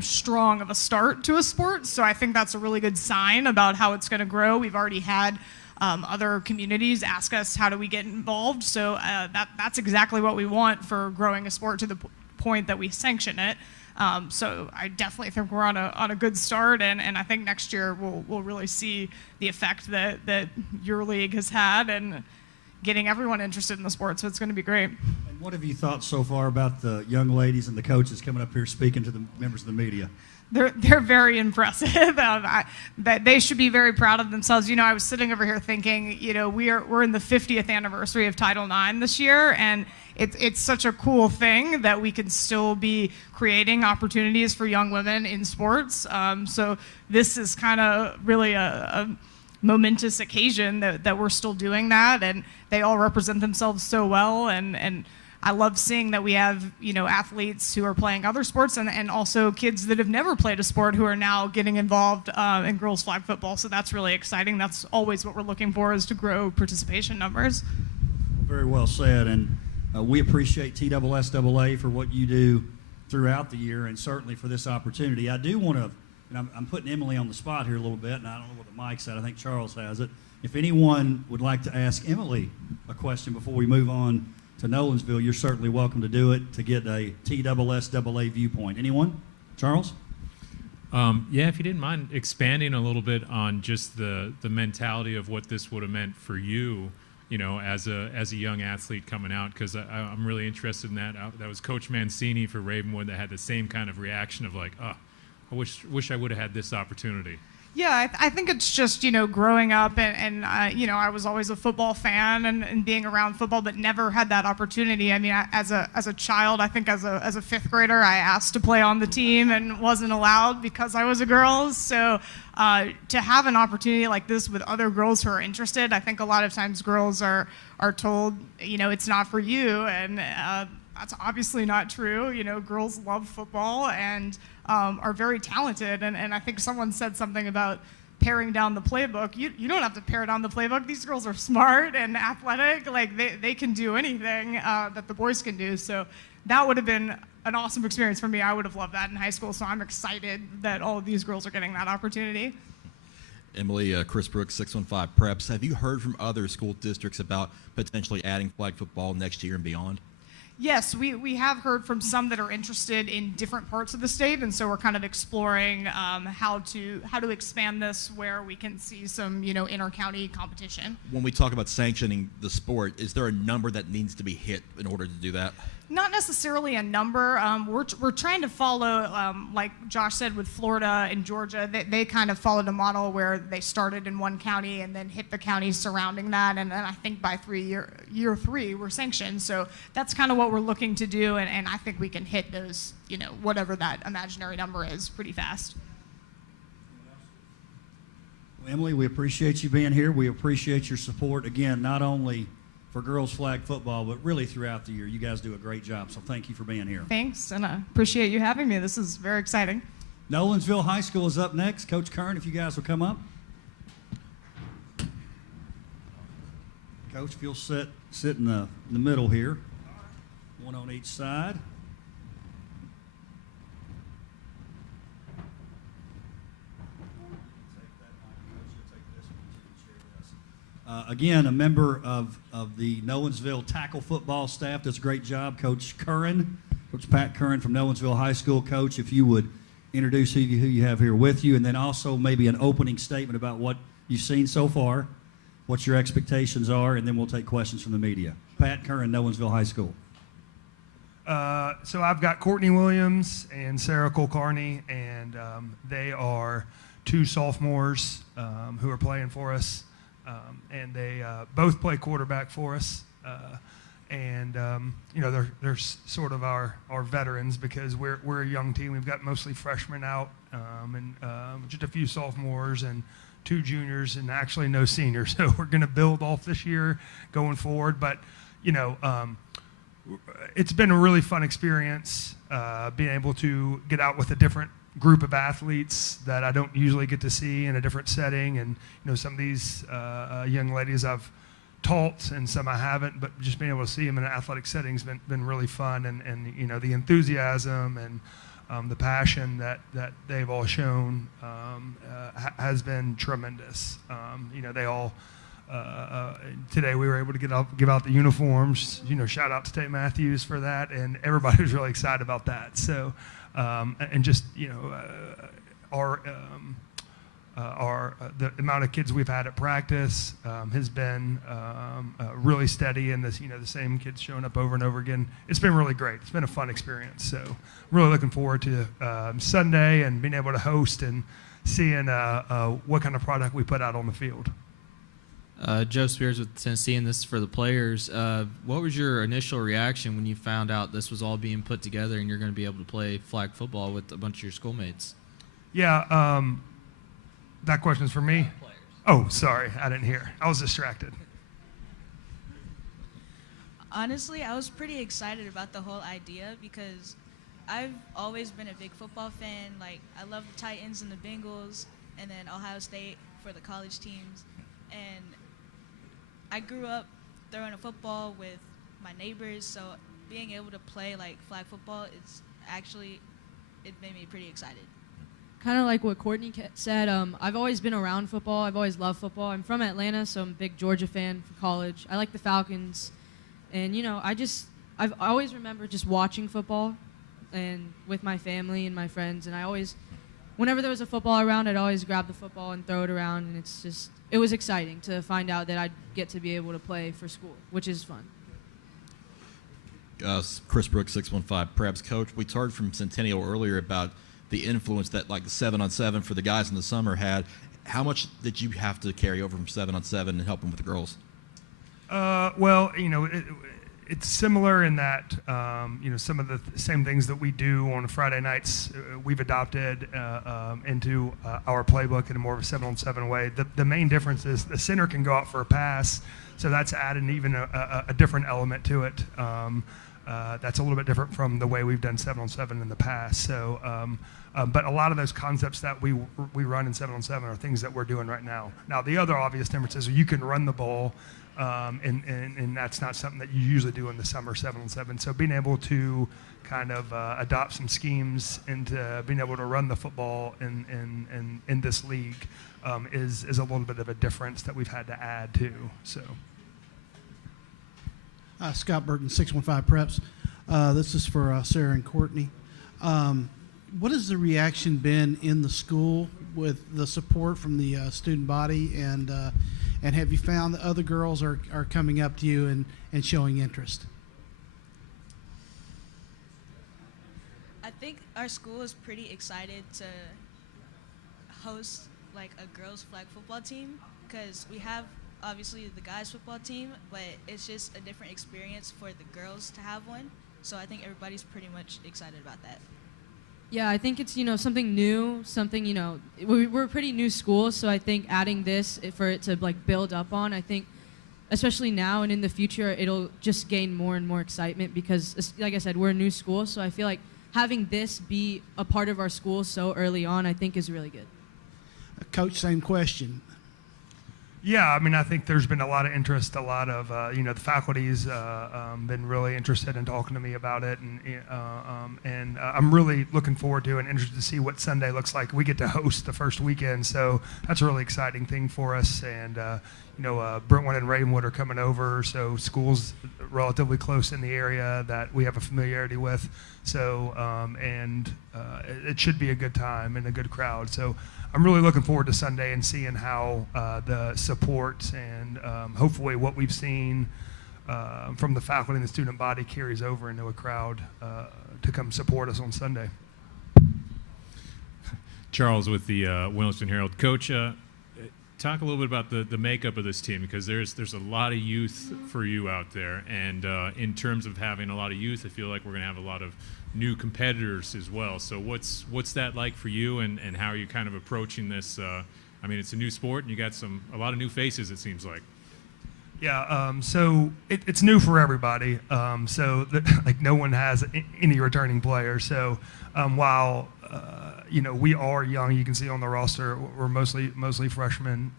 strong of a start to a sport, so I think that's a really good sign about how it's going to grow. We've already had other communities ask us how do we get involved, so that's exactly what we want for growing a sport to the point that we sanction it. So I definitely think we're on a good start, and I think next year we'll really see the effect that your league has had and getting everyone interested in the sport. So it's going to be great. And what have you thought so far about the young ladies and the coaches coming up here speaking to the members of the media? They're very impressive. That they should be very proud of themselves. I was sitting over here thinking, we're in the 50th anniversary of Title IX this year, and it's such a cool thing that we can still be creating opportunities for young women in sports. So this is kind of really a momentous occasion that we're still doing that, and they all represent themselves so well, and I love seeing that we have, athletes who are playing other sports and also kids that have never played a sport who are now getting involved in girls flag football. So that's really exciting. That's always what we're looking for, is to grow participation numbers. Very well said, and we appreciate TSSAA for what you do throughout the year, and certainly for this opportunity. I do want to, and I'm putting Emily on the spot here a little bit, and I don't know what the mic's at. I think Charles has it. If anyone would like to ask Emily a question before we move on to Nolensville, you're certainly welcome to do it to get a TSSAA viewpoint. Anyone? Charles? Yeah, if you didn't mind expanding a little bit on just the mentality of what this would have meant for you, as a young athlete coming out, because I'm really interested in that. That was Coach Mancini for Ravenwood that had the same kind of reaction of like, oh, I wish I would have had this opportunity. Yeah, I think it's just, growing up and I was always a football fan and being around football, but never had that opportunity. As a child, I think as a fifth grader, I asked to play on the team and wasn't allowed because I was a girl. So to have an opportunity like this with other girls who are interested, I think a lot of times girls are told, it's not for you, and that's obviously not true. Girls love football and are very talented. And I think someone said something about paring down the playbook. You don't have to pare down the playbook. These girls are smart and athletic. Like, they can do anything that the boys can do. So that would have been an awesome experience for me. I would have loved that in high school. So I'm excited that all of these girls are getting that opportunity. Emily, Chris Brooks, 615 Preps. Have you heard from other school districts about potentially adding flag football next year and beyond? Yes, we have heard from some that are interested in different parts of the state, and so we're kind of exploring how to expand this where we can see some inter-county competition. When we talk about sanctioning the sport, is there a number that needs to be hit in order to do that? Not necessarily a number. We're trying to follow, like Josh said, with Florida and Georgia. They kind of followed a model where they started in one county and then hit the counties surrounding that, and then I think by year three we're sanctioned. So that's kind of what we're looking to do, and I think we can hit those, whatever that imaginary number is, pretty fast. Well, Emily, we appreciate you being here. We appreciate your support, again, not only for girls flag football, but really throughout the year. You guys do a great job, so thank you for being here. Thanks, and I appreciate you having me. This is very exciting. Nolensville High School is up next. Coach Kern, if you guys will come up. Coach, if you'll sit in the middle here, one on each side. Again, a member of the Nolensville tackle football staff does a great job, Coach Curran, Coach Pat Curran from Nolensville High School. Coach, if you would introduce who you have here with you, and then also maybe an opening statement about what you've seen so far, what your expectations are, and then we'll take questions from the media. Pat Curran, Nolensville High School. So I've got Courtney Williams and Sarah Colcarney, and they are two sophomores who are playing for us, and they both play quarterback for us. They're sort of our veterans because we're a young team. We've got mostly freshmen out, and just a few sophomores and 2 juniors, and actually no seniors. So we're going to build off this year going forward. But it's been a really fun experience being able to get out with a different group of athletes that I don't usually get to see in a different setting. And some of these young ladies I've taught and some I haven't, but just being able to see them in an athletic setting has been really fun. And the enthusiasm and the passion that they've all shown has been tremendous. They all today we were able to give out the uniforms. Shout out to Tay Matthews for that, and everybody was really excited about that. So, the amount of kids we've had at practice has been really steady, and the same kids showing up over and over again. It's been really great. It's been a fun experience. So, I'm really looking forward to Sunday and being able to host and seeing what kind of product we put out on the field. Joe Spears with Tennessee, and this is for the players. What was your initial reaction when you found out this was all being put together and you're going to be able to play flag football with a bunch of your schoolmates? Yeah, that question is for me? Oh, sorry, I didn't hear. I was distracted. Honestly, I was pretty excited about the whole idea because I've always been a big football fan. Like, I love the Titans and the Bengals, and then Ohio State for the college teams. And I grew up throwing a football with my neighbors, so being able to play like flag football, it made me pretty excited. Kind of like what Courtney said, I've always been around football. I've always loved football. I'm from Atlanta, so I'm a big Georgia fan for college. I like the Falcons. And, I've always remembered just watching football and with my family and my friends. And whenever there was a football around, I'd always grab the football and throw it around. And it was exciting to find out that I'd get to be able to play for school, which is fun. Chris Brooks, 615 Preps. Coach, we talked from Centennial earlier about the influence that the 7-on-7 for the guys in the summer had. How much did you have to carry over from 7-on-7 and help them with the girls? It's similar in that some of the same things that we do on Friday nights we've adopted into our playbook in a more of a 7-on-7 way. The main difference is the center can go out for a pass, so that's added even a different element to it. That's a little bit different from the way we've done 7-on-7 in the past. So, but a lot of those concepts that we run in 7-on-7 are things that we're doing right now. Now, the other obvious difference is you can run the ball, and that's not something that you usually do in the summer 7-on-7. So being able to kind of adopt some schemes into being able to run the football in this league is a little bit of a difference that we've had to add to. So. Scott Burton, 615 Preps. This is for Sarah and Courtney. What has the reaction been in the school with the support from the student body, and have you found that other girls are coming up to you and showing interest? I think our school is pretty excited to host like a girls flag football team because we have obviously the guys football team, but it's just a different experience for the girls to have one. So I think everybody's pretty much excited about that. Yeah, I think it's, something new, we're a pretty new school, so I think adding this for it to like build up on, I think especially now and in the future, it'll just gain more and more excitement because, like I said, we're a new school, so I feel like having this be a part of our school so early on, I think is really good. Coach, same question. Yeah, I think there's been a lot of interest. A lot of the faculty's been really interested in talking to me about it, and I'm really looking forward to and interested to see what Sunday looks like. We get to host the first weekend, so that's a really exciting thing for us. And Brentwood and Ravenwood are coming over, so schools relatively close in the area that we have a familiarity with. So it should be a good time and a good crowd. So I'm really looking forward to Sunday and seeing how the support and hopefully what we've seen from the faculty and the student body carries over into a crowd to come support us on Sunday. Charles with the Williamson Herald. Coach, talk a little bit about the makeup of this team, because there's a lot of youth for you out there, and in terms of having a lot of youth, I feel like we're going to have a lot of new competitors as well. So what's that like for you, and how are you kind of approaching this? I mean, it's a new sport, and you got a lot of new faces, it seems like. Yeah, so it's new for everybody. Like no one has any returning players. So while we are young, you can see on the roster we're mostly freshmen,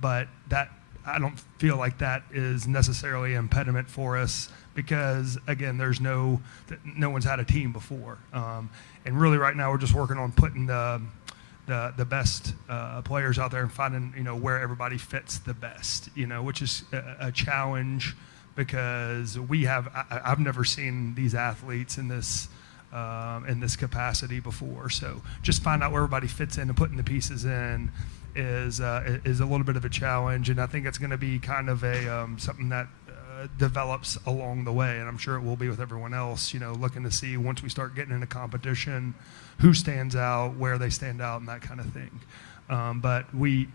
but that I don't feel like that is necessarily an impediment for us, because again, there's no one's had a team before, and really right now we're just working on putting the best players out there and finding where everybody fits the best, which is a challenge, because I've never seen these athletes in this capacity before. So just find out where everybody fits in and putting the pieces in is a little bit of a challenge, and I think it's going to be kind of something that develops along the way, and I'm sure it will be with everyone else, looking to see once we start getting into competition who stands out, where they stand out, and that kind of thing. But we're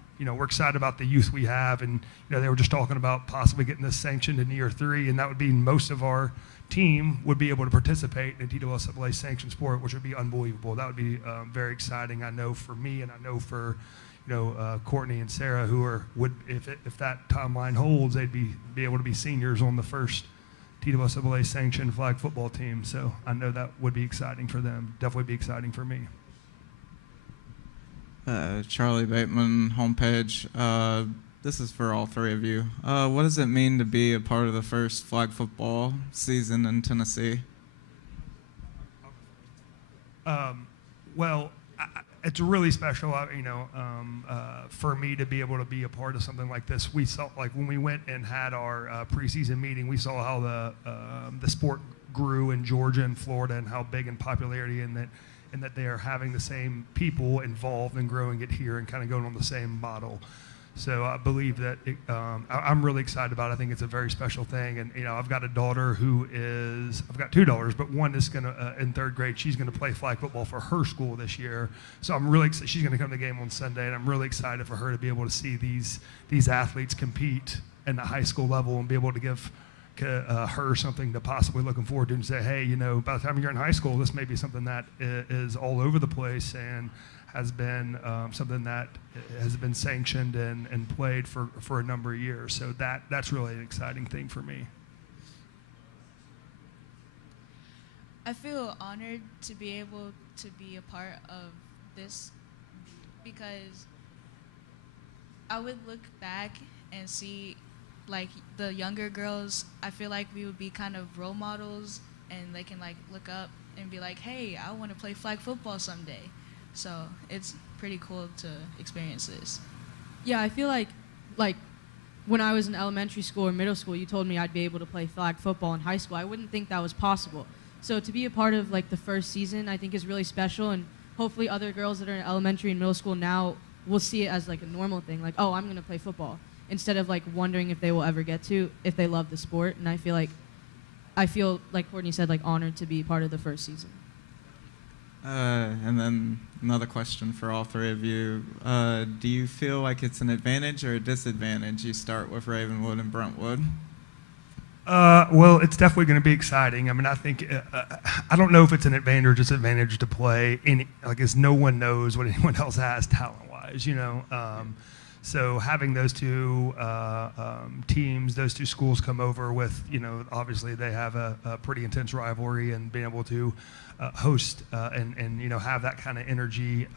excited about the youth we have, and they were just talking about possibly getting this sanctioned in year 3, and that would be most of our team would be able to participate in a TWSAA sanctioned sport, which would be unbelievable. That would be very exciting. I know for me, and I know for Courtney and Sarah, who if that timeline holds, they'd be able to be seniors on the first TWSAA sanctioned flag football team. So I know that would be exciting for them. Definitely be exciting for me. Charlie Bateman, homepage. This is for all three of you. What does it mean to be a part of the first flag football season in Tennessee? Well, it's really special, for me to be able to be a part of something like this. We saw, like when we went and had our preseason meeting, we saw how the sport grew in Georgia and Florida, and how big in popularity, and that they are having the same people involved in growing it here and kind of going on the same model. So I believe that I'm really excited about it. I think it's a very special thing. And, I've got a daughter I've got 2 daughters, but one is going to, in 3rd grade, she's going to play flag football for her school this year. So I'm really excited. She's going to come to the game on Sunday, and I'm really excited for her to be able to see these athletes compete in the high school level and be able to give her something to possibly looking forward to, and say, hey, by the time you're in high school, this may be something that is all over the place and has been something that has been sanctioned and played for a number of years. So that's really an exciting thing for me. I feel honored to be able to be a part of this, because I would look back and see, like, the younger girls, I feel like we would be kind of role models, and they can, like, look up and be like, hey, I want to play flag football someday. So it's pretty cool to experience this. Yeah, I feel like when I was in elementary school or middle school, you told me I'd be able to play flag football in high school. I wouldn't think that was possible. So to be a part of, like, the first season, I think is really special, and hopefully other girls that are in elementary and middle school now will see it as, like, a normal thing, like, oh, I'm going to play football, instead of, like, wondering if they will ever get to, if they love the sport. And I feel like Courtney said, like, honored to be part of the first season. And then another question for all three of you. Do you feel like it's an advantage or a disadvantage you start with Ravenwood and Brentwood? Well, it's definitely going to be exciting. I mean, I think, I don't know if it's an advantage or disadvantage to play as no one knows what anyone else has talent-wise, So having those two teams, those two schools come over with, obviously they have a pretty intense rivalry, and being able to host and have that kind of energy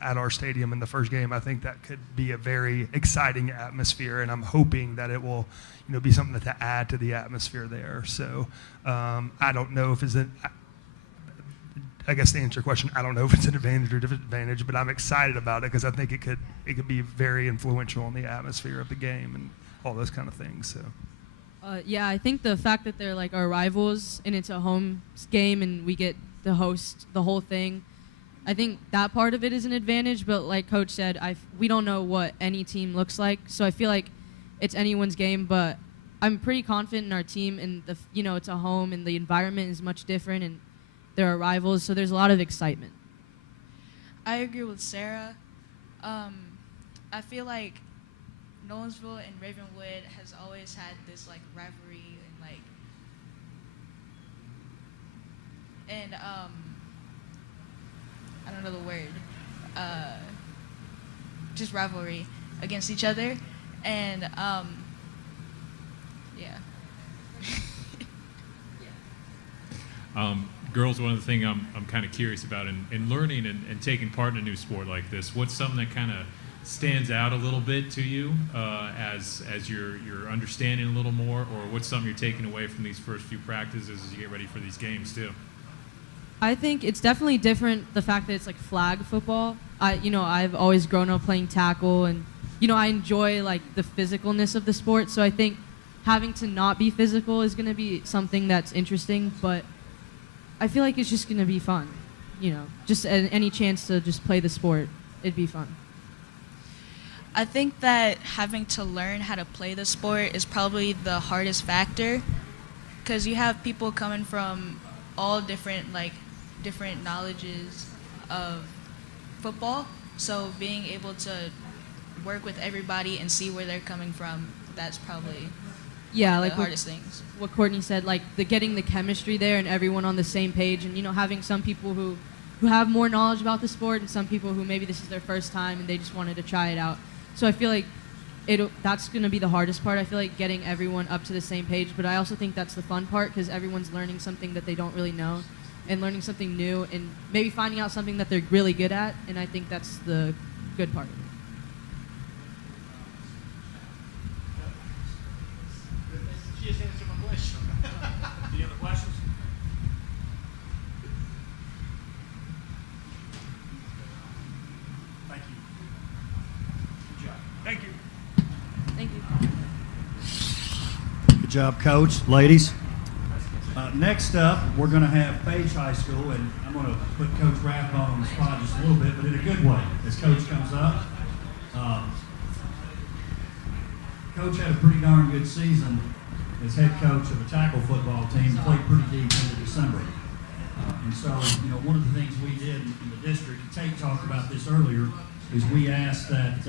at our stadium in the first game, I think that could be a very exciting atmosphere, and I'm hoping that it will, be something to add to the atmosphere there. So I don't know if I guess to answer your question, I don't know if it's an advantage or disadvantage, but I'm excited about it because I think it could be very influential on the atmosphere of the game and all those kind of things. So. Yeah, I think the fact that they're like our rivals and it's a home game and we get to host the whole thing, I think that part of it is an advantage. But like Coach said, we don't know what any team looks like, so I feel like it's anyone's game, but I'm pretty confident in our team, and it's a home, and the environment is much different, and there are rivals, so there's a lot of excitement. I agree with Sarah. I feel like Nolensville and Ravenwood has always had this like rivalry and I don't know the word, just rivalry against each other, and yeah. Girls, one of the things I'm kind of curious about in learning and taking part in a new sport like this, what's something that kind of stands out a little bit to you as you're understanding a little more, or what's something you're taking away from these first few practices as you get ready for these games too? I think it's definitely different, the fact that it's like flag football. I've always grown up playing tackle, and I enjoy like the physicalness of the sport, so I think having to not be physical is going to be something that's interesting, but I feel like it's just going to be fun. Just any chance to just play the sport, it'd be fun. I think that having to learn how to play the sport is probably the hardest factor, because you have people coming from all different knowledges of football, so being able to work with everybody and see where they're coming from, that's probably one of the hardest things. What Courtney said, like getting the chemistry there and everyone on the same page, and having some people who have more knowledge about the sport and some people who maybe this is their first time and they just wanted to try it out. So I feel like that's going to be the hardest part. I feel like getting everyone up to the same page, but I also think that's the fun part, because everyone's learning something that they don't really know and learning something new and maybe finding out something that they're really good at, and I think that's the good part. She just answered my question. Any other questions? Thank you. Good job. Thank you. Thank you. Good job, Coach. Ladies. Next up, we're going to have Page High School, and I'm going to put Coach Rathbone on the spot just a little bit, but in a good way, as Coach comes up. Coach had a pretty darn good season as head coach of a tackle football team, played pretty deep into December. And so, one of the things we did in the district, and Tate talked about this earlier, is we asked that,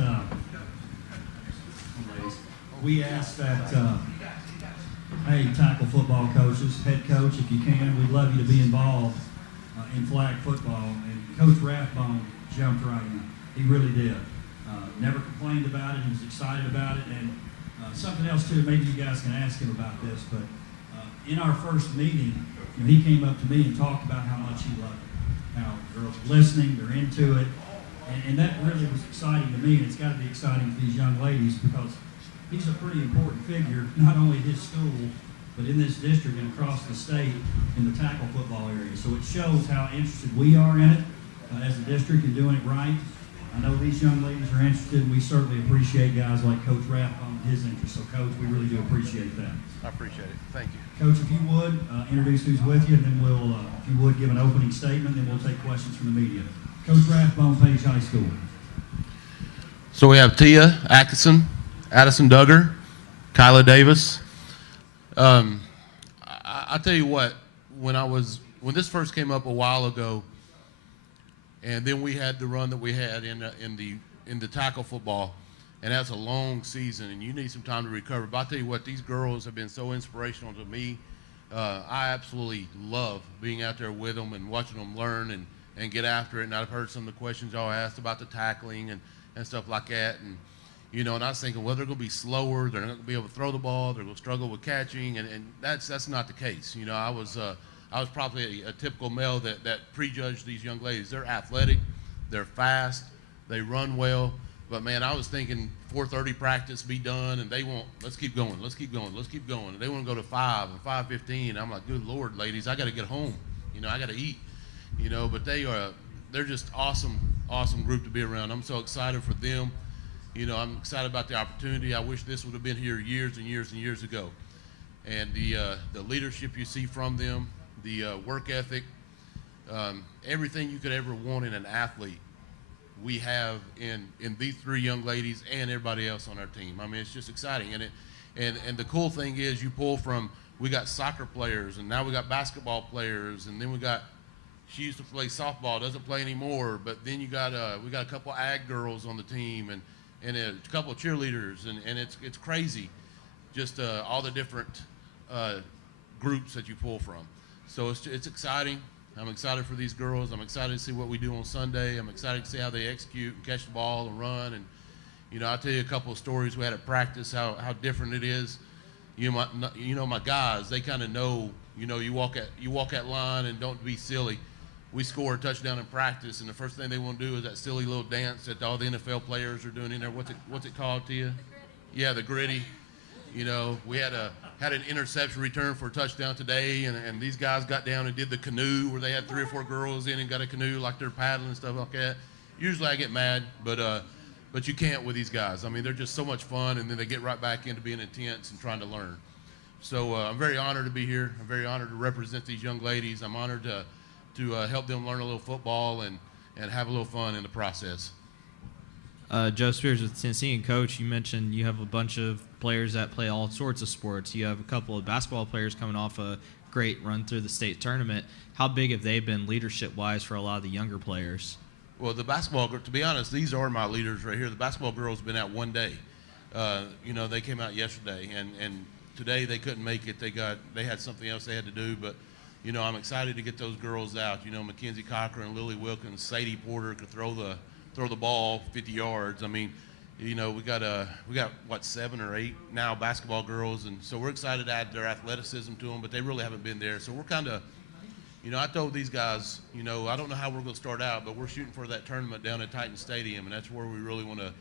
hey, tackle football coaches, head coach, if you can, we'd love you to be involved in flag football. And Coach Rathbone jumped right in. He really did. Never complained about it. He was excited about it. And something else, too, maybe you guys can ask him about this, but in our first meeting, he came up to me and talked about how much he loved it, how girls are listening, they're into it. And that really was exciting to me, and it's got to be exciting for these young ladies, because he's a pretty important figure, not only at his school, but in this district and across the state in the tackle football area. So it shows how interested we are in it as a district and doing it right. I know these young ladies are interested, and we certainly appreciate guys like Coach Rathbone and his interest. So, Coach, we really do appreciate that. I appreciate it. Thank you. Coach, if you would, introduce who's with you, and then we'll, if you would, give an opening statement, then we'll take questions from the media. Coach Rathbone, Page High School. So we have Tia Atkinson, Addison Duggar, Kyla Davis. I tell you what, when this first came up a while ago, and then we had the run that we had in the tackle football, and that's a long season, and you need some time to recover. But I tell you what, these girls have been so inspirational to me. I absolutely love being out there with them and watching them learn and get after it. And I've heard some of the questions y'all asked about the tackling and stuff like that. And and I was thinking, well, they're going to be slower. They're not going to be able to throw the ball. They're going to struggle with catching, and that's not the case. I was probably a typical male that prejudged these young ladies. They're athletic, they're fast, they run well. But man, I was thinking 4:30 practice be done, and they want let's keep going. And they want to go to 5 and 5:15. I'm like, good Lord, ladies, I got to get home. I got to eat. But they're just awesome group to be around. I'm so excited for them. I'm excited about the opportunity. I wish this would have been here years and years and years ago. And the leadership you see from them, the work ethic, everything you could ever want in an athlete we have in these three young ladies and everybody else on our team. I mean, it's just exciting. And the cool thing is you pull from, we got soccer players, and now we got basketball players, and then she used to play softball, doesn't play anymore, but then we got a couple ag girls on the team and a couple of cheerleaders, and it's crazy, just all the different groups that you pull from. So it's exciting. I'm excited for these girls. I'm excited to see what we do on Sunday. I'm excited to see how they execute and catch the ball and run. And, you know, I'll tell you a couple of stories we had at practice, how different it is. My guys, they kind of know, you walk that line and don't be silly. We score a touchdown in practice, and the first thing they want to do is that silly little dance that all the NFL players are doing in there. What's it called, Tia? Yeah, the gritty. You know, we had an interception return for a touchdown today, and these guys got down and did the canoe where they had 3 or 4 girls in and got a canoe like they're paddling and stuff like that. Usually I get mad, but you can't with these guys. I mean, they're just so much fun, and then they get right back into being intense and trying to learn. So I'm very honored to be here. I'm very honored to represent these young ladies. I'm honored to help them learn a little football and have a little fun in the process. Joe Spears with Tennessee, and Coach, you mentioned you have a bunch of players that play all sorts of sports. You have a couple of basketball players coming off a great run through the state tournament. How big have they been leadership-wise for a lot of the younger players? Well, the basketball, to be honest, these are my leaders right here. The basketball girls have been out one day. They came out yesterday, and today they couldn't make it. They had something else they had to do, but I'm excited to get those girls out. Mackenzie Cochran, Lily Wilkins, Sadie Porter could throw the ball 50 yards. I mean, we got 7 or 8 now basketball girls, and so we're excited to add their athleticism to them, but they really haven't been there. So we're kind of, I told these guys, I don't know how we're going to start out, but we're shooting for that tournament down at Titan Stadium, and that's where we really want to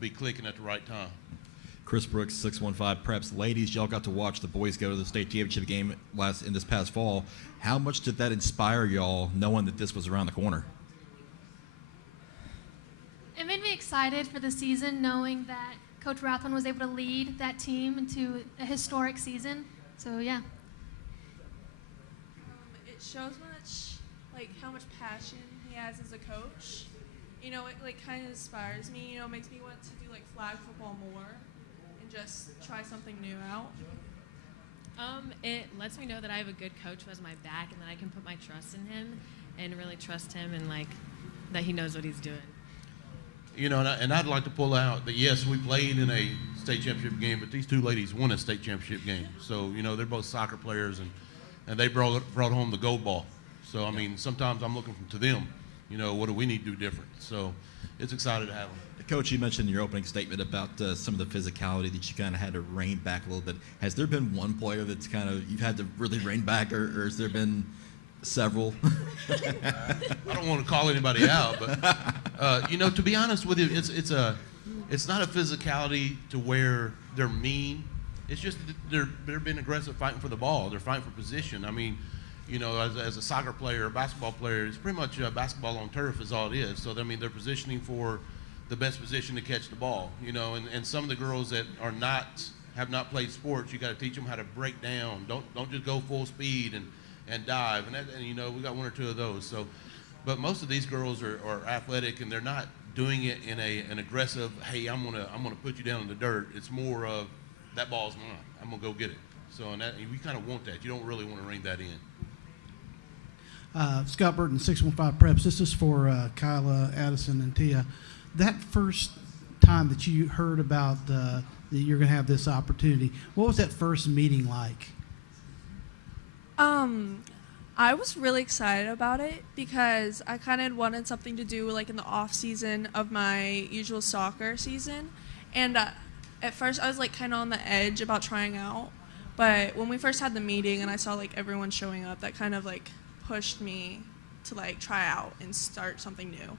be clicking at the right time. Chris Brooks, 615 Preps. Ladies, y'all got to watch the boys go to the state championship game in this past fall. How much did that inspire y'all, knowing that this was around the corner? It made me excited for the season, knowing that Coach Rathman was able to lead that team into a historic season. So, yeah. It shows how much passion he has as a coach. It kind of inspires me. It makes me want to do flag football more and just try something new out. It lets me know that I have a good coach who has my back and that I can put my trust in him and really trust him and that he knows what he's doing. And I'd like to pull out that, yes, we played in a state championship game, but these two ladies won a state championship game. So, they're both soccer players, and they brought home the gold ball. So, I mean, sometimes I'm looking to them, what do we need to do different? So it's excited to have them. Coach, you mentioned in your opening statement about some of the physicality that you kind of had to rein back a little bit. Has there been one player that's you've had to really rein back, or has there been several? I don't want to call anybody out, but to be honest with you, it's not a physicality to where they're mean. It's just that they're being aggressive, fighting for the ball. They're fighting for position. I mean, as a soccer player, a basketball player, it's pretty much basketball on turf is all it is. So they're positioning for the best position to catch the ball. And some of the girls that have not played sports, you got to teach them how to break down. Don't just go full speed and dive, and we got 1 or 2 of those. So, but most of these girls are athletic, and they're not doing it in an aggressive, hey, I'm gonna put you down in the dirt. It's more of, that ball's mine, I'm gonna go get it. So, and we kind of want that. You don't really want to rein that in. Scott Burton, 615 Preps. This is for Kyla, Addison, and Tia. That first time that you heard about that you're going to have this opportunity, what was that first meeting like? I was really excited about it because I kind of wanted something to do in the off season of my usual soccer season, and at first I was kind of on the edge about trying out, but when we first had the meeting and I saw everyone showing up, that kind of pushed me to try out and start something new.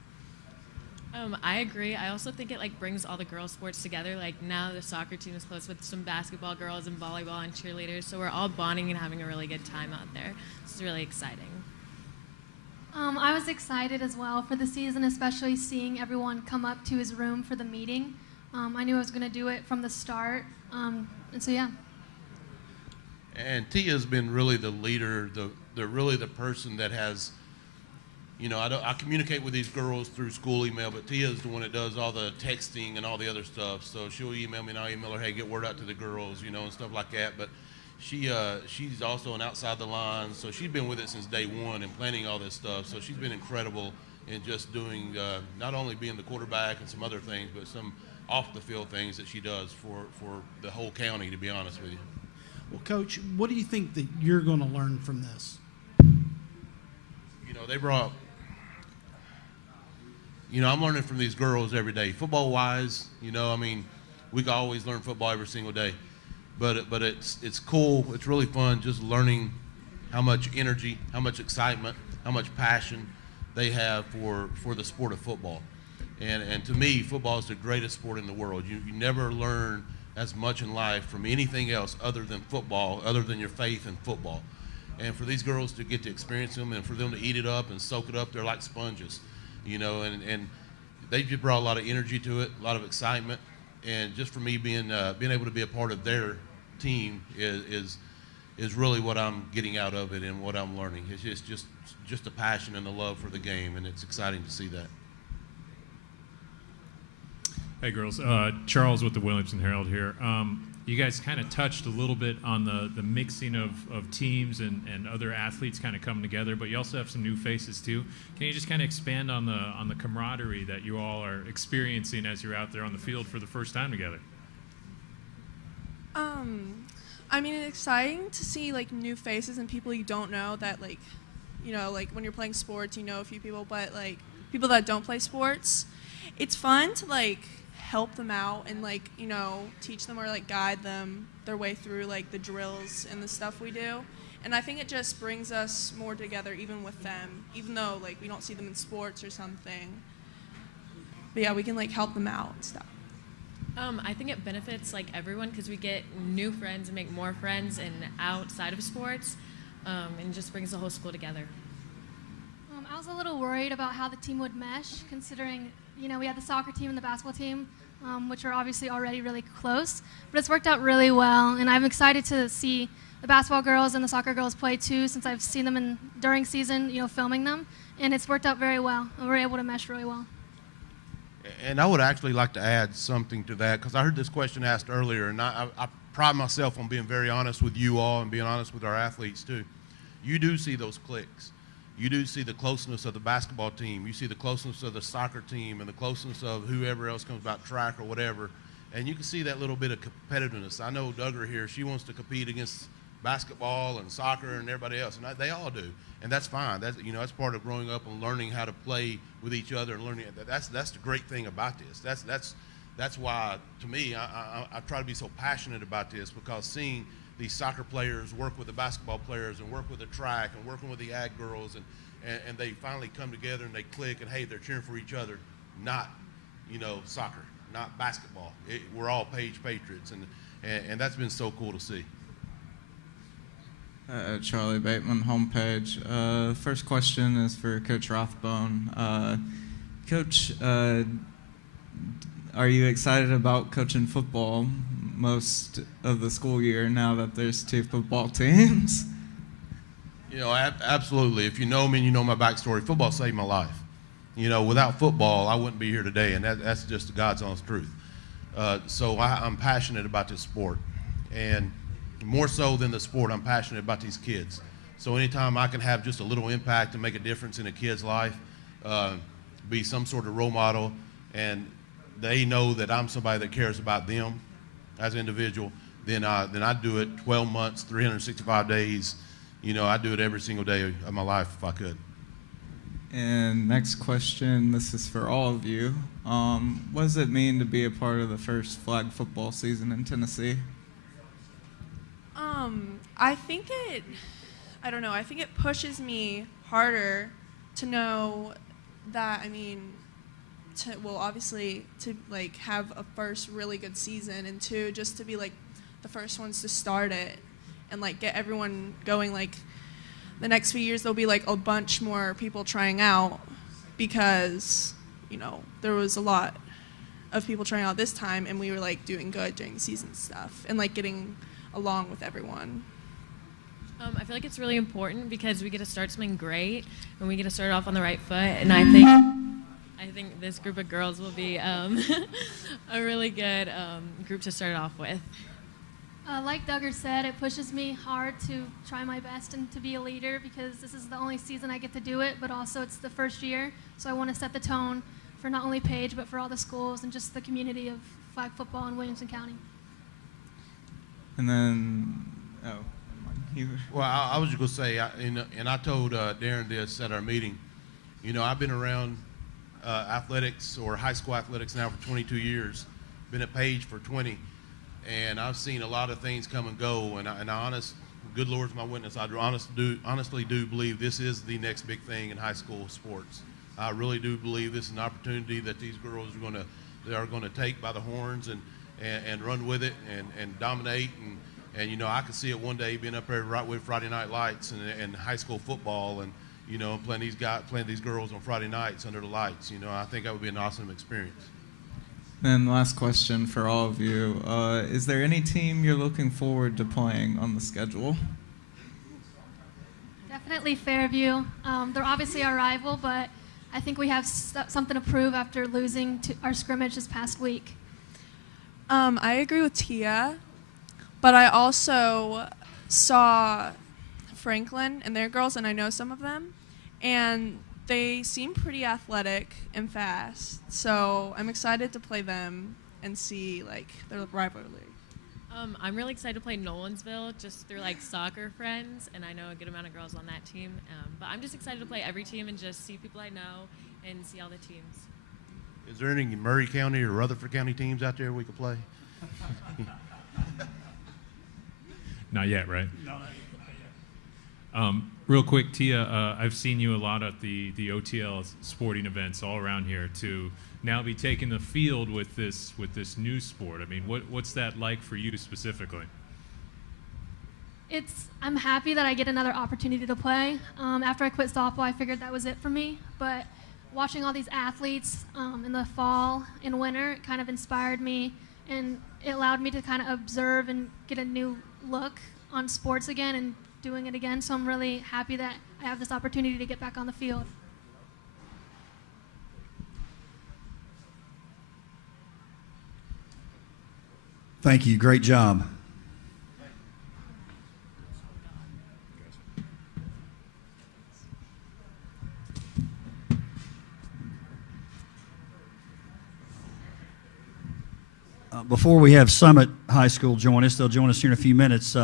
I agree. I also think it brings all the girls' sports together. Now the soccer team is close with some basketball girls and volleyball and cheerleaders, so we're all bonding and having a really good time out there. This is really exciting. I was excited as well for the season, especially seeing everyone come up to his room for the meeting. I knew I was going to do it from the start, and so yeah. And Tia's been really the leader, really the person that has, I communicate with these girls through school email, but Tia's the one that does all the texting and all the other stuff. So she'll email me, and I'll email her, hey, get word out to the girls, and stuff like that. But she's also an outside the lines, so she's been with it since day one and planning all this stuff. So she's been incredible in just doing, not only being the quarterback and some other things, but some off the field things that she does for the whole county, to be honest with you. Well, Coach, what do you think that you're going to learn from this? They brought, I'm learning from these girls every day. Football-wise, we can always learn football every single day. But it's cool. It's really fun just learning how much energy, how much excitement, how much passion they have for the sport of football. And to me, football is the greatest sport in the world. You never learn as much in life from anything else other than football, other than your faith in football. And for these girls to get to experience them and for them to eat it up and soak it up, they're like sponges, and they just brought a lot of energy to it, a lot of excitement. And just for me being able to be a part of their team is really what I'm getting out of it and what I'm learning. It's just a passion and a love for the game, and it's exciting to see that. Hey, girls. Charles with the Williamson Herald here. You guys kind of touched a little bit on the mixing of teams and other athletes kind of coming together, but you also have some new faces too. Can you just kind of expand on the camaraderie that you all are experiencing as you're out there on the field for the first time together? It's exciting to see like new faces and people you don't know that like when you're playing sports, a few people, but like people that don't play sports, it's fun to like help them out and like teach them or like guide them their way through like the drills and the stuff we do. And I think it just brings us more together even with them, even though like we don't see them in sports or something. But yeah, we can like help them out and stuff. I think it benefits like everyone because we get new friends and make more friends and outside of sports, and just brings the whole school together. I was a little worried about how the team would mesh, considering we had the soccer team and the basketball team, which are obviously already really close. But it's worked out really well, and I'm excited to see the basketball girls and the soccer girls play too, since I've seen them during season, filming them, and it's worked out very well, and we're able to mesh really well. And I would actually like to add something to that, because I heard this question asked earlier, and I pride myself on being very honest with you all and being honest with our athletes too. You do see those cliques. You do see the closeness of the basketball team. You see the closeness of the soccer team and the closeness of whoever else comes about track or whatever. And you can see that little bit of competitiveness. I know Duggar here, she wants to compete against basketball and soccer and everybody else, and they all do. And that's fine. That's part of growing up and learning how to play with each other and learning. That's the great thing about this. That's why, to me, I try to be so passionate about this, because seeing these soccer players work with the basketball players and work with the track and working with the ag girls and they finally come together and they click and, hey, they're cheering for each other, not, soccer, not basketball. We're all Page Patriots, and that's been so cool to see. Charlie Bateman, homepage. First question is for Coach Rothbone. Coach, are you excited about coaching football most of the school year now that there's 2 football teams? Absolutely. If you know me and you know my backstory, football saved my life. Without football, I wouldn't be here today, and that's just God's honest truth. So I'm passionate about this sport, and more so than the sport, I'm passionate about these kids. So anytime I can have just a little impact and make a difference in a kid's life, be some sort of role model, and they know that I'm somebody that cares about them as an individual, then I do it 12 months, 365 days. I do it every single day of my life if I could. And next question, this is for all of you. What does it mean to be a part of the first flag football season in Tennessee? I think it pushes me harder to know that, obviously to like have a first really good season, and 2, just to be like the first ones to start it and like get everyone going. Like the next few years there'll be like a bunch more people trying out, because there was a lot of people trying out this time, and we were like doing good during the season stuff and like getting along with everyone. I feel like it's really important because we get to start something great and we get to start off on the right foot. And I think this group of girls will be a really good group to start off with. Like Duggar said, it pushes me hard to try my best and to be a leader because this is the only season I get to do it, but also it's the first year. So I want to set the tone for not only Page, but for all the schools and just the community of flag football in Williamson County. And then, Well, I was just going to say, and I told Darren this at our meeting, you know, I've been around athletics or high school athletics now for 22 years, been at Page for 20, and I've seen a lot of things come and go, and good Lord's my witness, I honestly do believe this is the next big thing in high school sports. I really do believe this is an opportunity that these girls are going to take by the horns and run with it and dominate, and you know, I could see it one day being up there right with Friday Night Lights and high school football, and you know, playing these girls on Friday nights under the lights. You know, I think that would be an awesome experience. And last question for all of you. Is there any team you're looking forward to playing on the schedule? Definitely Fairview. They're obviously our rival, but I think we have something to prove after losing to our scrimmage this past week. I agree with Tia, but I also saw Franklin and their girls, and I know some of them, and they seem pretty athletic and fast. So I'm excited to play them and see like their rivalry. I'm really excited to play Nolansville just through like soccer friends, and I know a good amount of girls on that team. But I'm just excited to play every team and just see people I know and see all the teams. Is there any Murray County or Rutherford County teams out there we could play? Not yet, right? Real quick, Tia, I've seen you a lot at the OTL sporting events all around here to now be taking the field with this new sport. I mean, what's that like for you specifically? I'm happy that I get another opportunity to play. After I quit softball, I figured that was it for me. But watching all these athletes in the fall and winter, it kind of inspired me, and it allowed me to kind of observe and get a new look on sports again and doing it again. So I'm really happy that I have this opportunity to get back on the field. Thank you. Great job. Before we have Summit High School join us, they'll join us here in a few minutes.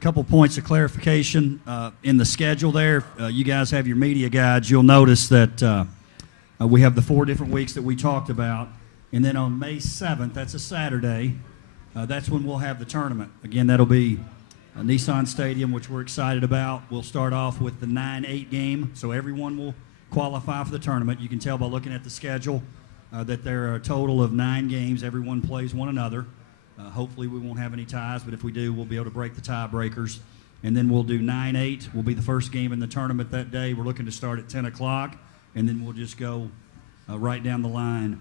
Couple points of clarification in the schedule there. You guys have your media guides. You'll notice that we have the 4 different weeks that we talked about. And then on May 7th, that's a Saturday, that's when we'll have the tournament. Again, that'll be Nissan Stadium, which we're excited about. We'll start off with the 9-8 game, so everyone will qualify for the tournament. You can tell by looking at the schedule that there are a total of 9 games. Everyone plays one another. Hopefully we won't have any ties, but if we do, we'll be able to break the tiebreakers. And then we'll do 9-8 will be the first game in the tournament that day. We're looking to start at 10 o'clock, and then we'll just go right down the line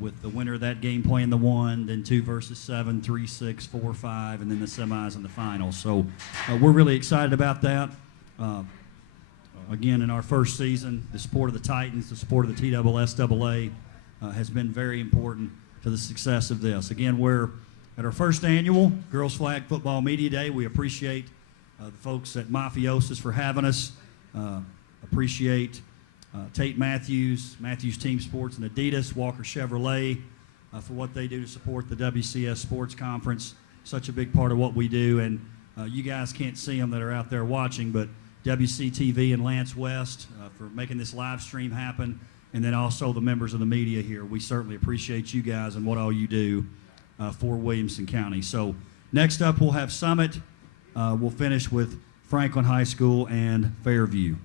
with the winner of that game playing the 1, then 2 versus 7, 3, 6, 4, 5, and then the semis and the finals. So we're really excited about that. Again, in our first season, the support of the Titans, the support of the TSSAA has been very important to the success of this. Again, we're at our first annual Girls Flag Football Media Day. We appreciate the folks at MAFIAoZA for having us. Appreciate Tate Matthews Team Sports, and Adidas, Walker Chevrolet for what they do to support the WCS Sports Conference. Such a big part of what we do. And you guys can't see them that are out there watching, but WCTV and Lance West for making this live stream happen. And then also the members of the media here. We certainly appreciate you guys and what all you do for Williamson County. So next up we'll have Summit. We'll finish with Franklin High School and Fairview.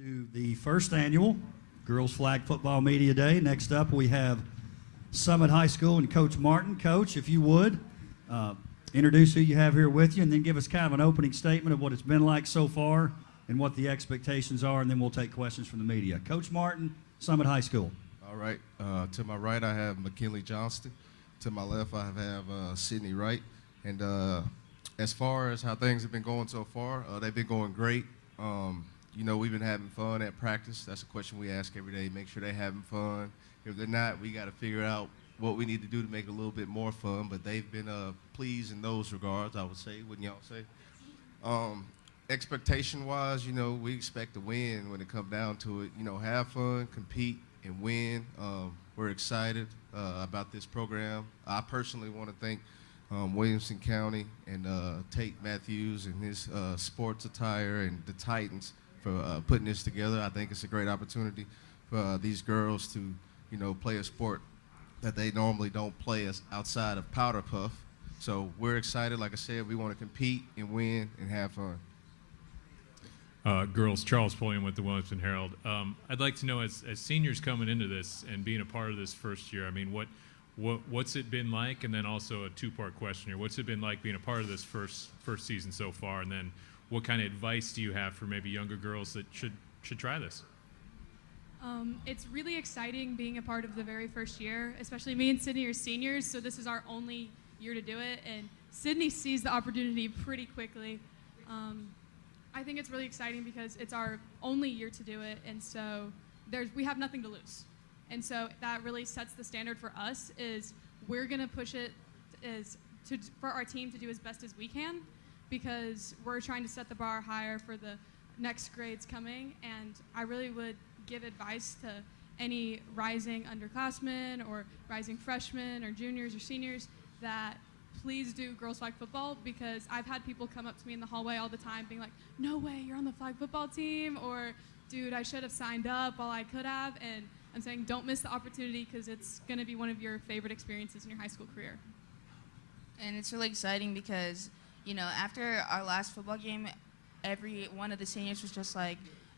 To the first annual Girls Flag Football Media Day. Next up, we have Summit High School and Coach Martin. Coach, if you would, introduce who you have here with you, and then give us kind of an opening statement of what it's been like so far and what the expectations are, and then we'll take questions from the media. Coach Martin, Summit High School. All right. To my right, I have McKinley Johnston. To my left, I have Sydney Wright. And as far as how things have been going so far, they've been going great. You know, we've been having fun at practice. That's a question we ask every day. Make sure they're having fun. If they're not, we got to figure out what we need to do to make it a little bit more fun. But they've been pleased in those regards, I would say. Wouldn't y'all say? Expectation-wise, you know, we expect to win when it comes down to it. You know, have fun, compete, and win. We're excited about this program. I personally want to thank Williamson County and Tay Matthews and his sports attire and the Titans for putting this together. I think it's a great opportunity for these girls to, you know, play a sport that they normally don't play outside of Powder Puff. So we're excited. Like I said, we want to compete and win and have fun. Girls, Charles Pulliam with the Williamson Herald. I'd like to know, as seniors coming into this and being a part of this first year, I mean, what's it been like? And then also a two-part question here. What's it been like being a part of this first season so far? And then what kind of advice do you have for maybe younger girls that should try this? It's really exciting being a part of the very first year, especially me and Sydney are seniors, so this is our only year to do it. And Sydney sees the opportunity pretty quickly. I think it's really exciting because it's our only year to do it, and so we have nothing to lose. And so that really sets the standard for us. Is we're going to push it for our team to do as best as we can, because we're trying to set the bar higher for the next grades coming. And I really would give advice to any rising underclassmen or rising freshmen or juniors or seniors that please do girls flag football, because I've had people come up to me in the hallway all the time being like, no way, you're on the flag football team, or dude, I should have signed up while I could have. And I'm saying don't miss the opportunity, because it's going to be one of your favorite experiences in your high school career. And it's really exciting because, you know, after our last football game, every one of the seniors was just like,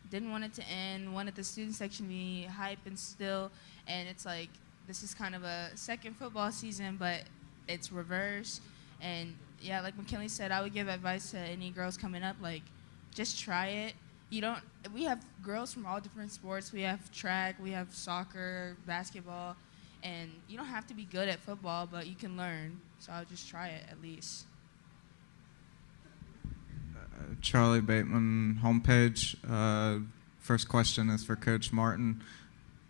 didn't want it to end, wanted the student section to be hype and still. And it's like, this is kind of a second football season, but it's reverse. And yeah, like McKinley said, I would give advice to any girls coming up, like, just try it. We have girls from all different sports. We have track, we have soccer, basketball, and you don't have to be good at football, but you can learn. So I'll just try it at least. Charlie Bateman homepage. First question is for Coach Martin.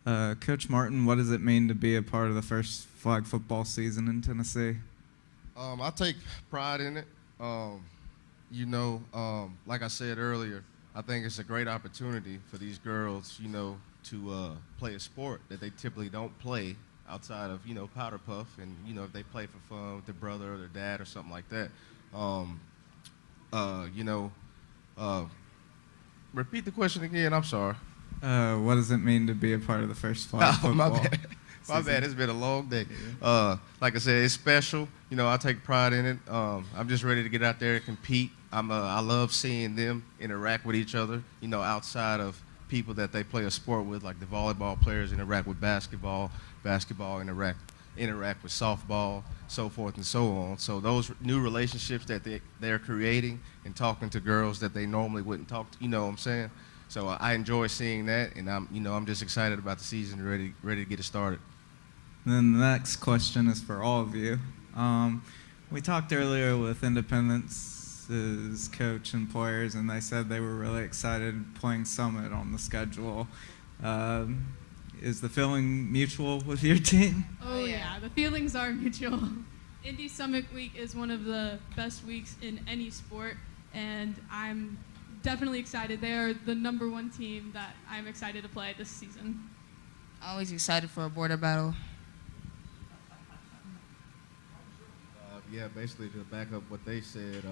Coach Martin, what does it mean to be a part of the first flag football season in Tennessee? I take pride in it. You know, like I said earlier, I think it's a great opportunity for these girls, you know, to play a sport that they typically don't play outside of, you know, Powder Puff. And, you know, if they play for fun with their brother or their dad or something like that. You know, repeat the question again. I'm sorry. What does it mean to be a part of the first flag football? My bad. My bad. It's been a long day. Like I said, it's special. You know, I take pride in it. I'm just ready to get out there and compete. I love seeing them interact with each other, you know, outside of people that they play a sport with, like the volleyball players interact with basketball interact with softball, so forth and so on. So those new relationships that they're creating and talking to girls that they normally wouldn't talk to, you know what I'm saying? So I enjoy seeing that, and I'm just excited about the season, ready to get it started. And then the next question is for all of you. We talked earlier with Independence's coach and players, and they said they were really excited playing Summit on the schedule. Is the feeling mutual with your team? Oh yeah, the feelings are mutual. Indy Summit Week is one of the best weeks in any sport, and I'm definitely excited. They are the #1 team that I'm excited to play this season. Always excited for a border battle. Yeah, basically to back up what they said,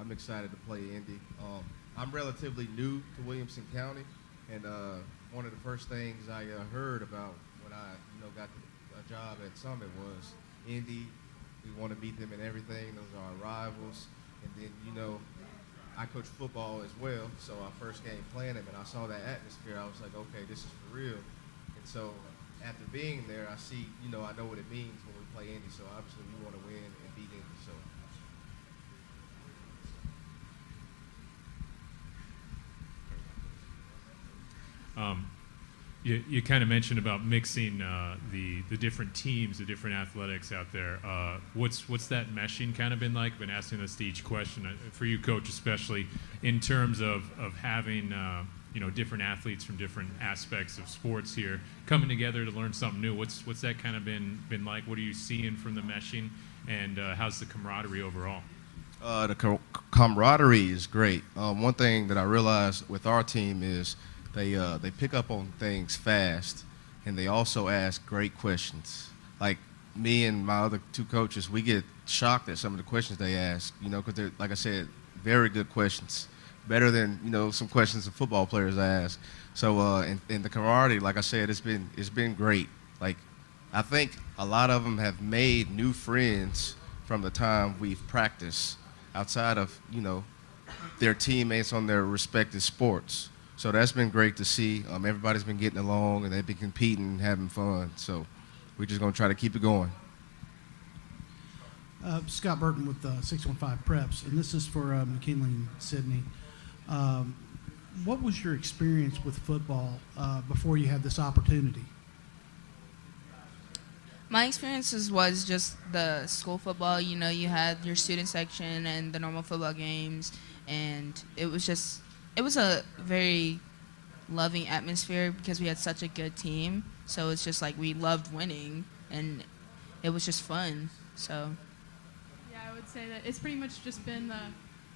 I'm excited to play Indy. I'm relatively new to Williamson County, and one of the first things I heard about when I got a job at Summit was Indy. We want to beat them in everything. Those are our rivals. And then, I coach football as well, so our first game playing him, and I saw that atmosphere. I was like, okay, this is for real. And so after being there, I see, I know what it means when we play Indy. So obviously we want to win and beat Indy. So. You kind of mentioned about mixing the different teams, the different athletics out there. What's that meshing kind of been like? I've been asking this to each question for you, Coach, especially in terms of having different athletes from different aspects of sports here coming together to learn something new. What's that kind of been like? What are you seeing from the meshing, and how's the camaraderie overall? The camaraderie is great. One thing that I realized with our team is they pick up on things fast, and they also ask great questions. Like me and my other two coaches, we get shocked at some of the questions they ask, because they're, like I said, very good questions. Better than, some questions the football players ask. So, and the camaraderie, like I said, it's been great. Like, I think a lot of them have made new friends from the time we've practiced outside of, their teammates on their respective sports. So that's been great to see. Everybody's been getting along, and they've been competing and having fun. So we're just going to try to keep it going. Scott Burton with 615 Preps, and this is for McKinley and Sydney. What was your experience with football before you had this opportunity? My experiences was just the school football. You had your student section and the normal football games, and it was a very loving atmosphere because we had such a good team. So it's just like we loved winning, and it was just fun. So. Yeah, I would say that it's pretty much just been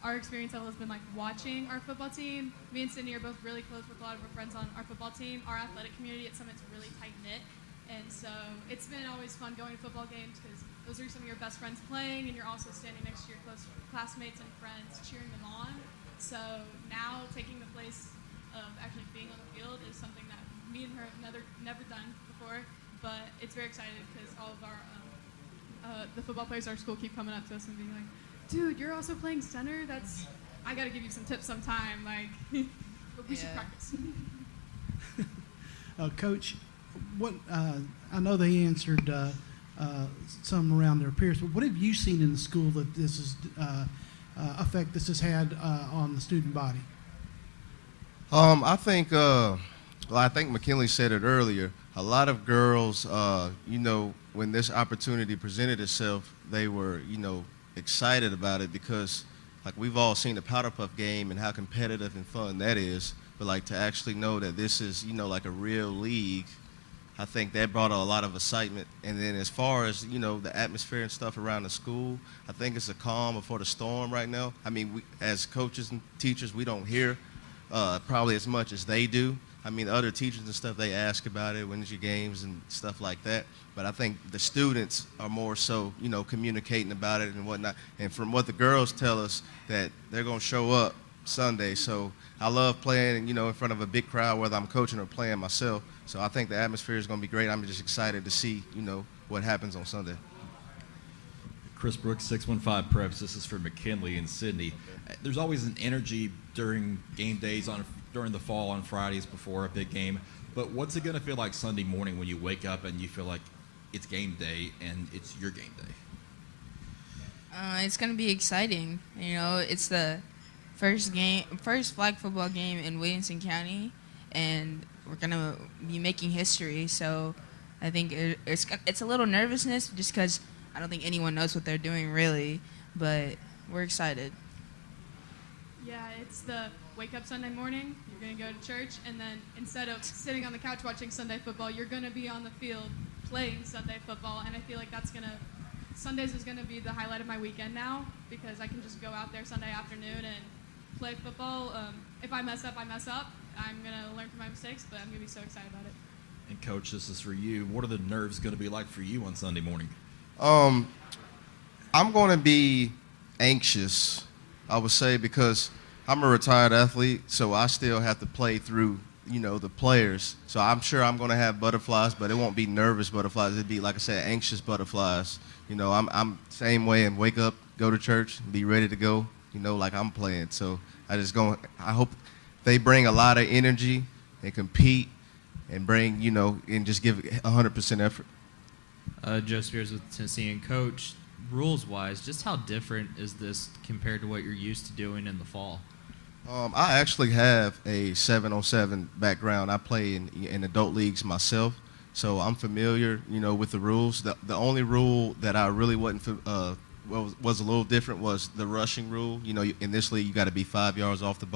our experience level has been like watching our football team. Me and Sydney are both really close with a lot of our friends on our football team. Our athletic community at Summit's really tight-knit. And so it's been always fun going to football games because those are some of your best friends playing, and you're also standing next to your close classmates and friends cheering them on. So now taking the place of actually being on the field is something that me and her have never done before. But it's very exciting because all of our the football players at our school keep coming up to us and being like, dude, you're also playing center? I got to give you some tips sometime. But we should practice. Coach, what I know they answered some around their peers, but what have you seen in the school that this is effect this has had on the student body? I think McKinley said it earlier. A lot of girls, when this opportunity presented itself, they were, excited about it because, like, we've all seen the Powder Puff game and how competitive and fun that is. But, like, to actually know that this is, like a real league, I think that brought a lot of excitement. And then as far as, the atmosphere and stuff around the school, I think it's a calm before the storm right now. I mean, we, as coaches and teachers, we don't hear probably as much as they do. I mean, other teachers and stuff, they ask about it, when's your games and stuff like that. But I think the students are more so, communicating about it and whatnot. And from what the girls tell us, that they're going to show up Sunday. So I love playing, in front of a big crowd, whether I'm coaching or playing myself. So I think the atmosphere is going to be great. I'm just excited to see, what happens on Sunday. Chris Brooks, 615 Preps. This is for McKinley and Sydney. There's always an energy during game days during the fall on Fridays before a big game. But what's it going to feel like Sunday morning when you wake up and you feel like it's game day and it's your game day? It's going to be exciting. It's the first flag football game in Williamson County, and we're going to be making history. So I think it's a little nervousness just because I don't think anyone knows what they're doing really, but we're excited. Yeah, it's the wake up Sunday morning, you're going to go to church, and then instead of sitting on the couch watching Sunday football, you're going to be on the field playing Sunday football, and I feel like Sundays is going to be the highlight of my weekend now because I can just go out there Sunday afternoon and play football. If I mess up, I mess up. I'm going to learn from my mistakes, but I'm going to be so excited about it. And Coach, this is for you. What are the nerves going to be like for you on Sunday morning? I'm going to be anxious, I would say, because I'm a retired athlete, so I still have to play through, the players. So I'm sure I'm going to have butterflies, but it won't be nervous butterflies. It'd be, like I said, anxious butterflies. I'm same way and wake up, go to church, and be ready to go. like I'm playing. So I hope they bring a lot of energy and compete and bring, and just give 100% effort. Joe Spears with Tennessee, and Coach, rules-wise, just how different is this compared to what you're used to doing in the fall? I actually have a 7-on-7 background. I play in adult leagues myself, so I'm familiar, with the rules. The only rule that I really wasn't was a little different was the rushing rule. In this league, you got to be 5 yards off the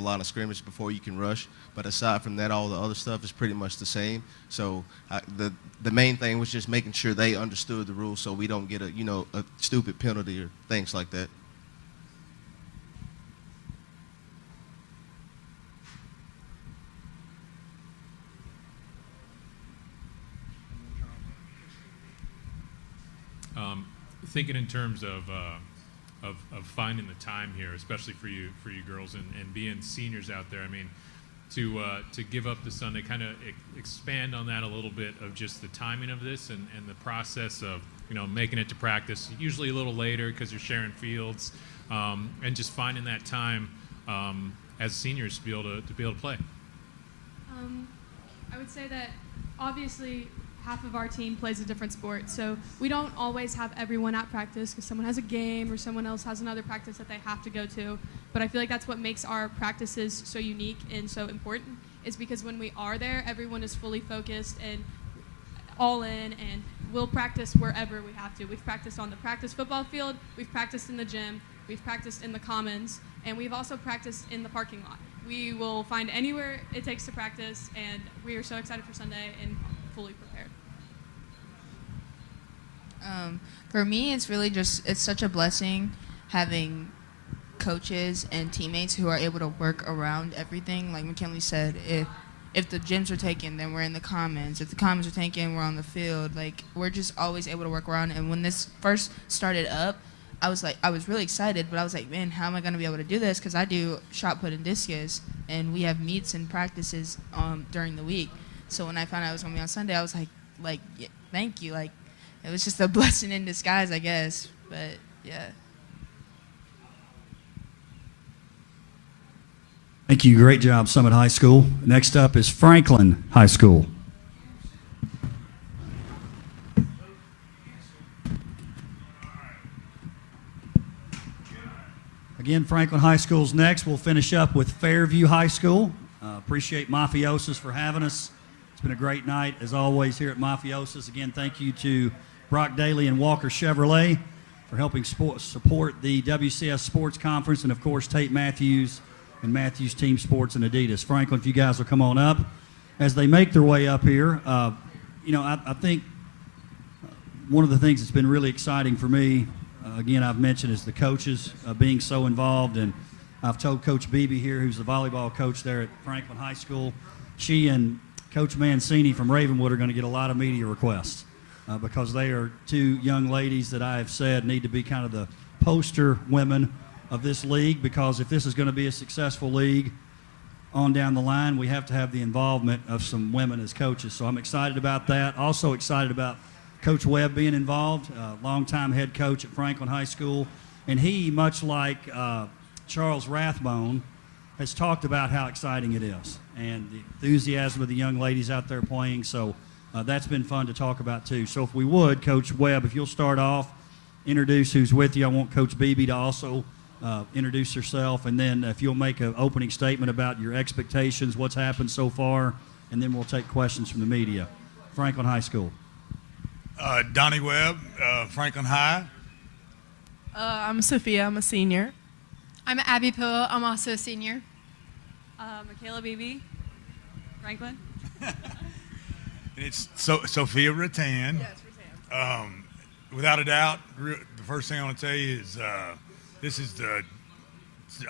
line of scrimmage before you can rush. But aside from that, all the other stuff is pretty much the same. So the main thing was just making sure they understood the rules, so we don't get a stupid penalty or things like that. Thinking in terms of finding the time here, especially for you girls, and being seniors out there. I mean, to give up the Sunday, kind of expand on that a little bit of just the timing of this and the process of making it to practice usually a little later because you're sharing fields, and just finding that time as seniors to be able to play. I would say that obviously half of our team plays a different sport, so we don't always have everyone at practice because someone has a game or someone else has another practice that they have to go to. But I feel like that's what makes our practices so unique and so important, is because when we are there, everyone is fully focused and all in, and we'll practice wherever we have to. We've practiced on the practice football field, we've practiced in the gym, we've practiced in the commons, and we've also practiced in the parking lot. We will find anywhere it takes to practice, and we are so excited for Sunday and fully prepared. For me, it's really it's such a blessing having coaches and teammates who are able to work around everything. Like McKinley said, if the gyms are taken, then we're in the commons. If the commons are taken, we're on the field. Like, we're just always able to work around. And when this first started up, I was really excited, but I was like, man, how am I going to be able to do this? Because I do shot put and discus, and we have meets and practices during the week. So when I found out it was going to be on Sunday, I was like, yeah, thank you. Like, it was just a blessing in disguise, I guess. But, yeah. Thank you. Great job, Summit High School. Next up is Franklin High School. Again, Franklin High School's next. We'll finish up with Fairview High School. Appreciate MAFIAoZA for having us. It's been a great night, as always, here at MAFIAoZA. Again, thank you to Brock Daly and Walker Chevrolet for helping support the WCS Sports Conference, and, of course, Tate Matthews and Matthews Team Sports and Adidas. Franklin, if you guys will come on up. As they make their way up here, I think one of the things that's been really exciting for me, again, I've mentioned, is the coaches being so involved. And I've told Coach Beebe here, who's the volleyball coach there at Franklin High School, she and Coach Mancini from Ravenwood are going to get a lot of media requests because they are two young ladies that I have said need to be kind of the poster women of this league, because if this is going to be a successful league on down the line, we have to have the involvement of some women as coaches. So I'm excited about that. Also excited about Coach Webb being involved, longtime head coach at Franklin High School. And he, much like Charles Rathbone, has talked about how exciting it is and the enthusiasm of the young ladies out there playing. So that's been fun to talk about too. So if we would, Coach Webb, if you'll start off, introduce who's with you. I want Coach Beebe to also introduce herself, and then if you'll make an opening statement about your expectations, what's happened so far, and then we'll take questions from the media. Franklin High School. Donnie Webb, Franklin High. I'm Sophia. I'm a senior. I'm Abby Poole. I'm also a senior. Michaela Beebe, Franklin. It's Sophia Rattan. Yes, Rattan. Without a doubt, the first thing I want to tell you is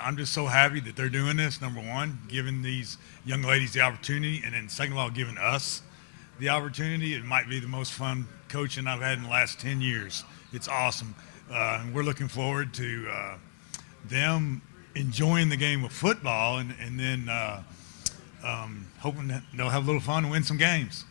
I'm just so happy that they're doing this, number one, giving these young ladies the opportunity, and then second of all, giving us the opportunity. It might be the most fun coaching I've had in the last 10 years. It's awesome. And we're looking forward to them enjoying the game of football and then hoping that they'll have a little fun and win some games.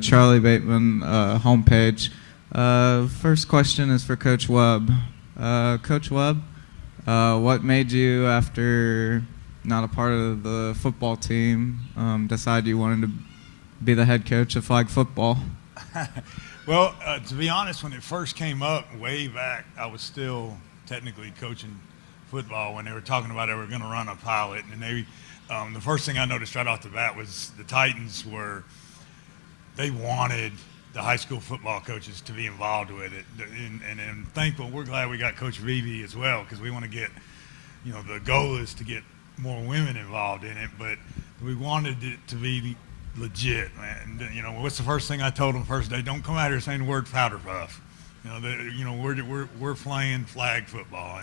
Charlie Bateman homepage. First question is for Coach Webb. Coach Webb, what made you, after not a part of the football team, decide you wanted to be the head coach of flag football? Well, to be honest, when it first came up way back, I was still technically coaching football when they were talking about they were going to run a pilot. And they, the first thing I noticed right off the bat was the Titans they wanted the high school football coaches to be involved with it. And thankful, we're glad we got Coach Vivi as well, because we want to get, the goal is to get more women involved in it, but we wanted it to be legit, man. And, what's the first thing I told them first day? Don't come out here saying the word powder puff. We're playing flag football,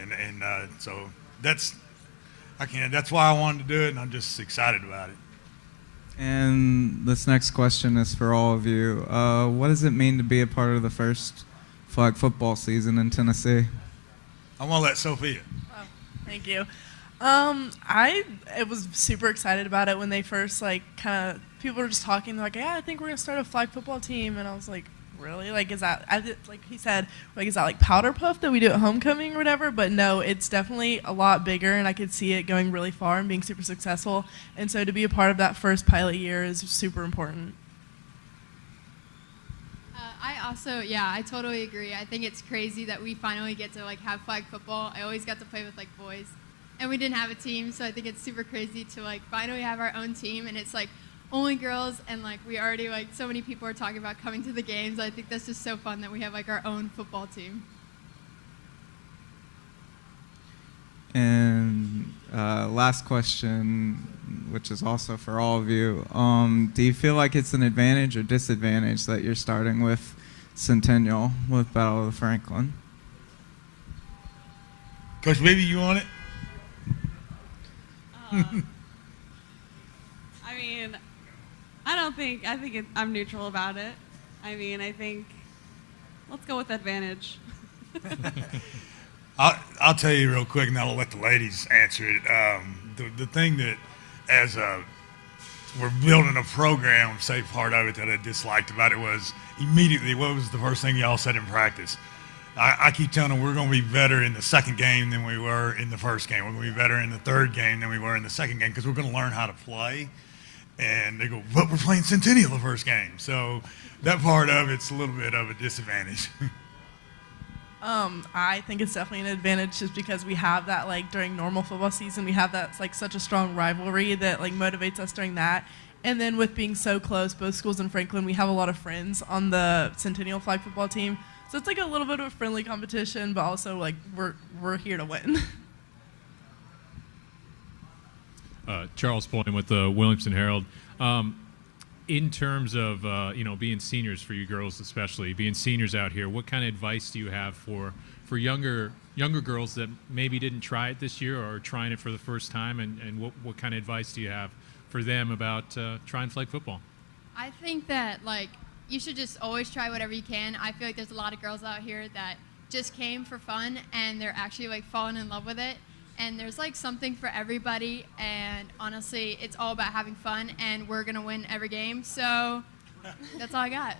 and so that's why I wanted to do it, and I'm just excited about it. And this next question is for all of you. What does it mean to be a part of the first flag football season in Tennessee? I want to let Sophia. Oh, thank you. I was super excited about it when they first people were just talking. They're like, yeah, I think we're gonna start a flag football team, and I was like, really? Like, is that, like he said, like, is that like powder puff that we do at homecoming or whatever? But no, it's definitely a lot bigger, and I could see it going really far and being super successful. And so to be a part of that first pilot year is super important. I totally agree. I think it's crazy that we finally get to have flag football. I always got to play with boys, and we didn't have a team, so I think it's super crazy to finally have our own team, and it's only girls, and we already so many people are talking about coming to the games. I think that's just so fun that we have our own football team. And last question, which is also for all of you. Do you feel like it's an advantage or disadvantage that you're starting with Centennial with Battle of the Franklin? Coach, maybe you want it? I'm neutral about it. I think let's go with advantage. I'll tell you real quick, and then I'll let the ladies answer it. The thing that, as we're building a program, say part of it that I disliked about it was immediately, what was the first thing y'all said in practice? I keep telling them we're going to be better in the second game than we were in the first game. We're going to be better in the third game than we were in the second game, because we're going to learn how to play. And they go, but we're playing Centennial the first game. So that part of it's a little bit of a disadvantage. I think it's definitely an advantage just because we have that, during normal football season, we have that, such a strong rivalry that, motivates us during that. And then with being so close, both schools in Franklin, we have a lot of friends on the Centennial flag football team. So it's, a little bit of a friendly competition, but also, we're here to win. Charles Boyne with the Williamson Herald. In terms of being seniors for you girls, especially being seniors out here, what kind of advice do you have for younger girls that maybe didn't try it this year or are trying it for the first time, and what kind of advice do you have for them about trying flag football? I think that you should just always try whatever you can. I feel like there's a lot of girls out here that just came for fun and they're actually falling in love with it. And there's something for everybody, and honestly, it's all about having fun, and we're gonna win every game. So that's all I got.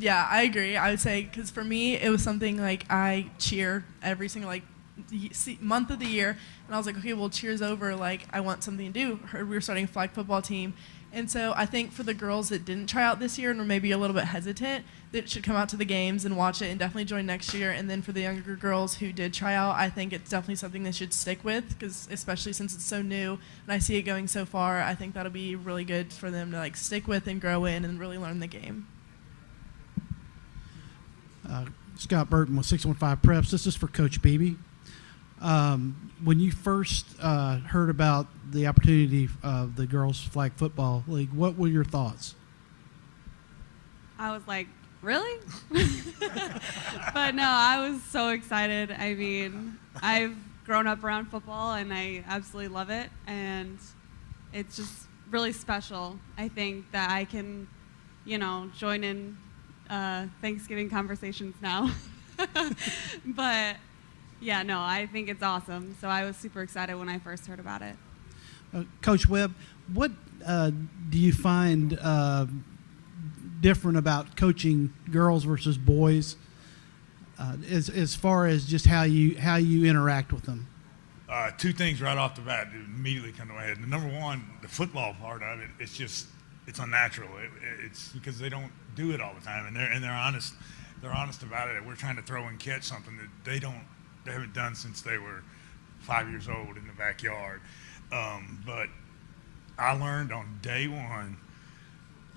Yeah, I agree. I would say, because for me, it was something I cheer every single month of the year, and I was like, okay, well, cheer's over. I want something to do. Heard we were starting a flag football team, and so I think for the girls that didn't try out this year and were maybe a little bit hesitant, that should come out to the games and watch it and definitely join next year. And then for the younger girls who did try out, I think it's definitely something they should stick with, because especially since it's so new and I see it going so far, I think that'll be really good for them to stick with and grow in and really learn the game. Scott Burton with 615 Preps. This is for Coach Beebe. When you first heard about the opportunity of the girls flag football league, what were your thoughts? I was like, really? But no, I was so excited. I've grown up around football, and I absolutely love it, and it's just really special. I think that I can, join in Thanksgiving conversations now. But yeah, no, I think it's awesome. So I was super excited when I first heard about it. Coach Webb, what do you find different about coaching girls versus boys, as far as just how you interact with them? Two things right off the bat that immediately come to my head. Number one, the football part of it, it's unnatural. It's because they don't do it all the time, and they're honest. They're honest about it. We're trying to throw and catch something that they haven't done since they were 5 years old in the backyard. But I learned on day one,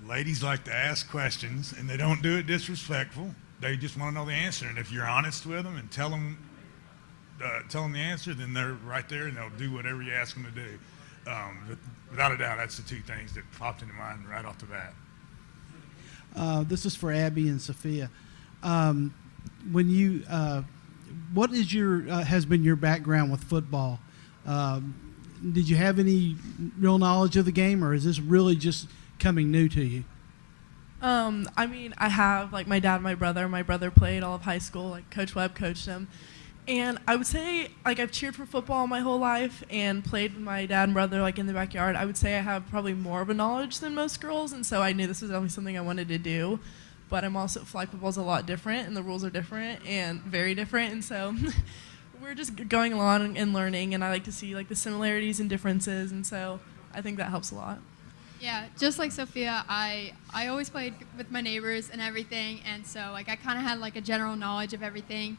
ladies like to ask questions, and they don't do it disrespectful. They just want to know the answer, and if you're honest with them and tell them the answer, then they're right there, and they'll do whatever you ask them to do. But without a doubt, that's the two things that popped into mind right off the bat. This is for Abby and Sophia. When you, what is has been your background with football? Did you have any real knowledge of the game, or is this really just coming new to you? I mean, I have, like, my dad and my brother. My brother played all of high school. Like, Coach Webb coached him. And I would say, like, I've cheered for football my whole life and played with my dad and brother, like, in the backyard. I would say I have probably more of a knowledge than most girls, and so I knew this was definitely something I wanted to do. But I'm also, flag football's a lot different, and the rules are different and very different, and so we're just going along and learning, and I like to see, like, the similarities and differences, and so I think that helps a lot. Yeah, just like Sophia, I always played with my neighbors and everything, and so, like, I kind of had, like, a general knowledge of everything.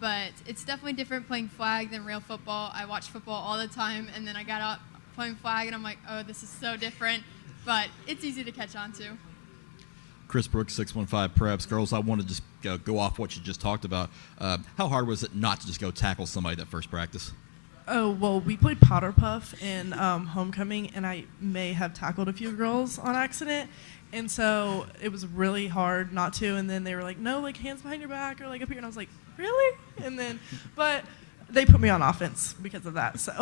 But it's definitely different playing flag than real football. I watch football all the time, and then I got out playing flag, and I'm like, oh, this is so different. But it's easy to catch on to. Chris Brooks, 615 Preps. Girls, I want to just go off what you just talked about. How hard was it not to just go tackle somebody that first practice? Oh, well, we played Powder Puff in homecoming, and I may have tackled a few girls on accident. And so it was really hard not to. And then they were like, no, like, hands behind your back or, like, up here. And I was like, really? And then, but they put me on offense because of that, so.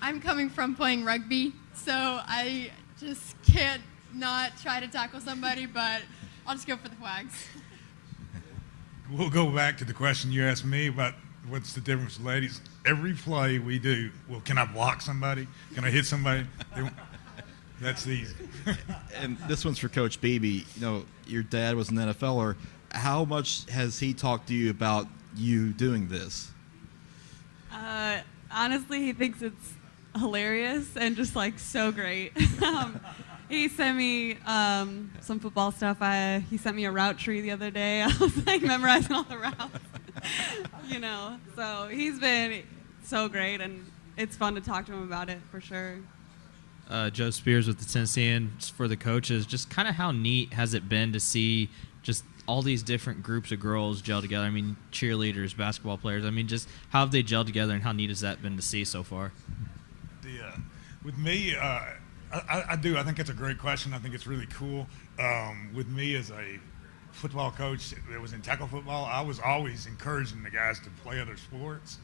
I'm coming from playing rugby, so I just can't not try to tackle somebody, but I'll just go for the flags. We'll go back to the question you asked me about what's the difference, ladies. Every play we do, well, can I block somebody? Can I hit somebody? That's easy. And this one's for Coach Beebe. You know, your dad was an NFLer. How much has he talked to you about you doing this? Honestly, he thinks it's hilarious and just, like, so great. He sent me some football stuff. He sent me a route tree the other day. I was, like, memorizing all the routes. You know, so he's been so great, and it's fun to talk to him about it for sure. Joe Spears with the Tennessean, for the coaches, just kind of how neat has it been to see just all these different groups of girls gel together? I mean, cheerleaders, basketball players. I mean, just how have they gelled together, and how neat has that been to see so far? With me, I do. I think that's a great question. I think it's really cool. With me as a football coach that was in tackle football, I was always encouraging the guys to play other sports.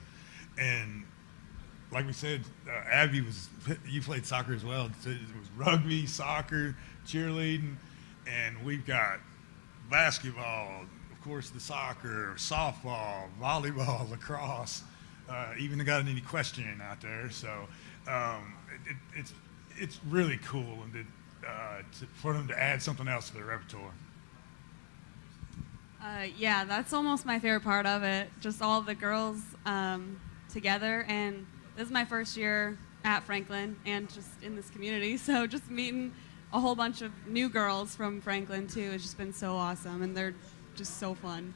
And like we said, Abby you played soccer as well. So it was rugby, soccer, cheerleading, and we've got basketball, of course, the soccer, softball, volleyball, lacrosse, even got an equestrian out there. So it's really cool and for them to add something else to their repertoire. Yeah, that's almost my favorite part of it. Just all the girls together, and this is my first year at Franklin and just in this community, so just meeting a whole bunch of new girls from Franklin too has just been so awesome, and they're just so fun.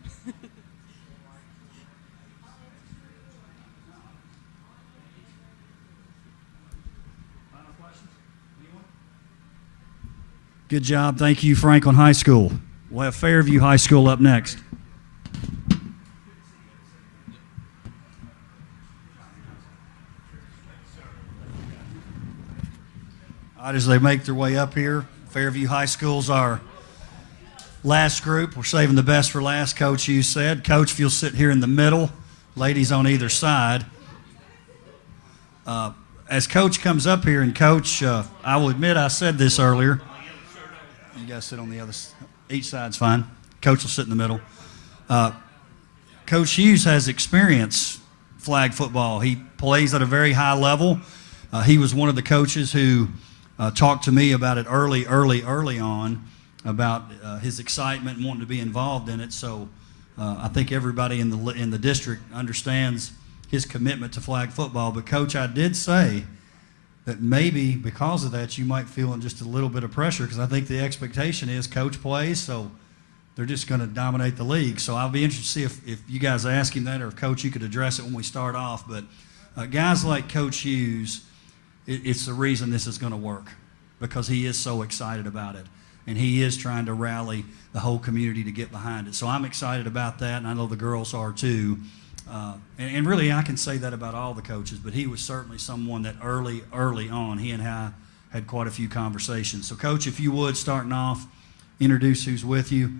Good job. Thank you, Franklin High School. We'll have Fairview High School up next. All right, as they make their way up here, Fairview High School's our last group. We're saving the best for last, Coach, you said. Coach, if you'll sit here in the middle, ladies on either side. As Coach comes up here, and Coach, I will admit I said this earlier. You guys sit on the other side. Each side's fine. Coach will sit in the middle. Coach Hughes has experience flag football. He plays at a very high level. He was one of the coaches who talked to me about it early on, about his excitement and wanting to be involved in it. So I think everybody in the district understands his commitment to flag football. But, Coach, I did say that maybe because of that you might feel in just a little bit of pressure, because I think the expectation is Coach plays, so they're just going to dominate the league. So I'll be interested to see if you guys ask him that, or if, Coach, you could address it when we start off. But guys like Coach Hughes, it's the reason this is going to work, because he is so excited about it, and he is trying to rally the whole community to get behind it. So I'm excited about that, and I know the girls are too. And really, I can say that about all the coaches, but he was certainly someone that early on, he and I had quite a few conversations. So, Coach, if you would, starting off, introduce who's with you,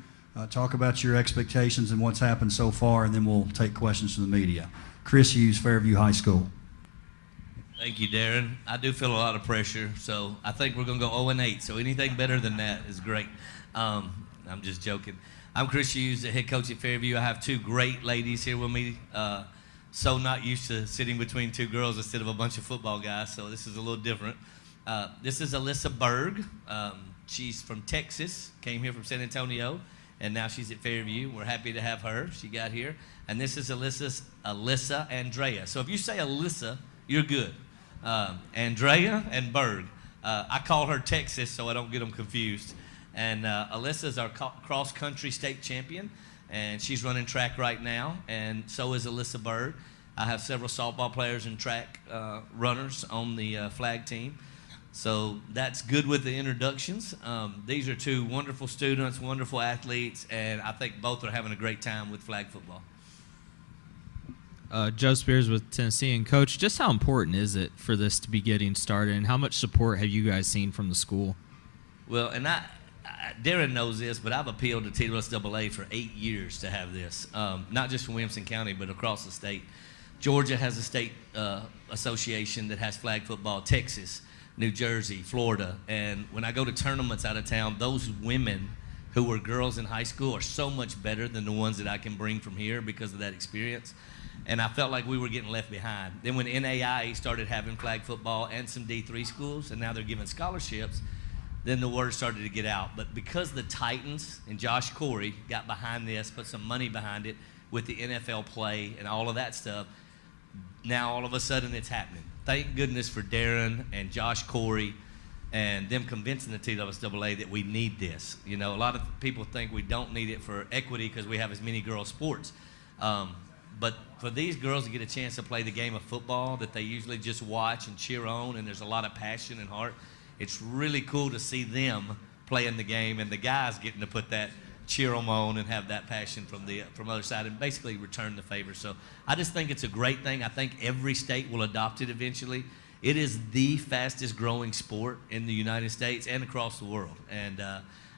talk about your expectations and what's happened so far, and then we'll take questions from the media. Chris Hughes, Fairview High School. Thank you, Darren. I do feel a lot of pressure, so I think we're going to go 0-8, so anything better than that is great. I'm just joking. I'm Chris Hughes, the head coach at Fairview. I have two great ladies here with me. So not used to sitting between two girls instead of a bunch of football guys, so this is a little different. This is Alyssa Berg. She's from Texas, came here from San Antonio, and now she's at Fairview. We're happy to have her. She got here. And this is Alyssa Andrea. So if you say Alyssa, you're good. Andrea and Berg. I call her Texas so I don't get them confused. And Alyssa's our cross-country state champion, and she's running track right now, and so is Alyssa Berg. I have several softball players and track runners on the flag team. So that's good with the introductions. These are two wonderful students, wonderful athletes, and I think both are having a great time with flag football. Joe Spears with Tennessee. And, Coach, just how important is it for this to be getting started, and how much support have you guys seen from the school? Well, and Darren knows this, but I've appealed to TWSAA for 8 years to have this, not just from Williamson County, but across the state. Georgia has a state association that has flag football, Texas, New Jersey, Florida. And when I go to tournaments out of town, those women who were girls in high school are so much better than the ones that I can bring from here because of that experience. And I felt like we were getting left behind. Then when NAIA started having flag football and some D3 schools, and now they're giving scholarships, then the word started to get out. But because the Titans and Josh Corey got behind this, put some money behind it with the NFL play and all of that stuff, now all of a sudden it's happening. Thank goodness for Darren and Josh Corey and them convincing the TWSAA that we need this. You know, a lot of people think we don't need it for equity because we have as many girls' sports. But for these girls to get a chance to play the game of football that they usually just watch and cheer on, and there's a lot of passion and heart, it's really cool to see them playing the game and the guys getting to put that cheer them on and have that passion from other side and basically return the favor. So I just think it's a great thing. I think every state will adopt it eventually. It is the fastest growing sport in the United States and across the world. And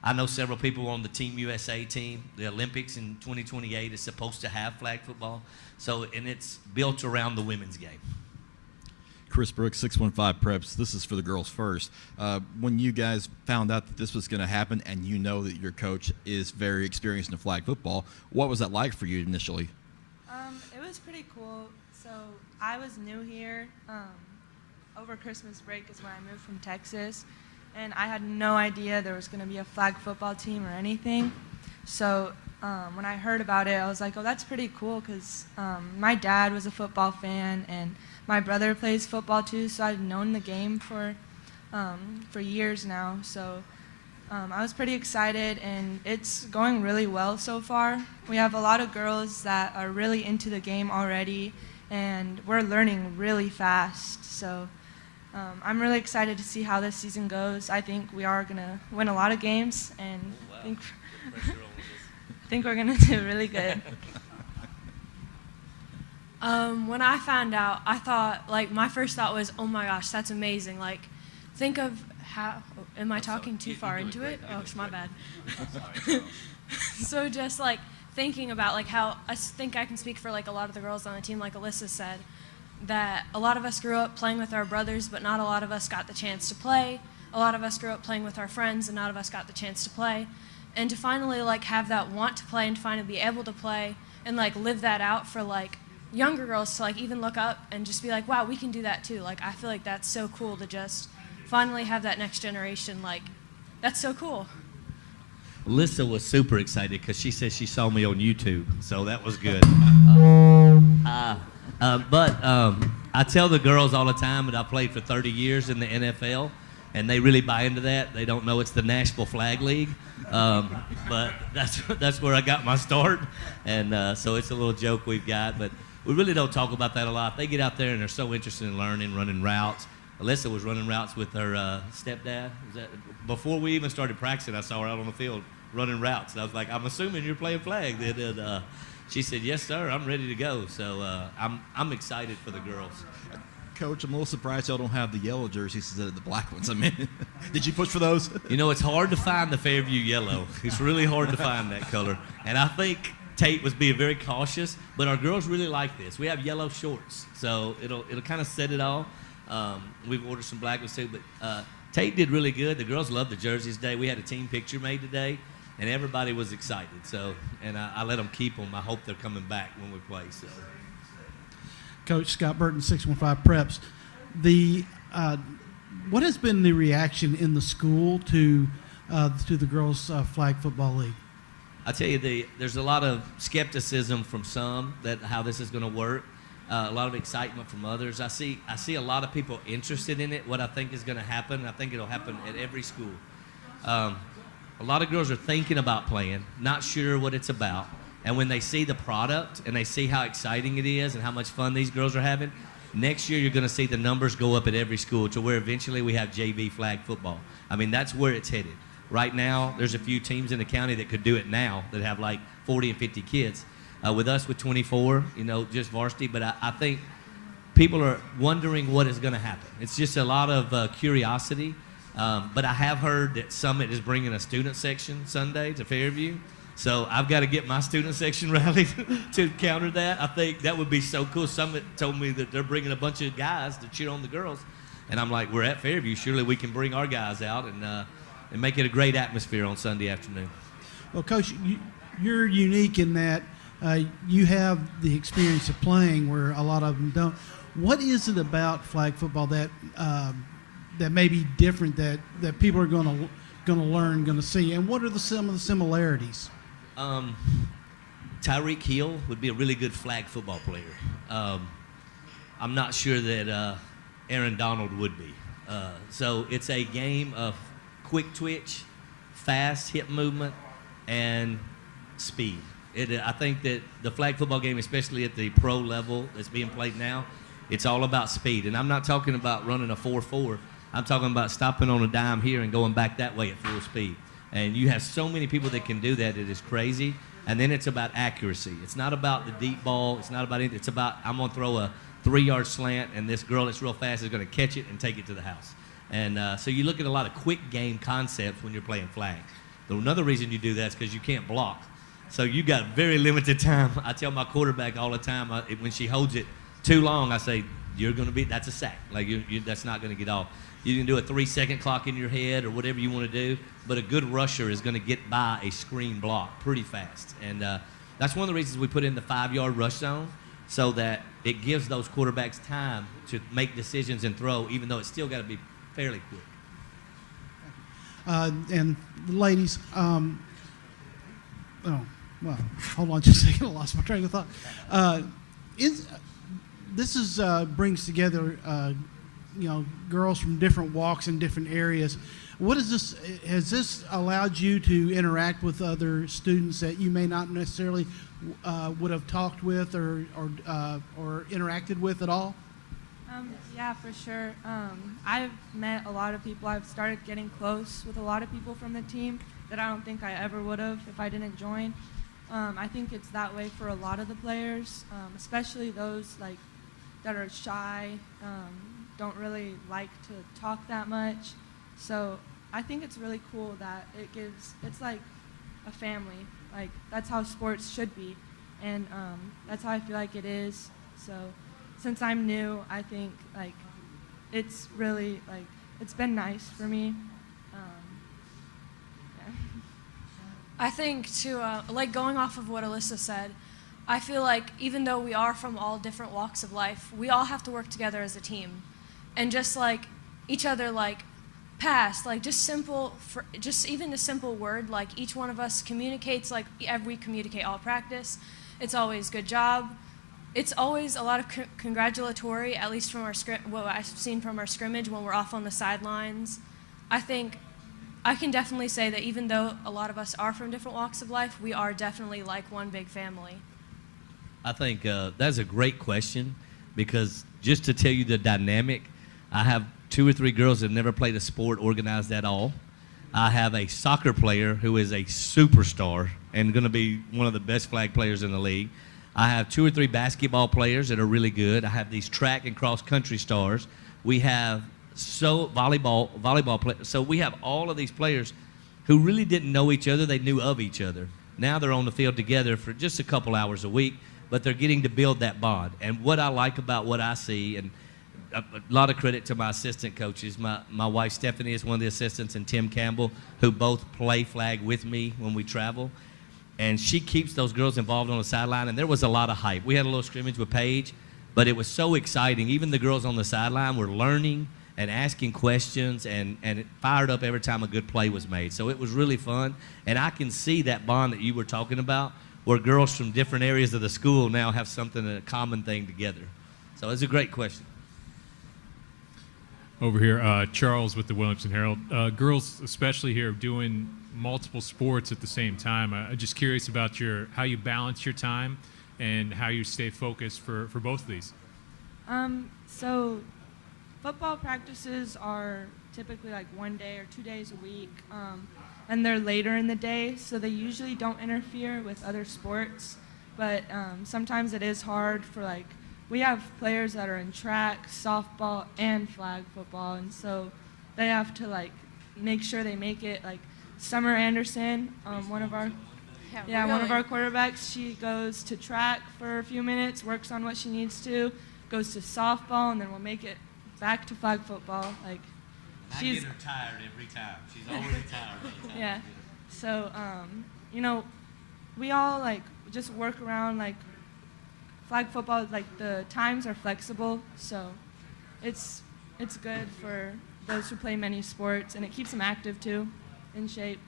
I know several people on the Team USA team. The Olympics in 2028 is supposed to have flag football. So, and it's built around the women's game. Chris Brooks, 615 Preps. This is for the girls first. When you guys found out that this was going to happen and you know that your coach is very experienced in flag football, what was that like for you initially? It was pretty cool. So I was new here. Over Christmas break is when I moved from Texas, and I had no idea there was going to be a flag football team or anything. So when I heard about it, I was like, oh, that's pretty cool, because my dad was a football fan, and my brother plays football too, so I've known the game for years now. So I was pretty excited, and it's going really well so far. We have a lot of girls that are really into the game already, and we're learning really fast. So I'm really excited to see how this season goes. I think we are going to win a lot of games, and I think we're going to do really good. When I found out, I thought, like, my first thought was, oh my gosh, that's amazing. Like, think of how, am I talking too far into it? Oh, it's my bad. So just, like, thinking about, like, how I think I can speak for, like, a lot of the girls on the team, like Alyssa said, that a lot of us grew up playing with our brothers, but not a lot of us got the chance to play. A lot of us grew up playing with our friends, and none of us got the chance to play. And to finally, like, have that want to play and to finally be able to play and, like, live that out for, like, younger girls to like even look up and just be like, wow, we can do that too. Like I feel like that's so cool to just finally have that next generation. Like that's so cool. Alyssa was super excited because she said she saw me on YouTube, so that was good. But I tell the girls all the time that I played for 30 years in the NFL, and they really buy into that. They don't know it's the Nashville Flag League, but that's where I got my start, and so it's a little joke we've got, but we really don't talk about that a lot. They get out there and they're so interested in learning, running routes. Alyssa was running routes with her stepdad. Before we even started practicing, I saw her out on the field running routes, and I was like, I'm assuming you're playing flag. And she said, yes, sir, I'm ready to go. So I'm excited for the girls. Coach, I'm a little surprised y'all don't have the yellow jerseys instead of the black ones. I mean, did you push for those? You know, it's hard to find the Fairview yellow. It's really hard to find that color. And I think Tate was being very cautious, but our girls really like this. We have yellow shorts, so it'll kind of set it all. We've ordered some black ones too, but Tate did really good. The girls loved the jerseys today. We had a team picture made today, and everybody was excited. So, and I let them keep them. I hope they're coming back when we play. So. Coach Scott Burton, 615 Preps. What has been the reaction in the school to the girls' flag football league? I tell you, there's a lot of skepticism from some that how this is going to work. A lot of excitement from others. I see a lot of people interested in it. What I think is going to happen, I think it'll happen at every school. A lot of girls are thinking about playing, not sure what it's about. And when they see the product and they see how exciting it is and how much fun these girls are having, next year you're going to see the numbers go up at every school to where eventually we have JV flag football. I mean, that's where it's headed. Right now, there's a few teams in the county that could do it now that have like 40 and 50 kids. With us with 24, just varsity. But I think people are wondering what is going to happen. It's just a lot of curiosity. But I have heard that Summit is bringing a student section Sunday to Fairview. So I've got to get my student section rallied to counter that. I think that would be so cool. Summit told me that they're bringing a bunch of guys to cheer on the girls. And I'm like, we're at Fairview. Surely we can bring our guys out and make it a great atmosphere on Sunday afternoon. Well, Coach, you're unique in that you have the experience of playing where a lot of them don't. What is it about flag football that may be different that people are going to learn, going to see, and what are some of the similarities? Tyreek Hill would be a really good flag football player. I'm not sure that Aaron Donald would be. So it's a game of quick twitch, fast hip movement, and speed. I think that the flag football game, especially at the pro level that's being played now, it's all about speed. And I'm not talking about running a 4.4. I'm talking about stopping on a dime here and going back that way at full speed. And you have so many people that can do that. It is crazy. And then it's about accuracy. It's not about the deep ball. It's not about anything. It's about I'm going to throw a 3-yard slant, and this girl that's real fast is going to catch it and take it to the house. And so you look at a lot of quick game concepts when you're playing flag. Another reason you do that is because you can't block. So you got very limited time. I tell my quarterback all the time, when she holds it too long, I say, that's a sack. Like that's not going to get off. You can do a 3-second clock in your head or whatever you want to do, but a good rusher is going to get by a screen block pretty fast. And that's one of the reasons we put in the 5-yard rush zone so that it gives those quarterbacks time to make decisions and throw, even though it's still got to be fairly quick. And ladies, hold on just a second. I lost my train of thought. This brings together girls from different walks and different areas. What is this? Has this allowed you to interact with other students that you may not necessarily would have talked with or interacted with at all? Yeah, for sure. I've met a lot of people. I've started getting close with a lot of people from the team that I don't think I ever would have if I didn't join. I think it's that way for a lot of the players, especially those that are shy, don't really like to talk that much. So I think it's really cool that it's like a family. Like that's how sports should be, and that's how I feel like it is. So since I'm new, I think it's really it's been nice for me. I think too, going off of what Alyssa said, I feel like even though we are from all different walks of life, we all have to work together as a team. And just like each other, like pass, like just simple, just even a simple word, like each one of us communicates, like we communicate all practice. It's always good job. It's always a lot of congratulatory, at least from what I've seen from our scrimmage when we're off on the sidelines. I think I can definitely say that even though a lot of us are from different walks of life, we are definitely like one big family. I think that's a great question, because just to tell you the dynamic, I have 2 or 3 girls that have never played a sport organized at all. I have a soccer player who is a superstar and going to be one of the best flag players in the league. I have 2 or 3 basketball players that are really good. I have these track and cross country stars. We have volleyball players. So we have all of these players who really didn't know each other. They knew of each other. Now they're on the field together for just a couple hours a week, but they're getting to build that bond. And what I like about what I see, and a lot of credit to my assistant coaches. My wife Stephanie is one of the assistants, and Tim Campbell, who both play flag with me when we travel. And she keeps those girls involved on the sideline, and there was a lot of hype. We had a little scrimmage with Paige, but it was so exciting. Even the girls on the sideline were learning and asking questions, and it fired up every time a good play was made. So it was really fun, and I can see that bond that you were talking about, where girls from different areas of the school now have something, a common thing together. So it's a great question. Over here, Charles with the Williamson Herald. Girls, especially here, doing multiple sports at the same time. I'm just curious about how you balance your time and how you stay focused for both of these. So football practices are typically like 1 day or 2 days a week, and they're later in the day, so they usually don't interfere with other sports. But sometimes it is hard for, like, we have players that are in track, softball, and flag football, and so they have to, like, make sure they make it. Like Summer Anderson, one of our quarterbacks, she goes to track for a few minutes, works on what she needs to, goes to softball, and then we'll make it back to flag football. Like, I get her tired every time. She's already tired every time. Yeah. So, we all, like, just work around, like, flag football, like, the times are flexible, so it's good for those who play many sports, and it keeps them active, too, in shape.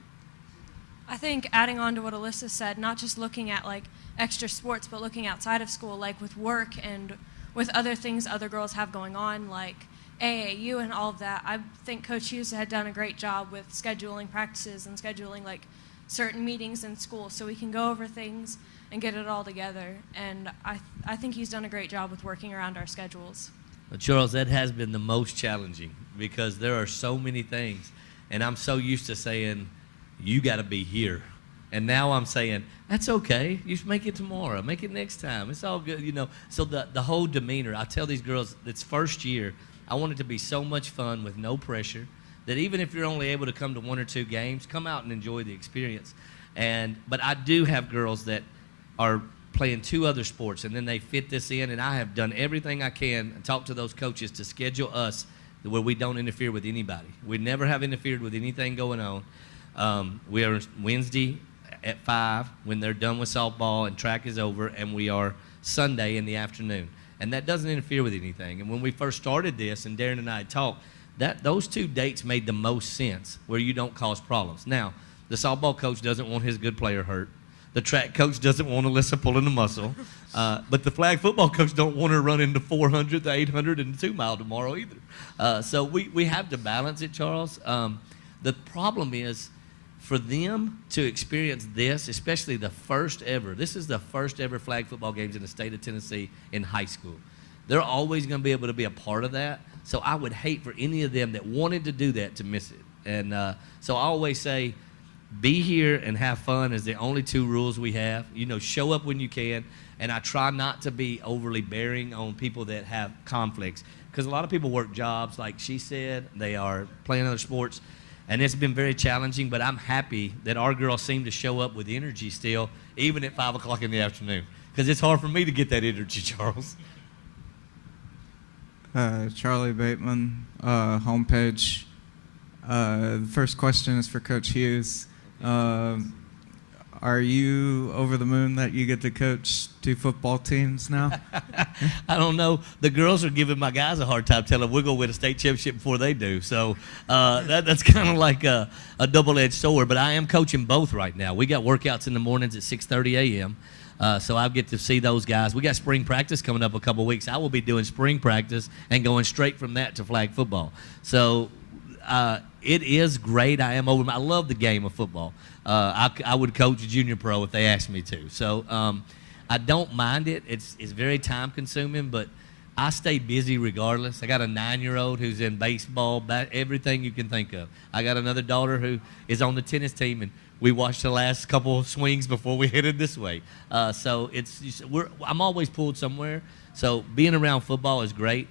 I think adding on to what Alyssa said, not just looking at, like, extra sports, but looking outside of school, like with work and with other things other girls have going on, like AAU and all of that. I think Coach Hughes had done a great job with scheduling practices and scheduling, like, certain meetings in school so we can go over things and get it all together. And I think he's done a great job with working around our schedules. Well, Charles, that has been the most challenging, because there are so many things. And I'm so used to saying, you got to be here. And now I'm saying, that's okay. You should make it tomorrow. Make it next time. It's all good, you know. So the whole demeanor, I tell these girls, it's first year, I want it to be so much fun with no pressure, that even if you're only able to come to 1 or 2 games, come out and enjoy the experience. But I do have girls that are playing 2 other sports, and then they fit this in, and I have done everything I can and talked to those coaches to schedule us where we don't interfere with anybody. We never have interfered with anything going on. We are Wednesday at 5 when they're done with softball and track is over, and we are Sunday in the afternoon. And that doesn't interfere with anything. And when we first started this, and Darren and I had talked, those 2 dates made the most sense, where you don't cause problems. Now, the softball coach doesn't want his good player hurt. The track coach doesn't want Alyssa pulling a muscle. But the flag football coach don't want her running the 400, the 800, and the 2-mile tomorrow either. So we have to balance it, Charles. The problem is for them to experience this, especially the first ever. This is the first ever flag football games in the state of Tennessee in high school. They're always going to be able to be a part of that. So I would hate for any of them that wanted to do that to miss it. And so I always say, be here and have fun is the only 2 rules we have. You know, show up when you can. And I try not to be overly bearing on people that have conflicts, because a lot of people work jobs, like she said. They are playing other sports. And it's been very challenging, but I'm happy that our girls seem to show up with energy still, even at 5 o'clock in the afternoon, because it's hard for me to get that energy, Charles. Charlie Bateman, homepage. The first question is for Coach Hughes. Are you over the moon that you get to coach 2 football teams now? I don't know. The girls are giving my guys a hard time, telling them we're going to win a state championship before they do. So that's kind of like a double-edged sword. But I am coaching both right now. We got workouts in the mornings at 6:30 a.m., so I get to see those guys. We got spring practice coming up a couple weeks. I will be doing spring practice and going straight from that to flag football. So it is great. I love the game of football. I would coach junior pro if they asked me to. So I don't mind it. It's very time consuming, but I stay busy regardless. I got a 9-year-old who's in baseball, everything you can think of. I got another daughter who is on the tennis team, and we watched the last couple of swings before we headed this way. So I'm always pulled somewhere. So being around football is great.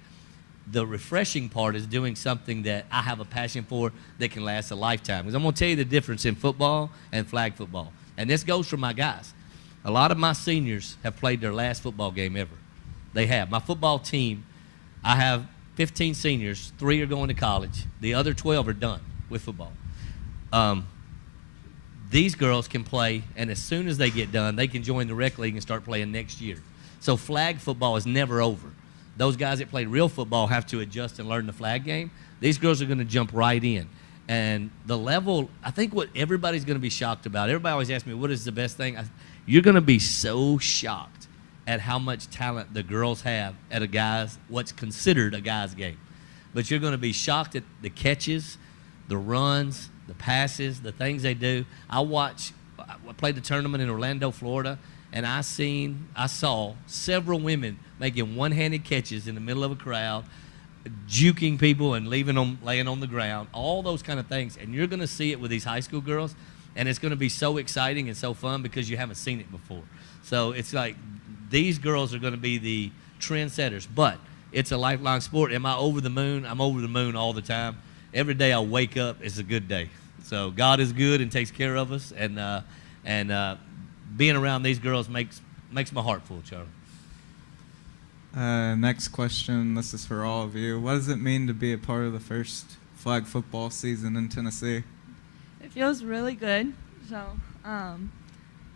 The refreshing part is doing something that I have a passion for that can last a lifetime. Because I'm going to tell you the difference in football and flag football. And this goes for my guys. A lot of my seniors have played their last football game ever. They have. My football team, I have 15 seniors. 3 are going to college. The other 12 are done with football. These girls can play, and as soon as they get done, they can join the rec league and start playing next year. So flag football is never over. Those guys that played real football have to adjust and learn the flag game. These girls are going to jump right in. And the level, I think what everybody's going to be shocked about, everybody always asks me, what is the best thing? You're going to be so shocked at how much talent the girls have at what's considered a guy's game. But you're going to be shocked at the catches, the runs, the passes, the things they do. I played the tournament in Orlando, Florida, and I saw several women making one-handed catches in the middle of a crowd, juking people and leaving them laying on the ground, all those kind of things. And you're going to see it with these high school girls, and it's going to be so exciting and so fun because you haven't seen it before. So it's like these girls are going to be the trendsetters. But it's a lifelong sport. Am I over the moon? I'm over the moon all the time. Every day I wake up is a good day. So God is good and takes care of us, and being around these girls makes my heart full, Charlie. Next question. This is for all of you. What does it mean to be a part of the first flag football season in Tennessee? It feels really good. So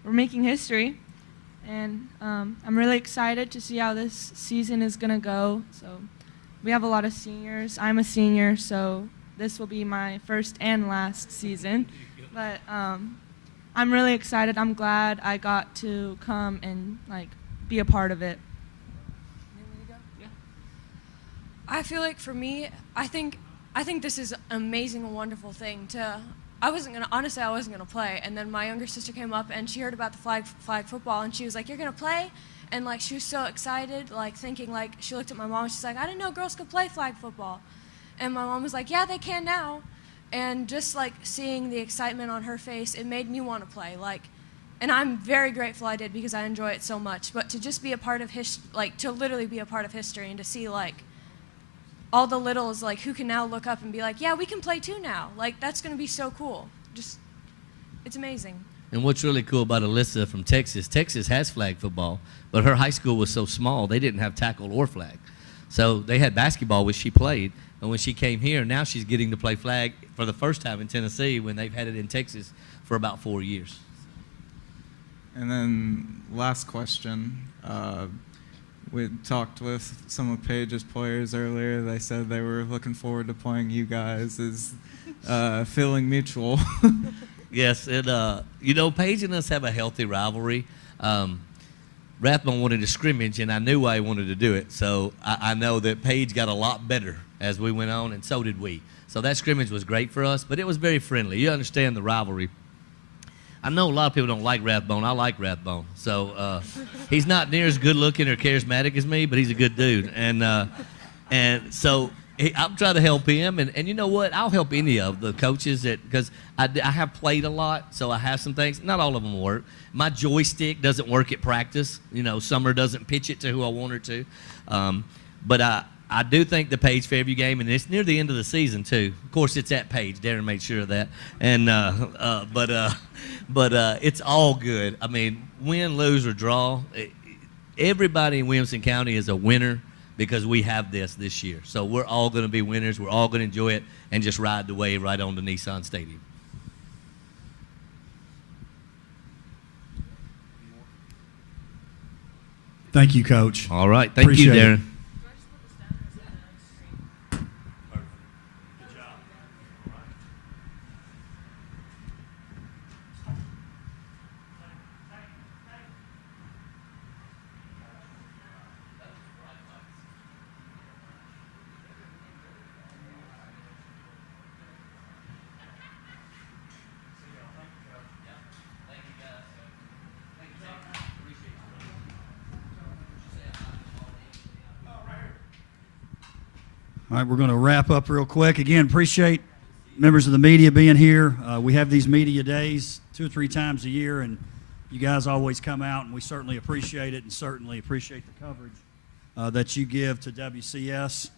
we're making history, and I'm really excited to see how this season is going to go. So we have a lot of seniors. I'm a senior, so this will be my first and last season. But I'm really excited. I'm glad I got to come and be a part of it. I feel like for me, I think this is an amazing and wonderful thing I wasn't gonna play, and then my younger sister came up and she heard about the flag football, and she was like, "You're gonna play?" And she was so excited, thinking she looked at my mom and she's like, "I didn't know girls could play flag football." And my mom was like, "Yeah, they can now." And just seeing the excitement on her face, it made me want to play. And I'm very grateful I did because I enjoy it so much. But to just be a part of to literally be a part of history and to see all the littles who can now look up and be like, "Yeah, we can play too now." That's going to be so cool. It's amazing. And what's really cool about Alyssa from Texas has flag football, but her high school was so small they didn't have tackle or flag. So they had basketball, which she played, and when she came here, now she's getting to play flag for the first time in Tennessee when they've had it in Texas for about 4 years. And then last question. We talked with some of Paige's players earlier. They said they were looking forward to playing you guys. Is feeling mutual? Yes, and Paige and us have a healthy rivalry. Rathbone wanted a scrimmage, and I knew why he wanted to do it. So I know that Paige got a lot better as we went on, and so did we. So that scrimmage was great for us, but it was very friendly. You understand the rivalry. I know a lot of people don't like Rathbone. I like Rathbone. So he's not near as good looking or charismatic as me, but he's a good dude. And so I'm trying to help him. And you know what? I'll help any of the coaches because I have played a lot, so I have some things. Not all of them work. My joystick doesn't work at practice. Summer doesn't pitch it to who I want her to. But I do think the Page Fairview game, and it's near the end of the season too. Of course, it's at Page. Darren made sure of that. And but it's all good. I mean, win, lose, or draw, everybody in Williamson County is a winner because we have this year. So we're all going to be winners. We're all going to enjoy it and just ride the wave right on to Nissan Stadium. Thank you, Coach. All right. Thank you, Appreciate Darren. it. All right, we're going to wrap up real quick. Again, appreciate members of the media being here. We have these media days 2 or 3 times a year, and you guys always come out, and we certainly appreciate it and certainly appreciate the coverage that you give to WCS.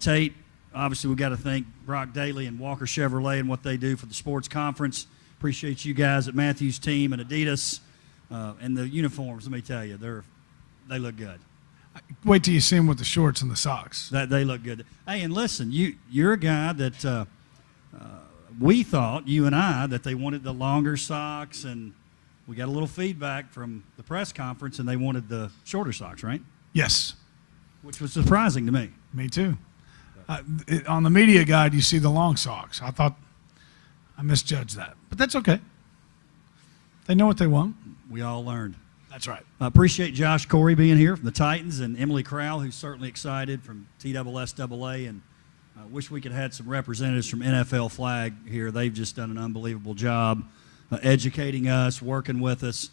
Tate, obviously we've got to thank Brock Daly and Walker Chevrolet and what they do for the sports conference. Appreciate you guys at Matthew's team and Adidas and the uniforms. Let me tell you, they look good. Wait till you see them with the shorts and the socks. They look good. Hey, and listen, you're a guy that we thought, you and I, that they wanted the longer socks, and we got a little feedback from the press conference, and they wanted the shorter socks, right? Yes. Which was surprising to me. Me too. On the media guide, you see the long socks. I thought I misjudged that, but that's okay. They know what they want. We all learned. That's right. I appreciate Josh Corey being here from the Titans and Emily Crowl, who's certainly excited from TSSAA, and I wish we could have had some representatives from NFL Flag here. They've just done an unbelievable job educating us, working with us,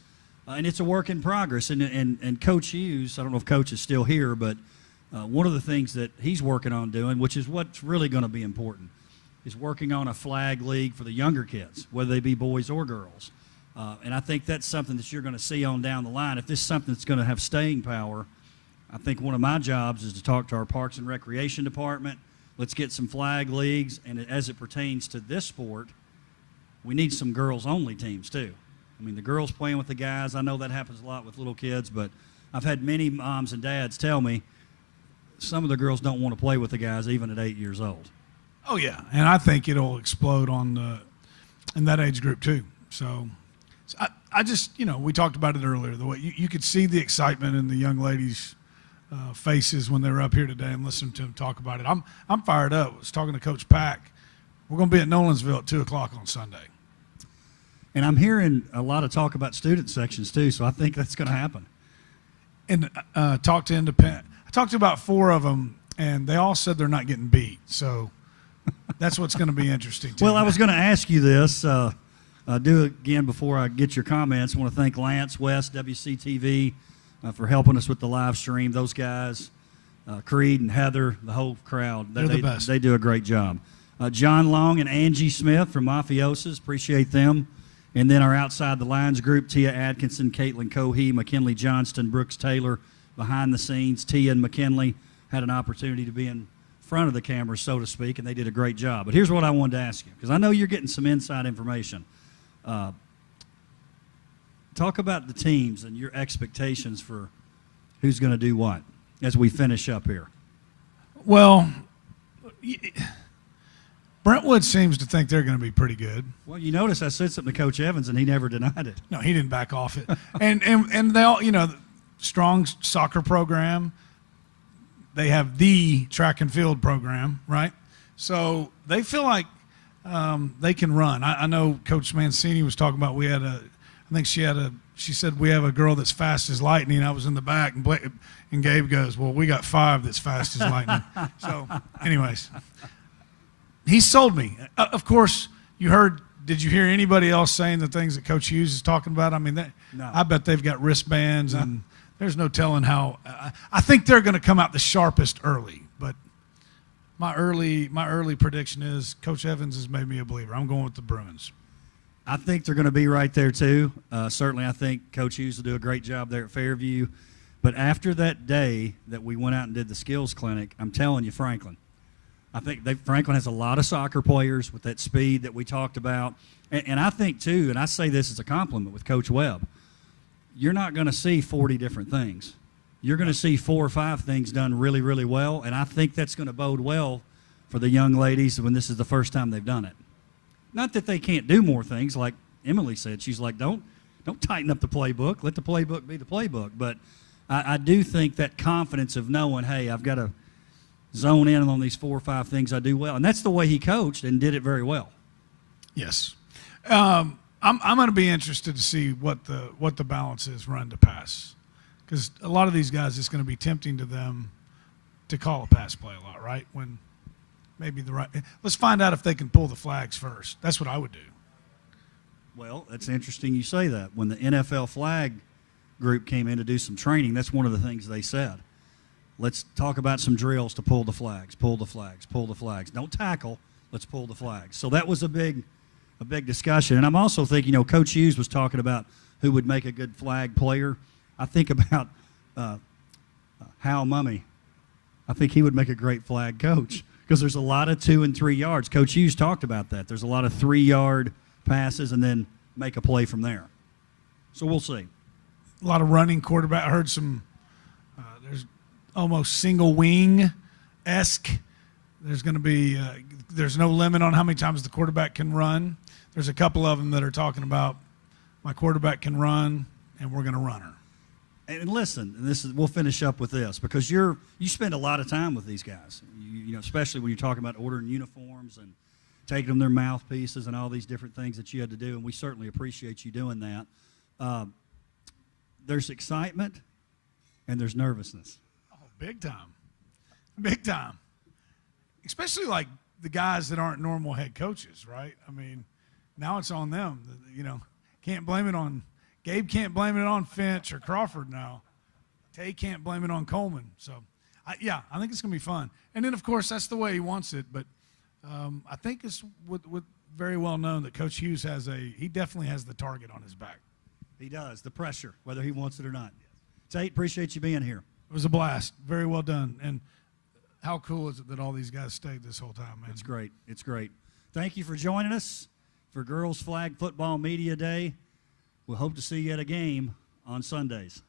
and it's a work in progress. And Coach Hughes, I don't know if Coach is still here, but one of the things that he's working on doing, which is what's really going to be important, is working on a flag league for the younger kids, whether they be boys or girls. And I think that's something that you're going to see on down the line. If this is something that's going to have staying power, I think one of my jobs is to talk to our Parks and Recreation Department. Let's get some flag leagues. And as it pertains to this sport, we need some girls-only teams too. I mean, the girls playing with the guys, I know that happens a lot with little kids, but I've had many moms and dads tell me some of the girls don't want to play with the guys even at 8 years old. Oh, yeah. And I think it'll explode in that age group too. So I just, we talked about it earlier. The way you could see the excitement in the young ladies' faces when they were up here today and listening to them talk about it. I'm fired up. I was talking to Coach Pack. We're going to be at Nolensville at 2 o'clock on Sunday. And I'm hearing a lot of talk about student sections too, so I think that's going to happen. And talked to Independent. I talked to about 4 of them, and they all said they're not getting beat. So that's what's going to be interesting too. Well, I was going to ask you this. Do again before I get your comments. I want to thank Lance West, WCTV, for helping us with the live stream. Those guys, Creed and Heather, the whole crowd, They're the best. They do a great job. John Long and Angie Smith from MAFIAoZA, appreciate them. And then our Outside the Lines group, Tia Atkinson, Caitlin Cohee, McKinley Johnston, Brooks Taylor, behind the scenes. Tia and McKinley had an opportunity to be in front of the camera, so to speak, and they did a great job. But here's what I wanted to ask you, because I know you're getting some inside information. Talk about the teams and your expectations for who's going to do what as we finish up here. Well, Brentwood seems to think they're going to be pretty good. Well, you notice I said something to Coach Evans, and he never denied it. No, he didn't back off it. and they all, strong soccer program. They have the track and field program, right? So they feel like they can run. I know Coach Mancini was talking about she said we have a girl that's fast as lightning. I was in the back, and Gabe goes, well, we got 5 that's fast as lightning. So anyways, he sold me. Of course, did you hear anybody else saying the things that Coach Hughes is talking about? I mean, no. I bet they've got wristbands, and there's no telling how. I think they're going to come out the sharpest early, but my early prediction is Coach Evans has made me a believer. I'm going with the Bruins. I think they're going to be right there too. Certainly, I think Coach Hughes will do a great job there at Fairview. But after that day that we went out and did the skills clinic, I'm telling you, Franklin, I think Franklin has a lot of soccer players with that speed that we talked about. And I think, too, and I say this as a compliment with Coach Webb, you're not going to see 40 different things. You're going to see 4 or 5 things done really, really well, and I think that's going to bode well for the young ladies when this is the first time they've done it. Not that they can't do more things, like Emily said. She's like, don't tighten up the playbook. Let the playbook be the playbook. But I do think that confidence of knowing, hey, I've got to zone in on these 4 or 5 things I do well. And that's the way he coached and did it very well. Yes. I'm going to be interested to see what the balance is run to pass, because a lot of these guys, it's going to be tempting to them to call a pass play a lot, right? When maybe the right – let's find out if they can pull the flags first. That's what I would do. Well, that's interesting you say that. When the NFL flag group came in to do some training, that's one of the things they said. Let's talk about some drills to pull the flags, pull the flags, pull the flags. Don't tackle. Let's pull the flags. So that was a big discussion. And I'm also thinking, Coach Hughes was talking about who would make a good flag player. I think about Hal Mummy. I think he would make a great flag coach because there's a lot of 2 and 3 yards. Coach Hughes talked about that. There's a lot of 3-yard passes and then make a play from there. So we'll see. A lot of running quarterback. I heard some there's almost single wing-esque. There's going to be there's no limit on how many times the quarterback can run. There's a couple of them that are talking about my quarterback can run and we're going to run her. And listen, we'll finish up with this because you spend a lot of time with these guys, especially when you're talking about ordering uniforms and taking them their mouthpieces and all these different things that you had to do, and we certainly appreciate you doing that. There's excitement and there's nervousness. Oh, big time. Big time. Especially like the guys that aren't normal head coaches, right? I mean, now it's on them. Can't blame it on Gabe, can't blame it on Finch or Crawford now. Tay can't blame it on Coleman. So, I think it's going to be fun. And then, of course, that's the way he wants it. But I think it's very well known that Coach Hughes he definitely has the target on his back. He does, the pressure, whether he wants it or not. Tate, appreciate you being here. It was a blast. Very well done. And how cool is it that all these guys stayed this whole time, man? It's great. It's great. Thank you for joining us for Girls Flag Football Media Day. We'll hope to see you at a game on Sundays.